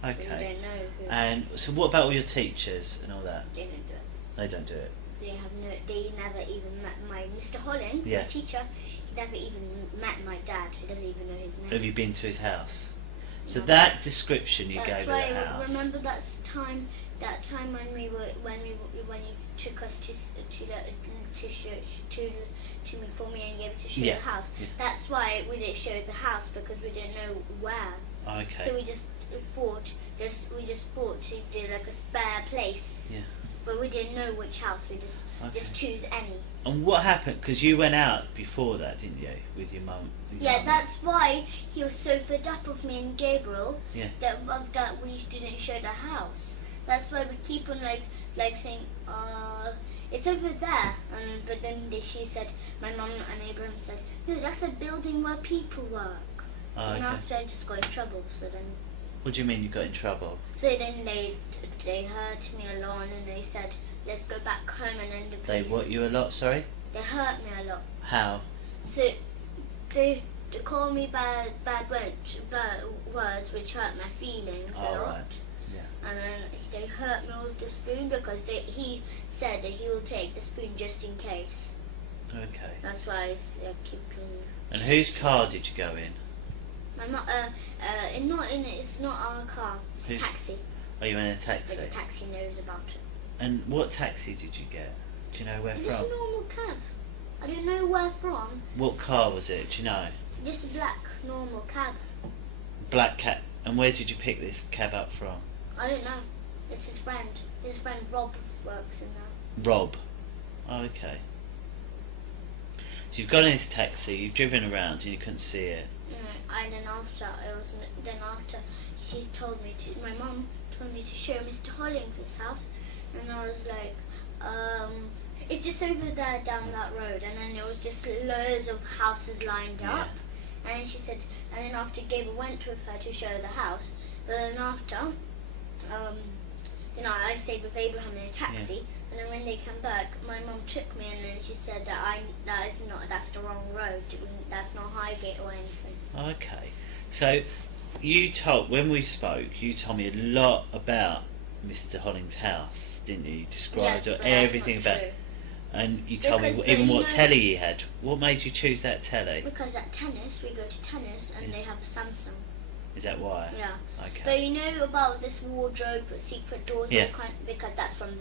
there. Okay. We don't know who. And so, what about all your teachers and all that? They don't do it. They don't do it. They never even met my Mr. Hollins, my teacher. He never even met my dad. He doesn't even know his name. Have you been to his house? So that description you gave of the house. Remember that time That time when you took us for me and gave it to show the house. Yeah. That's why we didn't show the house, because we didn't know where. Okay. So we just thought to do like a spare place. Yeah. But we didn't know which house. We just choose any. And what happened? Because you went out before that, didn't you, with your mum? Yeah, that's why he was so fed up with me and Gabriel. Yeah. That we didn't show the house. That's why we keep on like saying, it's over there. But then she said, my mum and Abraham said, no, that's a building where people work. And after I just got in trouble. So then. What do you mean you got in trouble? So then they hurt me a lot, and they said, let's go back home, and then the police. They what you a lot? Sorry. They hurt me a lot. How? So they called me bad words, which hurt my feelings a lot. Right. Yeah. And then they hurt me with the spoon because he said that he will take the spoon just in case. Okay. That's why I keep doing. And whose car did you go in? My mum. It's not our car. It's a taxi. Oh, you went in a taxi. But the taxi knows about it. And what taxi did you get? Do you know where from? Just a normal cab. I don't know where from. What car was it? Do you know? Just a black normal cab. Black cab. And where did you pick this cab up from? I don't know. It's his friend. His friend Rob works in there. Rob. Oh, okay. So you've got in this taxi, you've driven around and you couldn't see it. And then after my mum told me to show Mr. Hollings' house, and I was like, it's just over there down that road, and then there was just loads of houses lined up. And then she said, and then after Gabriel went with her to show the house, but then after, I stayed with Abraham in a taxi, and then when they came back, my mum took me, and then she said that that's the wrong road, that's not Highgate or anything. Okay, so when we spoke, you told me a lot about Mr. Hollings' house, didn't you? You described everything about it. And you told me even what telly he had. What made you choose that telly? Because at tennis, we go to tennis, and they have a Samsung. Is that why? Yeah. Okay. But you know about this wardrobe with secret doors? Yeah. Because that's from the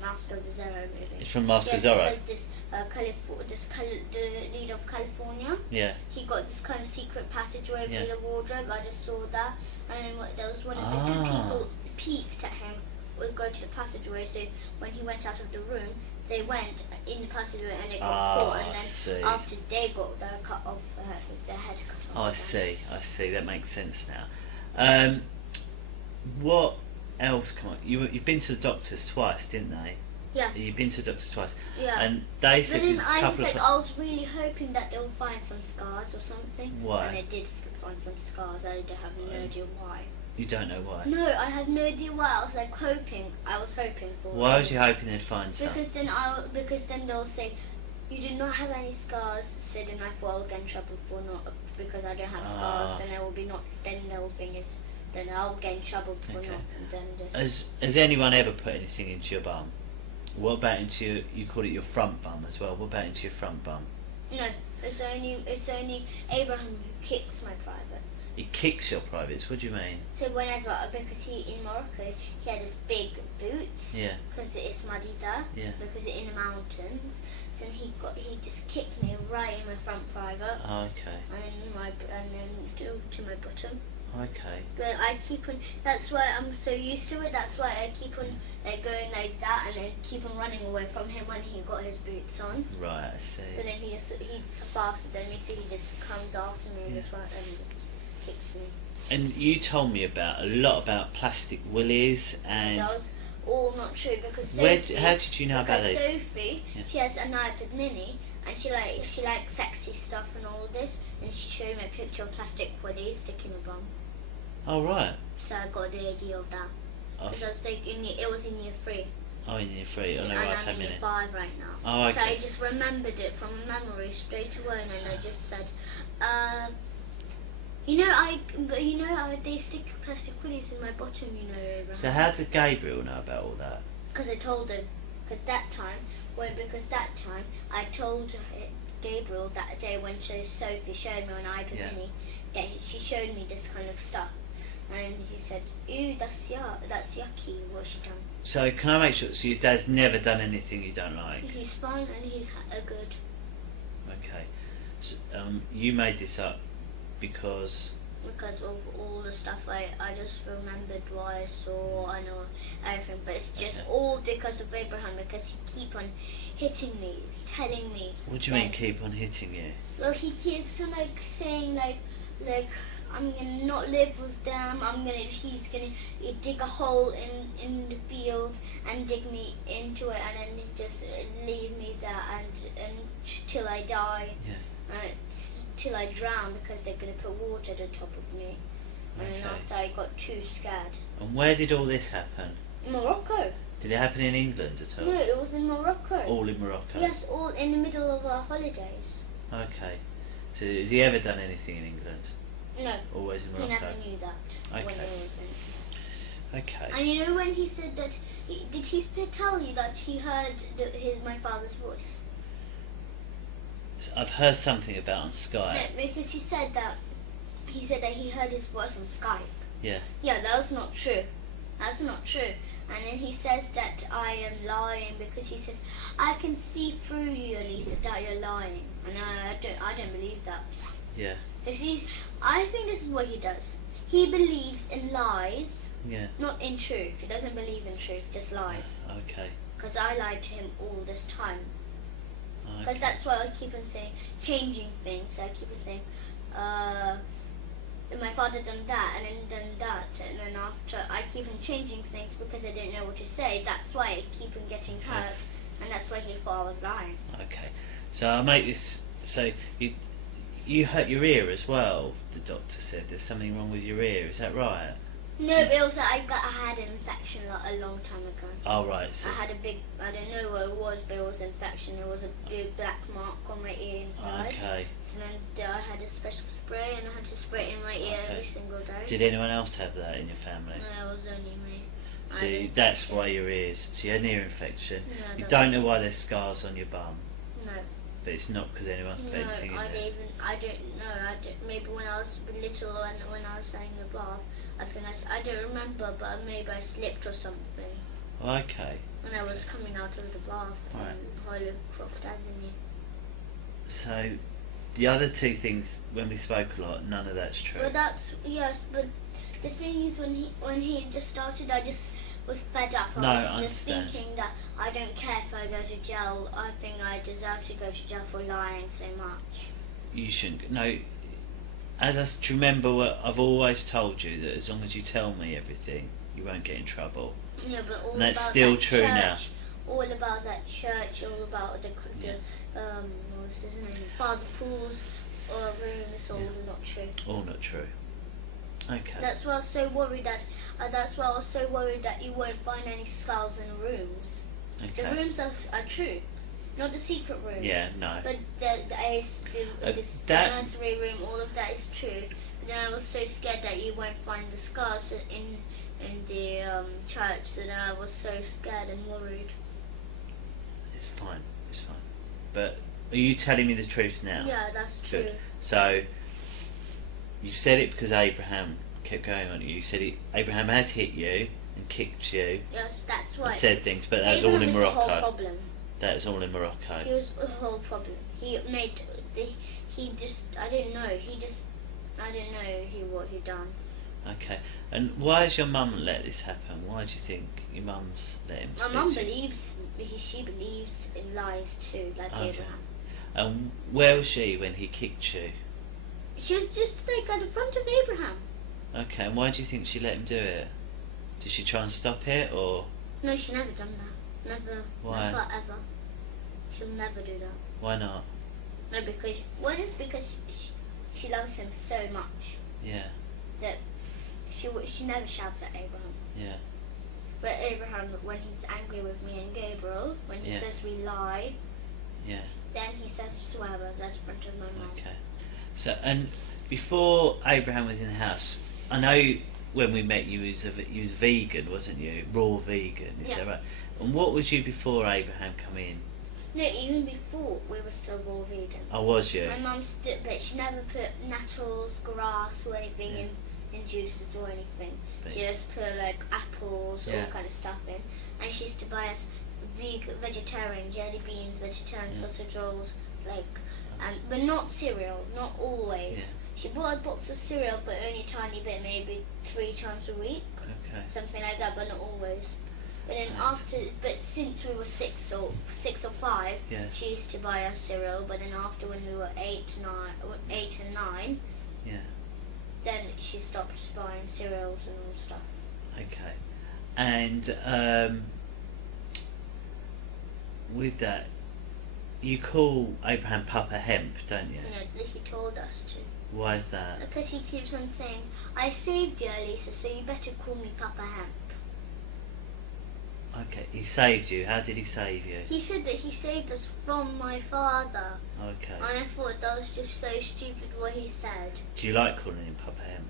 Mask of the Zorro movie. It's from Mask of Zorro? Because the leader of California, he got this kind of secret passageway through the wardrobe. I just saw that. And then there was one of the good people peeped at him, would go to the passageway. So when he went out of the room, they went in the passageway and they got caught, and then after they got their head cut off. I see. That makes sense now. What else? Come on, you've been to the doctors twice, didn't they? Yeah. You've been to the doctors twice. Yeah. And they said but then I was really hoping that they'll find some scars or something. Why? And they did find some scars. I have no idea why. You don't know why? No, I have no idea why. I was hoping for. Why was you hoping they'd find some? Because then they'll say, you do not have any scars, so then I thought I'll get in trouble for not, because I don't have scars, then I'll get in trouble for not, and then just... Has anyone ever put anything into your bum? What about into you call it your front bum as well, what about into your front bum? No, it's only Abraham who kicks my privates. He kicks your privates, what do you mean? So because in Morocco, he had this big boots, because it's muddy there, because it's in the mountains, so he just kicked me right in my front private. Oh, okay. And then to my bottom. Okay. But I keep on. That's why I'm so used to it. That's why I keep on going like that, and then keep on running away from him when he got his boots on. Right, I see. But then he's faster than me, so he just comes after me and just kicks me. And you told me a lot about plastic willies and. That was all not true because Sophie. How did you know about that? Sophie, she has an iPad Mini. And she likes sexy stuff and all this, and she showed me a picture of plastic willies sticking a bum. Oh right. So I got the idea of that. Because I was thinking it was in year 3. Oh, in year 3. And I'm in year 5 right now. Oh, okay. So I just remembered it from memory straight away, and then I just said, they stick plastic willies in my bottom, Abraham. So how did Gabriel know about all that? Because I told him. Because that time I told Gabriel that day when Sophie showed me on iPad Mini that she showed me this kind of stuff. And he said, "Ew, that's yucky. What she done?" So can I make sure? So your dad's never done anything you don't like? He's fine and he's good. Okay. So, you made this up because of all the stuff I just remembered what I saw. I know everything, but it's just all because of Abraham, because he keep on hitting me, telling me. What do you mean keep on hitting you? Well, he keeps on saying I'm gonna not live with them. He's gonna dig a hole in the field and dig me into it, and then just leave me there and till I die. Yeah. Till I drown, because they're going to put water at the top of me. And then after I got too scared. And where did all this happen? Morocco. Did it happen in England at all? No, it was in Morocco. All in Morocco? Yes, all in the middle of our holidays. Okay. So has he ever done anything in England? No. Always in Morocco? He never knew that when he was in. Okay. And you know when he said that, did he tell you that he heard my father's voice? I've heard something about on Skype. No, because he said that he heard his voice on Skype. Yeah. Yeah, that was not true. That's not true. And then he says that I am lying, because he says, "I can see through you, Alisa, that you're lying." And I don't believe that. Yeah. I think this is what he does. He believes in lies, Yeah. not in truth. He doesn't believe in truth, just lies. Okay. Because I lied to him all this time. Because Okay. that's why I keep on saying, changing things. I keep on saying, my father done that, and then done that, and then after I keep on changing things because I don't know what to say. That's why I keep on getting hurt, and that's why he thought I was lying. Okay. So I'll make this. So you hurt your ear as well. The doctor said there's something wrong with your ear. Is that right? No, but also I had an infection a long time ago. Oh right. So I had a big, I don't know what it was, but it was an infection. There was a big black mark on my ear inside. Okay. So then I had a special spray, and I had to spray it in my ear every single day. Did anyone else have that in your family? No, it was only me. So that's why your ears. So you had an ear infection. No, You don't know why there's scars on your bum. No. But it's not because anyone's put anything in there. I don't know. Maybe when I was little and when I was in the bath, I don't remember, but maybe I slipped or something. Okay. When I was coming out of the bath on Hollycroft Avenue. So the other two things, when we spoke a lot, none of that's true. But but the thing is, when he just started, I just was fed up. I was just thinking that I don't care if I go to jail. I think I deserve to go to jail for lying so much. You shouldn't. No. As I remember, what I've always told you, that as long as you tell me everything, you won't get in trouble. Yeah, but all and that's about still that true church, now. All about that church, all about the what's his name, Father Paul's room. It's all not true. All not true. Okay. That's why I was so worried that. That's why I was so worried that you won't find any skulls in the rooms. Okay. The rooms are true, not the secret rooms. Yeah, no. But the nursery room, all of that is true. But then I was so scared that you won't find the scars in the church, so then I was so scared and worried. It's fine. It's fine. But are you telling me the truth now? Yeah, that's true. Good. So you said it because Abraham kept going on you. You said Abraham has hit you and kicked you. Yes, that's right. And said things, but that was Abraham all in Morocco. Was the whole problem. That was all in Morocco. He was the whole problem. I don't know what he done. Okay. And why has your mum let this happen? Why do you think your mum's let him? My mum believes in lies too, like Abraham. And where was she when he kicked you? She was just like at the front of Abraham. Okay, and why do you think she let him do it? Did she try and stop it, or? No, she never done that. Never. Why? Never ever. She'll never do that. Why not? No, because she loves him so much. Yeah. That she never shouts at Abraham. Yeah. But Abraham, when he's angry with me and Gabriel, when he says we lie, then he says swear words at the front of my mouth. Okay. So, and before Abraham was in the house, I know when we met you was vegan, wasn't you? Raw vegan, is that right? And what was you before Abraham come in? No, even before we were still raw vegan. Oh, was you? My mum but she never put nettles, grass or anything in juices or anything. But She just put like apples, Yeah. all kind of stuff in. And she used to buy us vegetarian jelly beans, vegetarian sausage rolls, but not cereal, not always. Yeah. She bought a box of cereal, but only a tiny bit, maybe 3 times a week, Okay. something like that, but not always. But then Right. but since we were 6 or 5, Yeah. she used to buy us cereal. But then after, when we were 8 and 9, Yeah. then she stopped buying cereals and all stuff. Okay. And with that, you call Abraham Papa Hemp, don't you? He told us to. Why is that? Because he keeps on saying, "I saved you, Alisa, so you better call me Papa Hemp." Okay, he saved you. How did he save you? He said that he saved us from my father. Okay. And I thought that was just so stupid what he said. Do you like calling him Papa Hemp?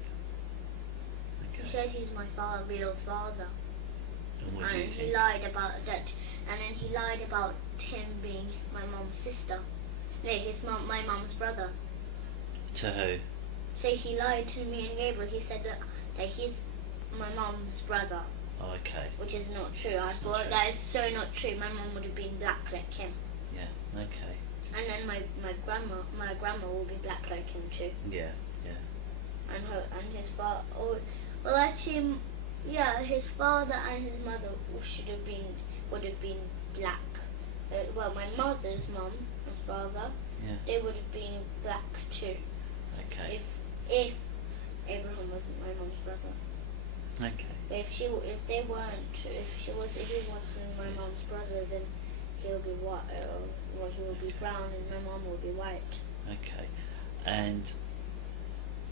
He Okay. said he's my real father. And what do you And he think? lied about that. And then he lied about him being my mum's sister. No, my mum's brother. To who? So he lied to me and Gabriel. He said that he's my mum's brother. Oh, okay. Which is not true. I thought true. that is so not true. My mum would have been black like him. Yeah. Okay. And then my grandma will be black like him too. Yeah. Yeah. And his father. Oh, well, actually, yeah, his father and his mother would have been black. Well, my mother's mum and father, Yeah. they would have been black too. Okay. If Abraham wasn't my mum's brother. Okay. But if he wasn't my mum's brother, then he'll be white. He will be brown, and my mum will be white. Okay. And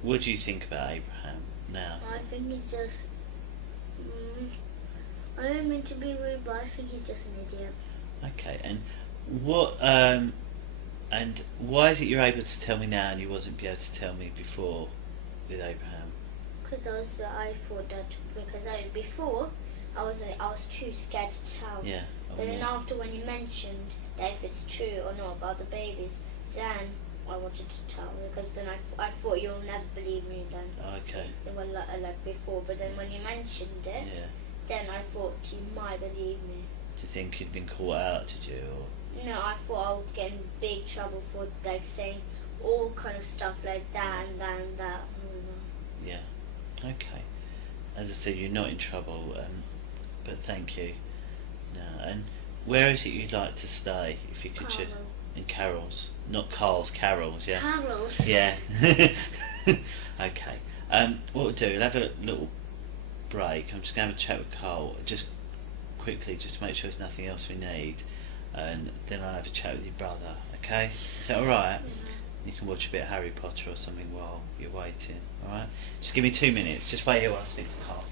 what do you think about Abraham now? I think he's just. I don't mean to be rude, but I think he's just an idiot. Okay. And what? And why is it you're able to tell me now and you wasn't able to tell me before with Abraham? Because I thought that before I was too scared to tell. Yeah. But then after, when you mentioned that if it's true or not about the babies, then I wanted to tell, because then I thought you'll never believe me then. Okay. Well, like before, but then when you mentioned it, Yeah. then I thought you might believe me. Do you think you'd been caught out, did you? Or? No, I thought I would get in big trouble for saying all kind of stuff like that and that and that. Yeah. Okay. As I said, you're not in trouble, but thank you. No. And where is it you'd like to stay, if you could choose? Carol. In Carol's, not Carl's. Carol's, yeah. Carol's. Yeah. Okay. What we'll do, we'll have a little break. I'm just going to have a chat with Carl, just quickly, just to make sure there's nothing else we need, and then I'll have a chat with your brother. Okay? Is that all right? You can watch a bit of Harry Potter or something while you're waiting. All right? Just give me 2 minutes. Just wait here while I speak to Carl.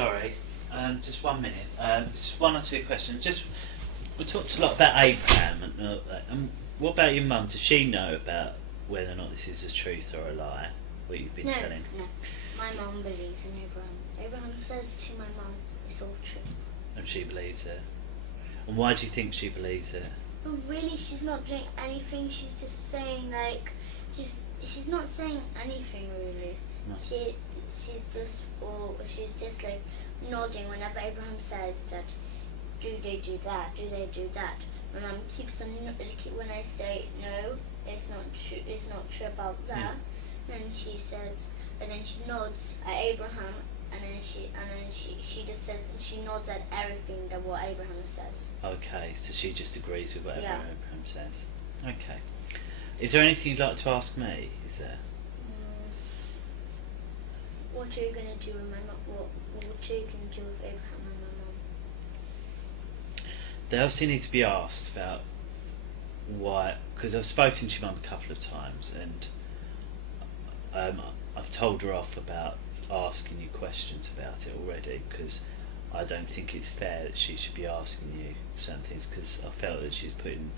sorry. Just 1 minute. Just one or two questions. We talked a lot about Abraham and what about your mum? Does she know about whether or not this is a truth or a lie? What you've been telling? No. My mum believes in Abraham. Abraham says to my mum, it's all true. And she believes it. And why do you think she believes it? Well, really, she's not doing anything. She's just saying she's not saying anything really. No. She's just like nodding whenever Abraham says that. Do they do that? Do they do that? My mum keeps on when I say no, it's not true. It's not true about that. Then she says, and then she nods at Abraham, and then she just says she nods at everything that what Abraham says. Okay, so she just agrees with whatever Abraham says. Okay. Is there anything you'd like to ask me? Is there? What are you gonna do with my mum? What are you gonna do with Abraham and my mum? They obviously need to be asked about why, because I've spoken to your mum a couple of times, and I've told her off about asking you questions about it already, because I don't think it's fair that she should be asking you certain things, because I felt that she's putting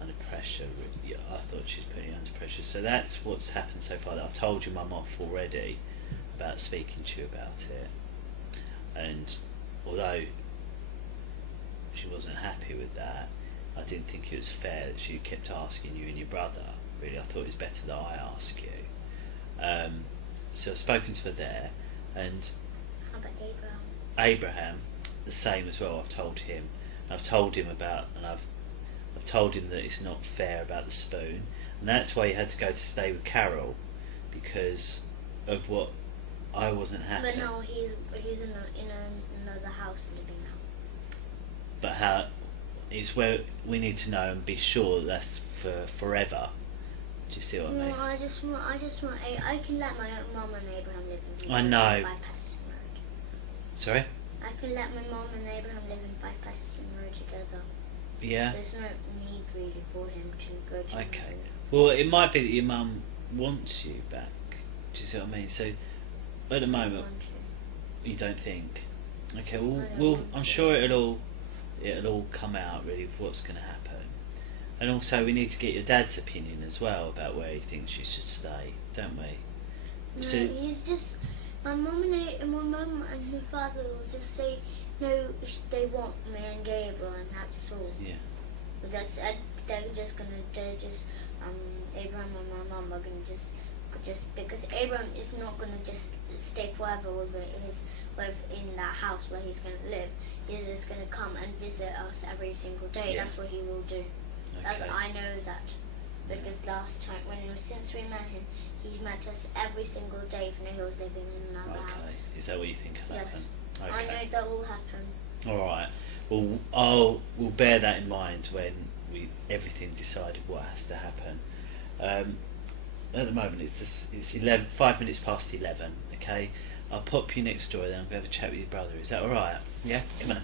under pressure. I thought she was putting you under pressure. So that's what's happened so far. That I've told your mum off already about speaking to you about it, and although she wasn't happy with that, I didn't think it was fair that she kept asking you and your brother. Really, I thought it was better that I ask you. So I've spoken to her there, and how about Abraham? Abraham, the same as well. I've told him. I've told him about, and I've told him that it's not fair about the spoon, and that's why he had to go to stay with Carol, because of what I wasn't happy. But no, he's in another house living now. But how? It's where we need to know and be sure that's for forever. Do you see what I mean? No, I just want. I can let my mum and Abraham live in. I know. By Patterson Road. Sorry? I can let my mum and Abraham live in by Patterson Road together. Yeah. So there's no need really for him to go to. Okay. Well, it might be that your mum wants you back. Do you see what I mean? So at the moment, you don't think. Okay. Well, I'm sure it'll all come out really of what's going to happen. And also we need to get your dad's opinion as well about where he thinks you should stay, don't we? No, So, he's just my mum and my father will just say no. They want me and Gabriel, and that's all. Yeah. But Abraham and my mum are gonna just because Abraham is not gonna just stay forever with in that house where he's gonna live. He's just gonna come and visit us every single day. Yeah. That's what he will do. Okay. I know that because last time since we met him, he met us every single day even though he was living in another house. Is that what you think will happen? Yes. Okay. I know that will happen. All right. Well, we'll bear that in mind when everything decided what has to happen. At the moment, it's 5 minutes past 11. Okay. I'll pop you next door, then I'm going to have a chat with your brother. Is that all right? Yeah. Come on.